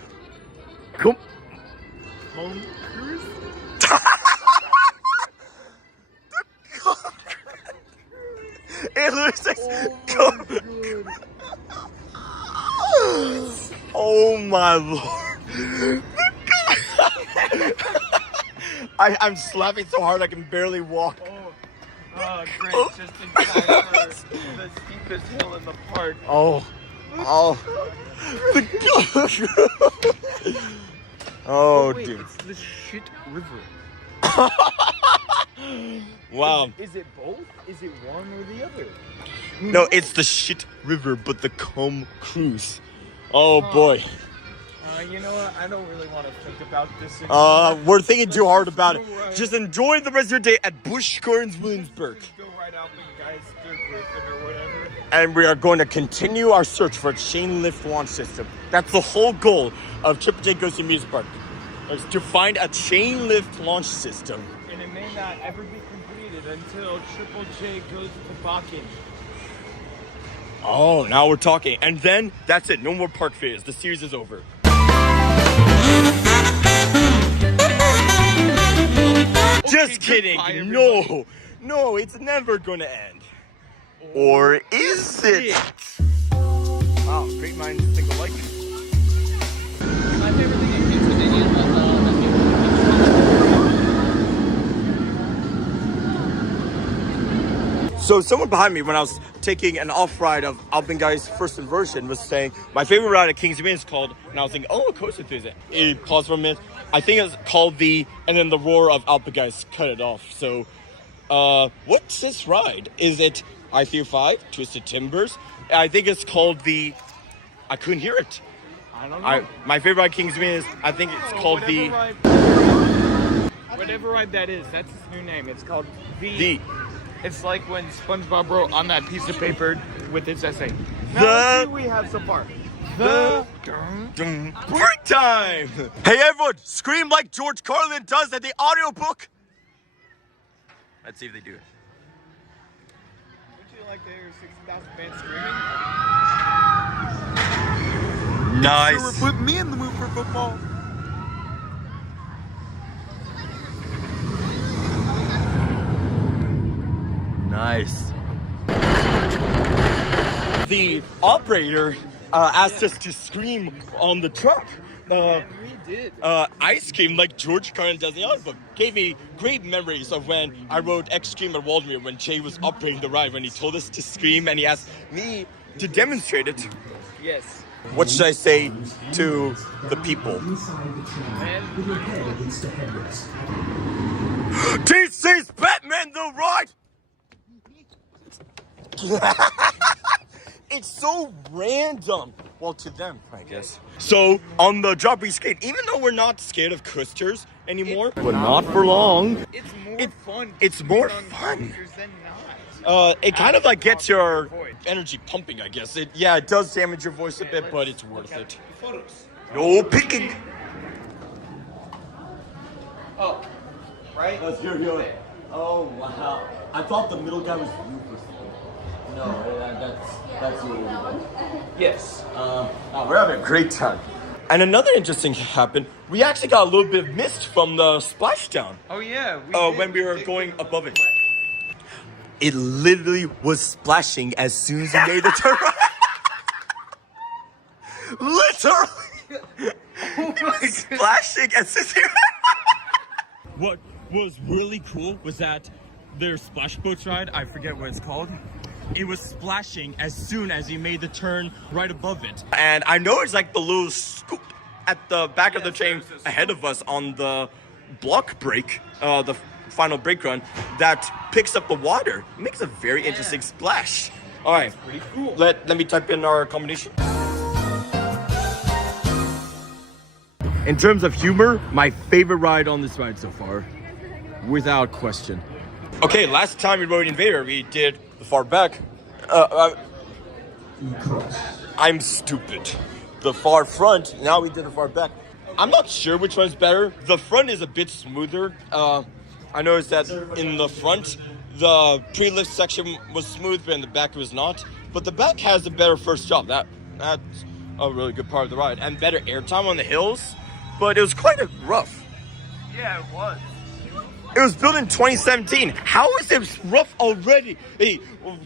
Cool. Home cruise? It looks like Oh my lord. I'm slapping so hard I can barely walk. Oh, great. Just in time for the steepest hill in the park. Oh. Oh, wait, dude. it's the shit river. Wow. Is it both? Is it one or the other? No, it's the shit river, but the cum cruise. Oh, boy. You know what? I don't really want to think about this anymore. We're thinking too hard about it. Just enjoy the rest of your day at Busch Gardens Williamsburg. Go right out the guy's Griffin or whatever. And we are going to continue our search for a chain lift launch system. That's the whole goal of Triple J Goes to Amusement Park, is to find a chain lift launch system. And it may not ever be completed until Triple J goes to Bakken. Oh, now we're talking. And then, that's it. No more park videos. The series is over. Just kidding. No, it's never gonna end. Or is it? Wow, great minds think alike. My favorite thing in Pennsylvania is So someone behind me, when I was taking an off-ride of Alpenguy's first inversion, was saying, my favorite ride at Kings Dominion is called, and I was thinking, oh, a coaster enthusiast. It paused for a minute. I think it's called and then the roar of Alpenguy's cut it off. So, what's this ride? Is it I-305, Twisted Timbers? I think it's called I couldn't hear it. I don't know. My favorite ride at Kings Dominion is, I think it's called whatever ride that is, that's its new name. It's called the. It's like when SpongeBob wrote on that piece of paper with his essay. Now let's see what we have so far. Break time! Hey everyone, scream like George Carlin does at the audiobook. Let's see if they do it. Would you like to hear 60,000 fans screaming? Nice. Sure, put me in the mood for football. Nice. The operator asked us to scream on the truck. We did. I screamed like George Carlin does in the audiobook. Gave me great memories of when I rode Extreme at Waldemere when Jay was operating the ride, when he told us to scream and he asked me to demonstrate it. Yes. What should I say to the people? DC's Batman the Ride! It's so random. Well, to them, I guess. So, on the drop we skate, even though we're not scared of coasters anymore, but not for long. It's more fun. It's more fun. Than not. It kind of like gets your energy pumping, I guess. It does damage your voice a bit, but it's worth it. No picking. Oh, right? Let's hear it. Oh, wow. I thought the middle guy was you for something. No, that's you. Yes. We're having a great time. And another interesting thing happened. We actually got a little bit of mist from the splashdown. Oh yeah. When we were going above it. It literally was splashing as soon as we made the turn. Literally. It was splashing as soon as What was really cool was that their splash boats ride, I forget what it's called, it was splashing as soon as he made the turn right above it. And I know it's like the little scoop at the back of the train ahead of us on the block break, the final brake run, that picks up the water. It makes a very interesting splash. All right, Pretty cool. let me type in our combination. In terms of humor, my favorite ride on this ride so far, without question. Okay, last time we rode Invader, we did the far back. I'm stupid. The far front, now we did the far back. I'm not sure which one's better. The front is a bit smoother. I noticed that in the front, the pre-lift section was smooth, but in the back it was not. But the back has a better first jump. That's a really good part of the ride. And better airtime on the hills, but it was quite rough. Yeah, it was. It was built in 2017. How is it rough already? Hey,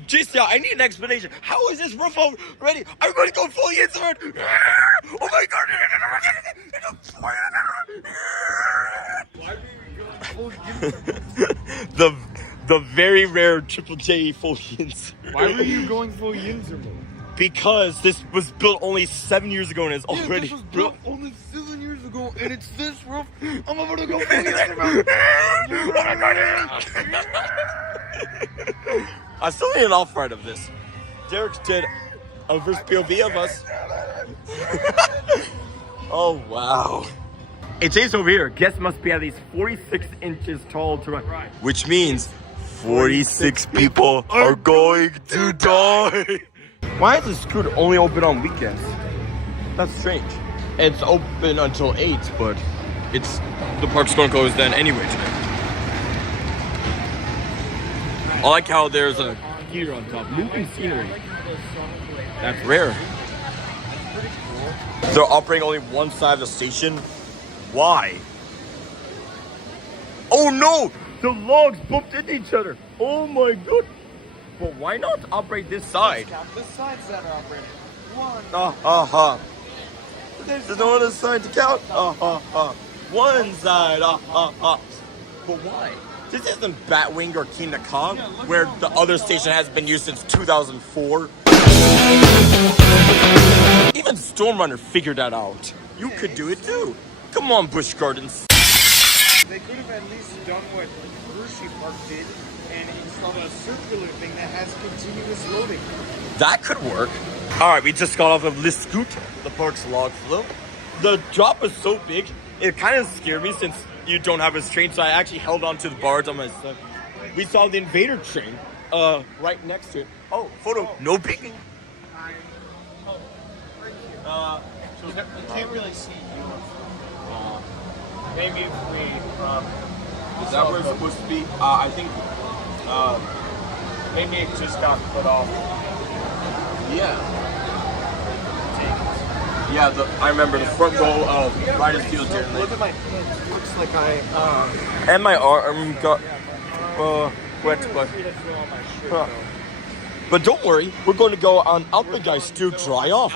GCL, I need an explanation. How is this rough already? I'm going to go fully inside. Oh my god. Why were you going the very rare Triple J full Yinzer. Why were you going full Yinzer mode? Because this was built only 7 years ago and it's already this was built only 7 years ago and it's this rough. I'm about to go full Yinzer mode. I still need an off-ride of this. Derek did a first POV of us. Oh, wow. It says over here, guests must be at least 46 inches tall to run. Right. Which means 46 people are going to die. Why is the scooter only open on weekends? That's strange. It's open until 8, but the park's gonna close then anyway today. I like how there's a heater on top. Moving scenery. That's rare. They're operating only one side of the station. Why? Oh no! The logs bumped into each other. Oh my god. But why not operate this side? The sides that are operating. One. There's no other side to count. One side. But why? This isn't Batwing or King of Kong, where the other station has been used since 2004. Even Stormrunner figured that out. You could do it too. Come on, Busch Gardens. They could have at least done what Hershey Park did and installed a circular thing that has continuous loading. That could work. All right, we just got off of Liscoot, the park's log float. The drop was so big, it kind of scared me since you don't have a train, so I actually held on to the bars on my stuff. We saw the Invader train right next to it. Oh, photo, no peeking. You can't really see you. Maybe if we. Is that where it's supposed to be? I think. Maybe it just got put off. Yeah. Yeah, I remember the front row of Riders Field there. Look at my head. Looks like And my arm got wet, but don't worry, we're going to go on Alpengeist to dry off.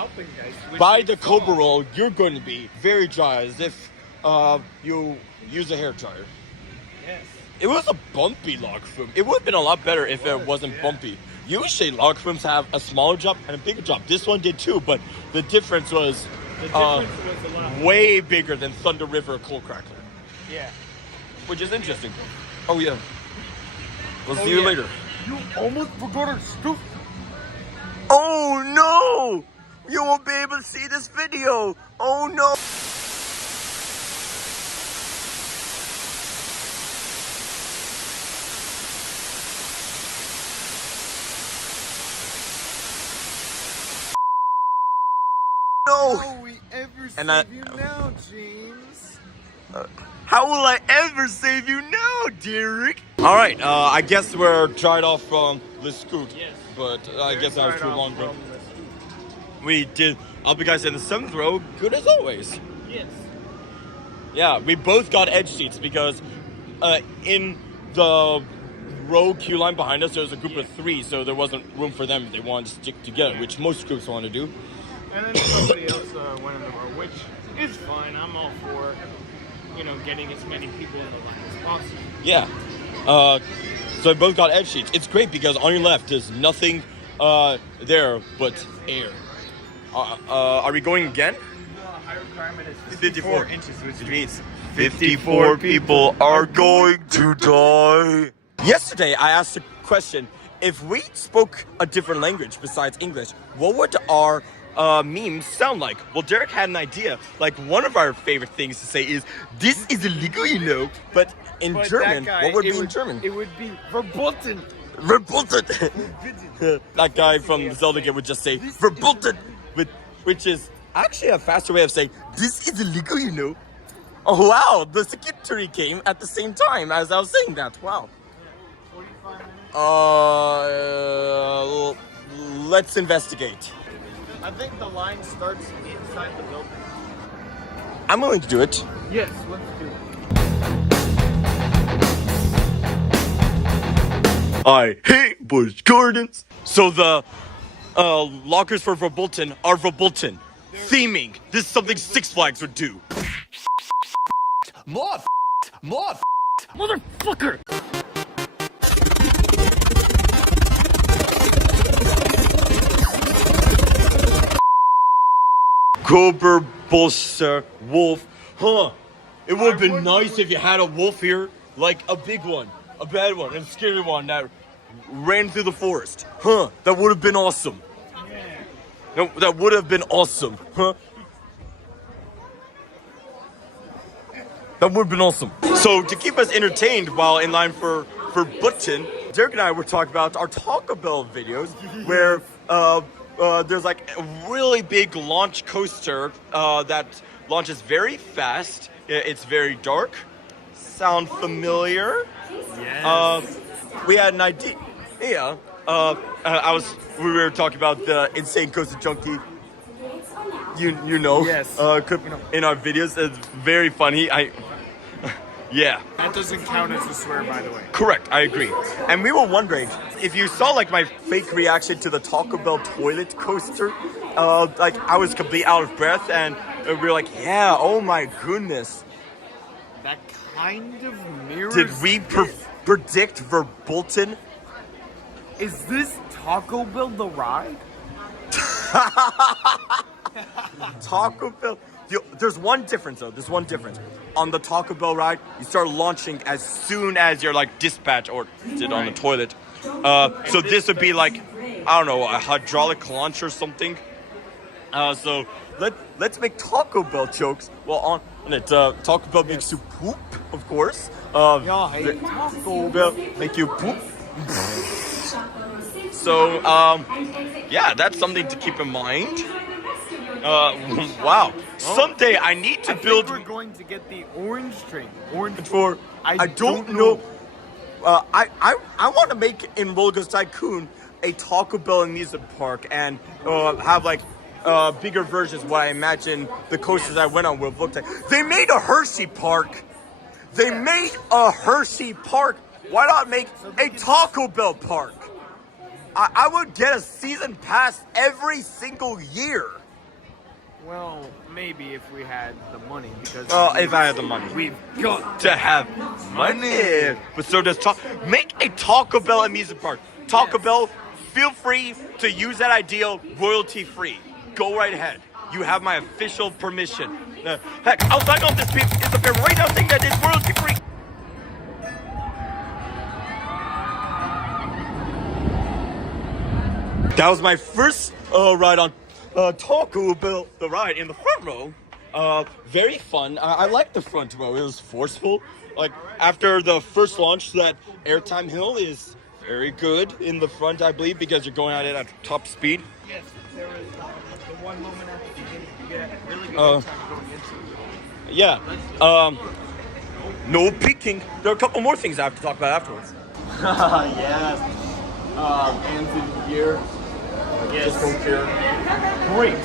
By the Cobra Roll, you're going to be very dry, as if you use a hair dryer. Yes. It was a bumpy log flume. It would have been a lot better if it wasn't bumpy. Usually log flumes have a smaller drop and a bigger drop. This one did too, but the difference was way bigger than Thunder River Coal Crackler. Yeah. Which is interesting. Oh yeah. We'll see you later. You almost forgot to scoop. Oh no! You won't be able to see this video. Oh no! No! How will we ever save you now, James? How will I ever save you now, Derek? All right, I guess we're dried off from Liscoot. Yes. But I guess that was too long. But we did. I'll be guys in the 7th row. Good as always. Yes. Yeah, we both got edge seats because in the row queue line behind us, there was a group of 3, so there wasn't room for them. They wanted to stick together, which most groups want to do. And then somebody else went in the row, which is fine. I'm all for, getting as many people in the line as possible. Yeah. So we both got edge seats. It's great because on your left there's nothing there but air. Are we going again? The high requirement is 54 inches, which means 54 people are going to die. Yesterday I asked a question. If we spoke a different language besides English, what would our memes sound like? Well, Derek had an idea. Like, one of our favorite things to say is, "This is illegal, But in German, what would be in German? It would be verboten. Verboten. That guy from Zelda game would just say, verboten. Which is actually a faster way of saying, "This is illegal, Oh, wow. The secretary came at the same time as I was saying that. Wow. 45 minutes? Let's investigate. I think the line starts inside the building. I'm willing to do it. Yes, let's do it. I hate Busch Gardens. So the lockers for Verbolten are Verbolten. Theming. This is something Six Flags would do. More Motherfucker! Cobra, Buster, wolf. Huh. It would have been nice if you had a wolf here. Like a big one, a bad one, and a scary one that ran through the forest. Huh. That would have been awesome. No, that would have been awesome. Huh. That would have been awesome. So to keep us entertained while in line for Button, Derek and I were talking about our Taco Bell videos where there's like a really big launch coaster that launches very fast. It's very dark. Sound familiar? Yes. We had an idea. Yeah. We were talking about the Insane Coaster Junkie. You know. Yes. In our videos, it's very funny. Yeah. That doesn't count as a swear, by the way. Correct, I agree. And we were wondering if you saw like my fake reaction to the Taco Bell toilet coaster. Like I was completely out of breath, and we were like, "Yeah, oh my goodness." That kind of mirrors. Did we predict Verbolten? Is this Taco Bell the ride? Taco Bell. There's one difference though. There's one difference. On the Taco Bell ride, you start launching as soon as you're like dispatched or did on the toilet. So this would be like, I don't know, a hydraulic launch or something. So let's make Taco Bell jokes. Well, on it, Taco Bell makes you poop, of course. Y'all hate Taco Bell make you poop. So yeah, that's something to keep in mind. Wow. Someday I need to build. We're going to get the orange train. Orange for. I don't know. I want to make in Roller Coaster Tycoon a Taco Bell amusement park and have like bigger versions. What I imagine the coasters I went on would have looked like. They made a Hershey Park. They made a Hershey Park. Why not make a Taco Bell park? I would get a season pass every single year. Well, maybe if we had the money, because if I had the money, we've got to have money. But so does make a Taco Bell amusement park. Taco Bell, feel free to use that idea royalty free. Go right ahead. You have my official permission. Heck, I'll sign off this piece. It's up here right now saying that it's royalty free. That was my first ride on Taco Bell, the ride in the front row. Very fun. I like the front row. It was forceful. Like after the first launch, that airtime hill is very good in the front, I believe, because you're going at it at top speed. Yes, there was the one moment at the beginning you get really good airtime going into it. Yeah. No peeking. There are a couple more things I have to talk about afterwards. Yes. Hands in gear. Yes. Just don't care. Great.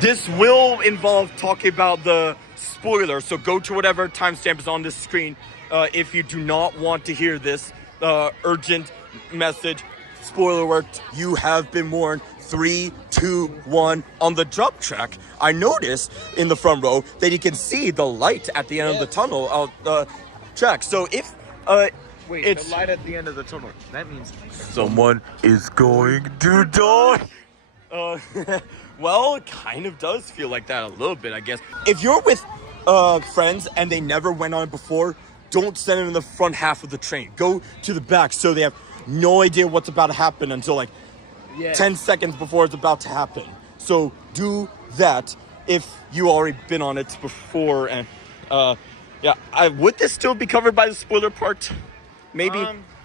This will involve talking about the spoiler. So go to whatever timestamp is on this screen. If you do not want to hear this urgent message, spoiler alert, you have been warned. 3, 2, 1. On the drop track, I noticed in the front row that you can see the light at the end of the tunnel of the track. So if wait, it's the light at the end of the tunnel. That means someone is going to die. Well, it kind of does feel like that a little bit, I guess. If you're with friends and they never went on it before, don't send them in the front half of the train. Go to the back so they have no idea what's about to happen until like 10 seconds before it's about to happen. So do that if you already been on it before. And yeah, would this still be covered by the spoiler part? Maybe.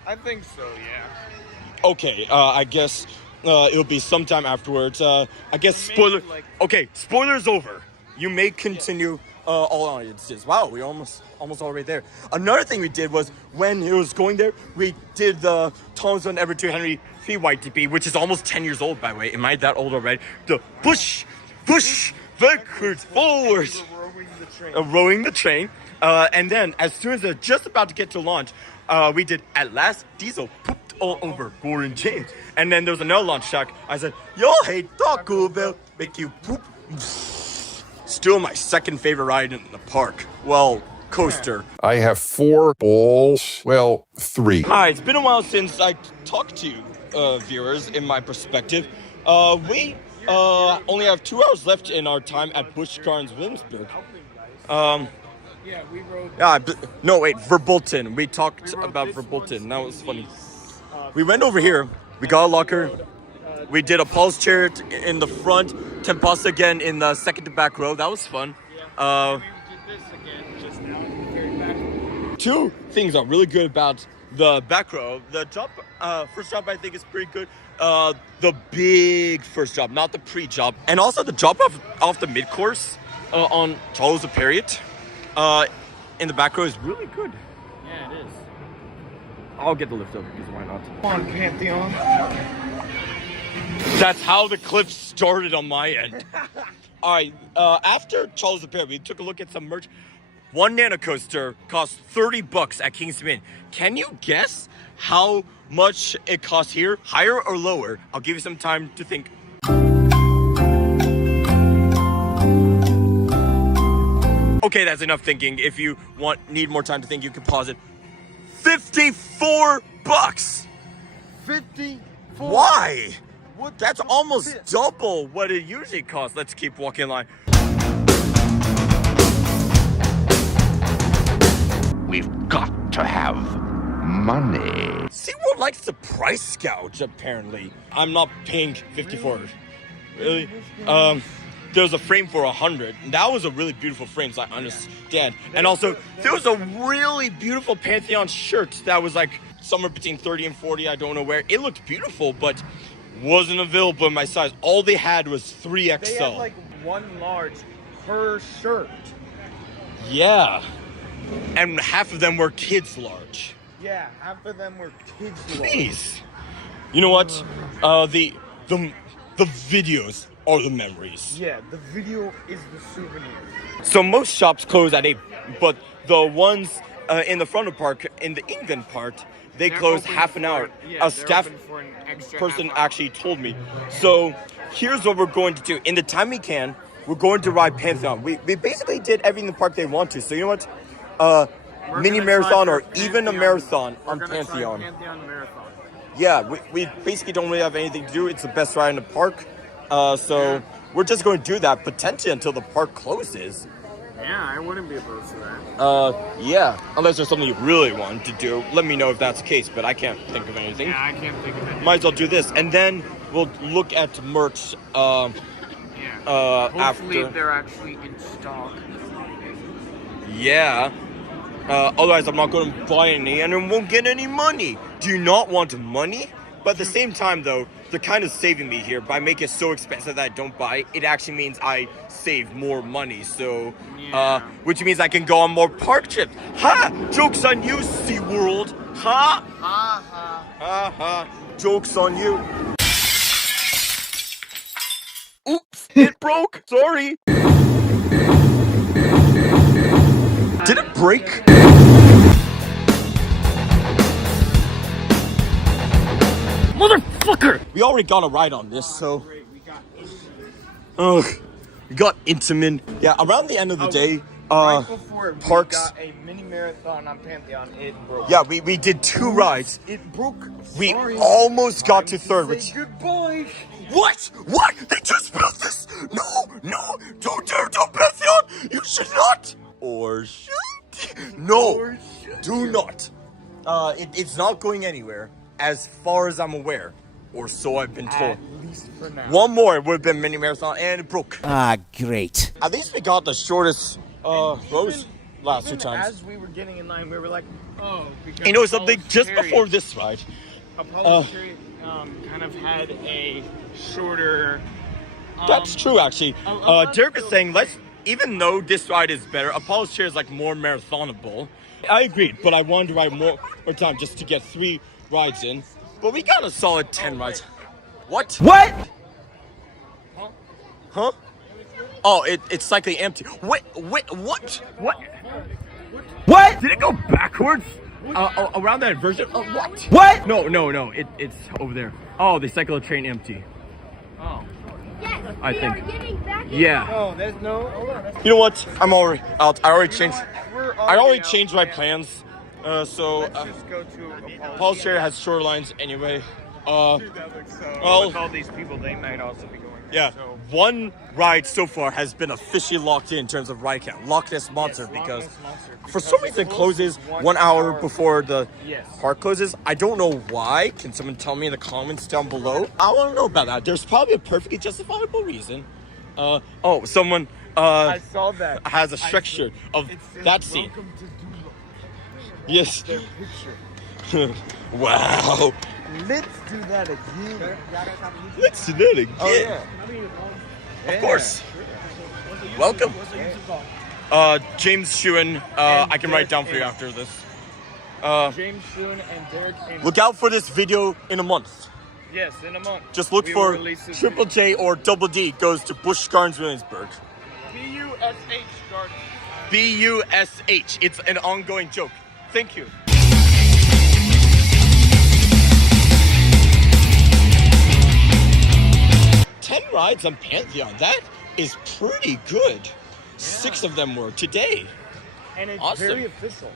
I think so. Yeah. Okay, I guess it'll be sometime afterwards. I guess spoiler. Okay, spoilers over. You may continue all audiences. Wow, we almost already there. Another thing we did was when it was going there, we did the Thomas and Ever 2 Henry Fee YTP, which is almost 10 years old, by the way. Am I that old already? The push, backwards, forwards. Rowing the train. And then, as soon as they're just about to get to launch, we did At Last Diesel pooped all over Gordon James. And then there was another launch track. I said, y'all hate Taco Bell, make you poop. Still my second favorite ride in the park. Well, coaster. I have 4 balls. Well, 3. Hi, it's been a while since I talked to viewers in my perspective. We only have 2 hours left in our time at Busch Gardens Williamsburg. No, wait, Verbolten. We talked about Verbolten. That was funny. We went over here. We got a locker. We did a pulse chair in the front. Tempasa again in the second to back row. That was fun. Two things are really good about the back row. The drop, first drop I think is pretty good. The big first drop, not the pre-drop. And also the drop off the mid-course on Charles Period in the back row is really good. Yeah, it is. I'll get the lift over because why not? Come on, Pantheon. That's how the clip started on my end. All right, after Charles Period, we took a look at some merch. One Nano Coaster costs $30 at Kingston. Can you guess how much it costs here? Higher or lower? I'll give you some time to think. Okay, that's enough thinking. If you need more time to think, you can pause it. $54. 54. Why? What? That's almost double what it usually costs. Let's keep walking in line. We've got to have money. SeaWorld likes to price gouge, apparently. I'm not paying $54. Really? There was a frame for $100. That was a really beautiful frame, so I understand. And also, there was a really beautiful Pantheon shirt that was like somewhere between 30 and 40. I don't know where. It looked beautiful, but wasn't available in my size. All they had was 3XL. They had like 1 large per shirt. Yeah. And half of them were kids large. Yeah, half of them were kids large. Please. You know what? The videos are the memories. Yeah, the video is the souvenir. So most shops close at 8, but the ones in the front of the park, in the England part, they're close half an hour. Yeah, a staff person actually told me. So here's what we're going to do. In the time we can, we're going to ride Pantheon. We basically did everything in the park they want to. So you know what? Mini marathon or even a marathon on Pantheon. Pantheon marathon. Yeah, we basically don't really have anything to do. It's the best ride in the park. So we're just going to do that potentially until the park closes. Yeah, I wouldn't be opposed to that. Yeah, unless there's something you really want to do. Let me know if that's the case, but I can't think of anything. Yeah, I can't think of anything. Might as well do this. And then we'll look at merch Hopefully after. they're actually in stock. Yeah. Otherwise, I'm not going to buy any and I won't get any money. Do you not want money? But at the same time, though, they're kind of saving me here by making it so expensive that I don't buy it. It actually means I save more money. So, which means I can go on more park trips. Ha! Joke's on you, SeaWorld. Ha! Ha ha. Ha ha. Joke's on you. Oops, it broke. Sorry. Did it break? Motherfucker! We already got a ride on this, so. We got Intamin. Yeah, around the end of the day, right before parks. We got a mini marathon on Pantheon. It broke. Yeah, we did 2 rides. It broke. We almost got to 3rd, which. Goodbye. What? What? They just built this? No! Don't dare to Pantheon! You should not! Or should? No! Do not. It's not going anywhere, as far as I'm aware. Or so I've been told. At least for now. One more, it would have been mini marathon, and it broke. Ah, great. At least we got the shortest rows last 2 times. As we were getting in line, we were like, oh, because You know something? Just before this ride, Apollo's Chariot kind of had a shorter. that's true, actually. Derek is saying, even though this ride is better, Apollo's Chair is like more marathonable. I agreed, but I wanted to ride more time just to get 3 rides in. But we got a solid 10 rides. What? What? Huh? Oh, it's slightly empty. Wait, what? What? Did it go backwards? Around that version? What? What? No. It's over there. Oh, they cycle a train empty. Oh. I think. Yeah. Oh, there's no. Hold on. You know what? I'm already out. I already changed. We're I already out, changed my man. plans. So Let's just go to Paul's Share has shorelines anyway. Dude, that looks so. Well, With all these people, they might also be going. yeah. So. One ride so far has been officially locked in terms of ride count. Loch Ness Monster, because for some reason it closes 1 hour before the park closes. I don't know why. Can someone tell me in the comments down below? I want to know about that. There's probably a perfectly justifiable reason. Someone I saw that. has a Shrek shirt of that scene. Yes. Wow. Let's do that again. Let's do that again. Oh, yeah. Of course. Welcome. James Shewan. I can write down for you after this. James Shewan and Derek. And Look out for this video in a month. yes, in a month. Just look We will for release this Triple J or Double D goes to Busch Gardens Williamsburg. B-U-S-H Garden. B-U-S-H. It's an ongoing joke. Thank you. Ten rides on Pantheon. That is pretty good. 6 of them were today. And it's Awesome. very official.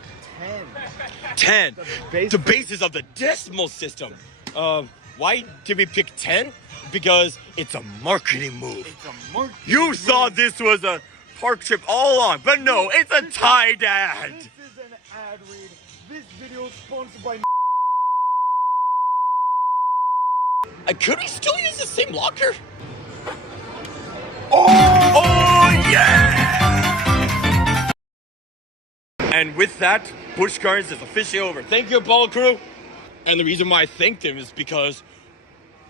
10. The basis of the decimal system. Why did we pick 10? Because it's a marketing move. You thought this was a park trip all along, but no, it's a Tide ad. This is an ad read. This video is sponsored by. Could we still use the same locker? Oh yeah! And with that, Busch Gardens is officially over. Thank you, Apollo crew. And the reason why I thanked him is because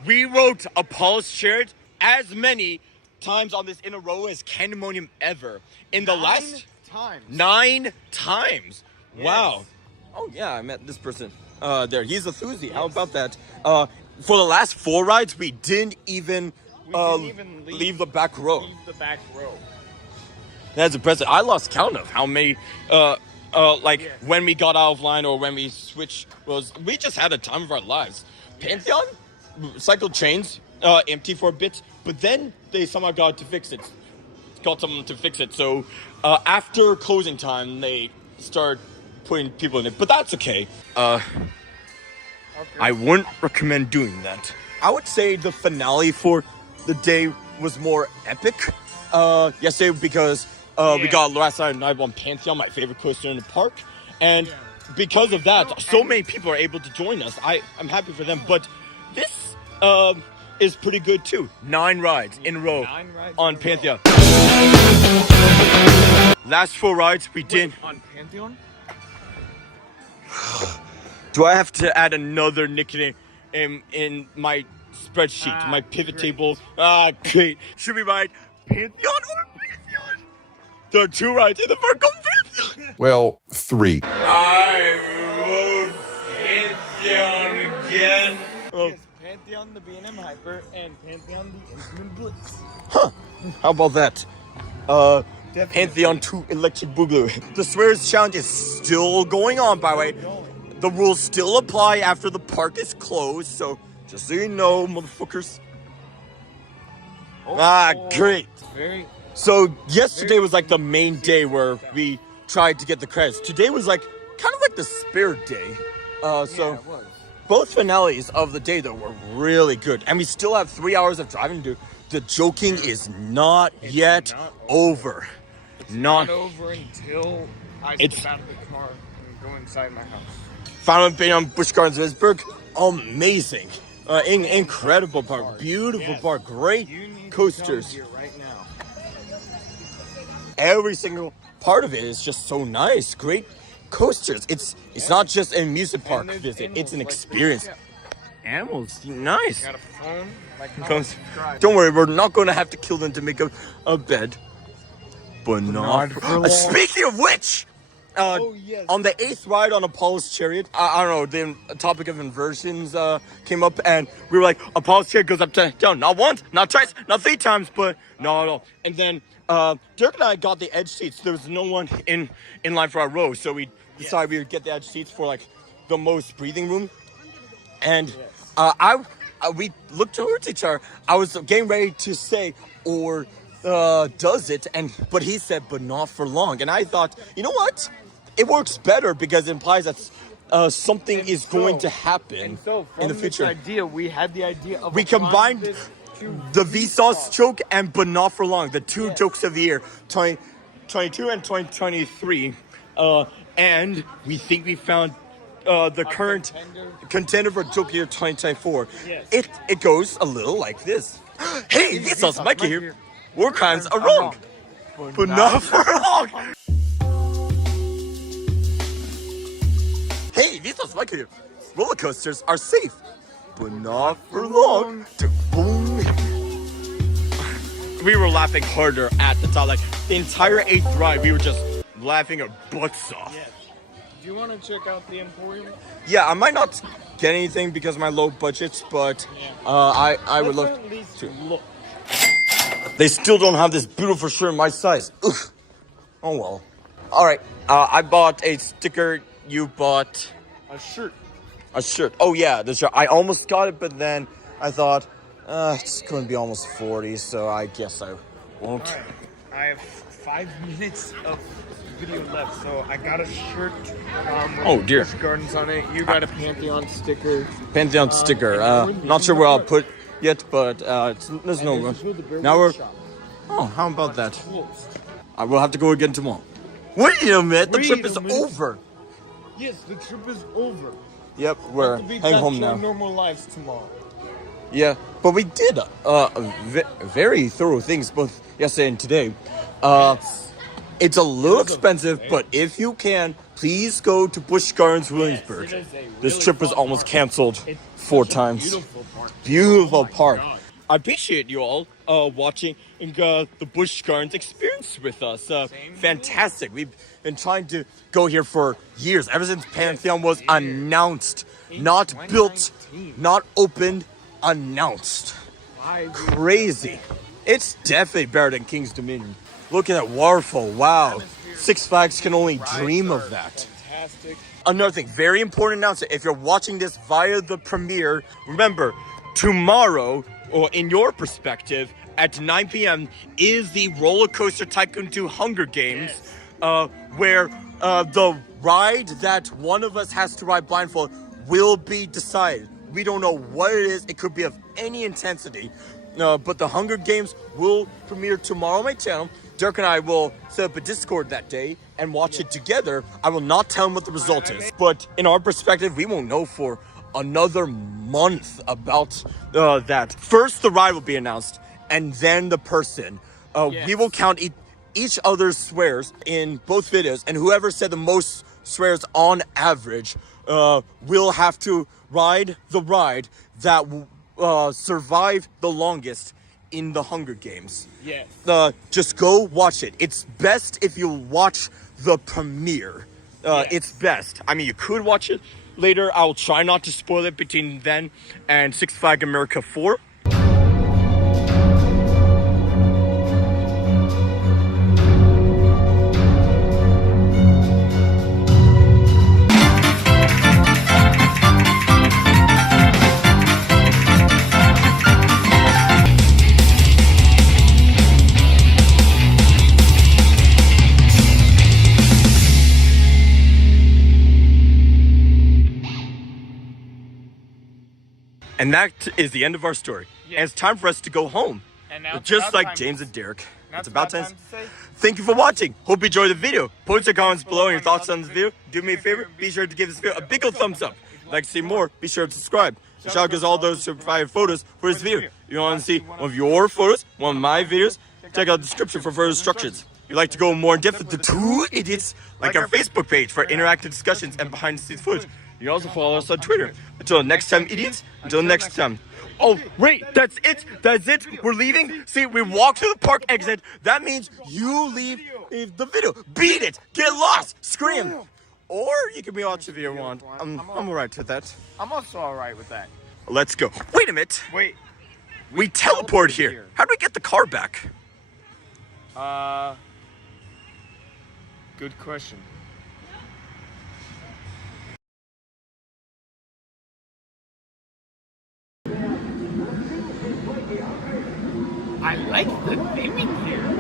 we wrote Apollo's Shared as many times on this in a row as Candemonium ever. In the last times. 9 times. Yes. Wow. Oh yeah, I met this person. There, he's a Thuzy. How about that? For the last 4 rides, we didn't even leave the back row. Leave the back row. That's impressive. I lost count of how many, when we got out of line or when we switched rows. We just had a time of our lives. Pantheon cycled trains empty for a bit, but then they somehow got someone to fix it. So after closing time, they started putting people in it, but that's okay. I wouldn't recommend doing that. I would say the finale for the day was more epic yesterday because we got last night on Pantheon, my favorite coaster in the park, and because of that, so many people are able to join us. I'm happy for them, but this is pretty good too. 9 rides in a row on Pantheon. Last 4 rides we did on Pantheon. Do I have to add another nickname in my spreadsheet, my pivot table? Great. Should we ride Pantheon or Pantheon? There are 2 rides in the park on Pantheon. Well, 3. I wrote Pantheon again. Yes, Pantheon the B&M Hyper and Pantheon the Instrument Blitz. Huh. How about that? Pantheon 2 Electric Boogaloo. The Swears Challenge is still going on, by the way. The rules still apply after the park is closed, so just so you know, motherfuckers. Great. So yesterday was like the main day where we tried to get the credits. Today was like kind of like the spirit day. So both finales of the day though were really good, and we still have 3 hours of driving to do. The joking is not yet over. Not over until I step out of the car and go inside my house. Final been on Busch Gardens Williamsburg. Amazing. Incredible park. Beautiful park. Great coasters. Right now. Every single part of it is just so nice. Great coasters. It's not just an amusement park visit. It's an experience. Animals, nice. Got a phone? Don't worry, we're not going to have to kill them to make a bed. But not for long. Speaking of which, on the 8th ride on Apollo's Chariot, I don't know, the topic of inversions came up, and we were like, Apollo's Chariot goes up to down, not once, not twice, not 3 times, but not at all. And then Dirk and I got the edge seats. There was no one in line for our row, so we decided we would get the edge seats for like the most breathing room. And we looked towards each other. I was getting ready to say, or does it? But he said, but not for long. And I thought, you know what? It works better because it implies that something is going to happen in the future. Idea, we had the idea of we combined the Vsauce joke and but not for long, the two jokes of the year, 2022 and 2023. And we think we found the current contender for joke year 2024. Yes. It goes a little like this. Hey, Vsauce Mikey here. War crimes are wrong, but not for long. Hey, Vsauce Mikey here. Roller coasters are safe, but not for long. Boom. We were laughing harder at the top. Like the entire 8th ride, we were just laughing our butts off. Yes. Do you want to check out the Emporium? Yeah, I might not get anything because of my low budget, but I would love to. Look. They still don't have this beautiful shirt my size. Ugh. Oh well. All right. I bought a sticker. You bought a shirt. A shirt. Oh yeah, the shirt. I almost got it, but then I thought it's going to be almost 40, so I guess I won't. All right. I have 5 minutes of video left, so I got a shirt. Oh dear. Busch Gardens on it. You got a Pantheon sticker. Pantheon sticker. Not sure where I'll put yet, but there's no rush. Now we're. Oh, how about that? I will have to go again tomorrow. Wait a minute, the trip is over. Yes, the trip is over. Yep, we're heading home now. Normal lives tomorrow. Yeah, but we did very thorough things both yesterday and today. It's a little expensive, but if you can, please go to Busch Gardens Williamsburg. This trip was almost canceled 4 times. Beautiful park. I appreciate you all watching the Busch Gardens experience with us. Fantastic. We've been trying to go here for years, ever since Pantheon was announced. Not built, not opened, announced. Crazy. It's definitely better than King's Dominion. Look at that waterfall. Wow. Six Flags can only dream of that. Fantastic. Another thing, very important announcement. If you're watching this via the premiere, remember, tomorrow, or in your perspective, at 9 p.m. is the Roller Coaster Tycoon 2 Hunger Games, where the ride that one of us has to ride blindfold will be decided. We don't know what it is. It could be of any intensity. But the Hunger Games will premiere tomorrow on my channel. Dirk and I will set up a Discord that day and watch it together. I will not tell him what the result is. But in our perspective, we won't know for another month about that. First, the ride will be announced, and then the person. We will count each other's swears in both videos, and whoever said the most swears on average will have to ride the ride that will survive the longest in the Hunger Games. Yes. Just go watch it. It's best if you watch the premiere. It's best. I mean, you could watch it later. I'll try not to spoil it between then and Six Flags America 4. And that is the end of our story. Yes. And it's time for us to go home. And now just like James and Derek. It's about time to say thank you for watching. Hope you enjoyed the video. Post your comments below and your thoughts on this video. Do me a favor, be sure to give this video a big old thumbs up. If you'd like to see more, be sure to subscribe. And shout out to all those who provided photos for this video. If you want to see one of your photos, one of my videos, check out the description for further instructions. If you'd like to go more in depth with the two idiots, like our Facebook page for interactive discussions and behind the scenes footage. You can also follow us on Twitter. Until next time, idiots. Until next time. Oh, wait, that's it. That's it. We're leaving. See, we walk to the park exit. That means you leave the video. Beat it. Get lost. Scream. Or you can be watching if you want. I'm alright with that. I'm also alright with that. Let's go. Wait a minute. Wait. We teleported here. How do we get the car back? Good question. I like the theming here.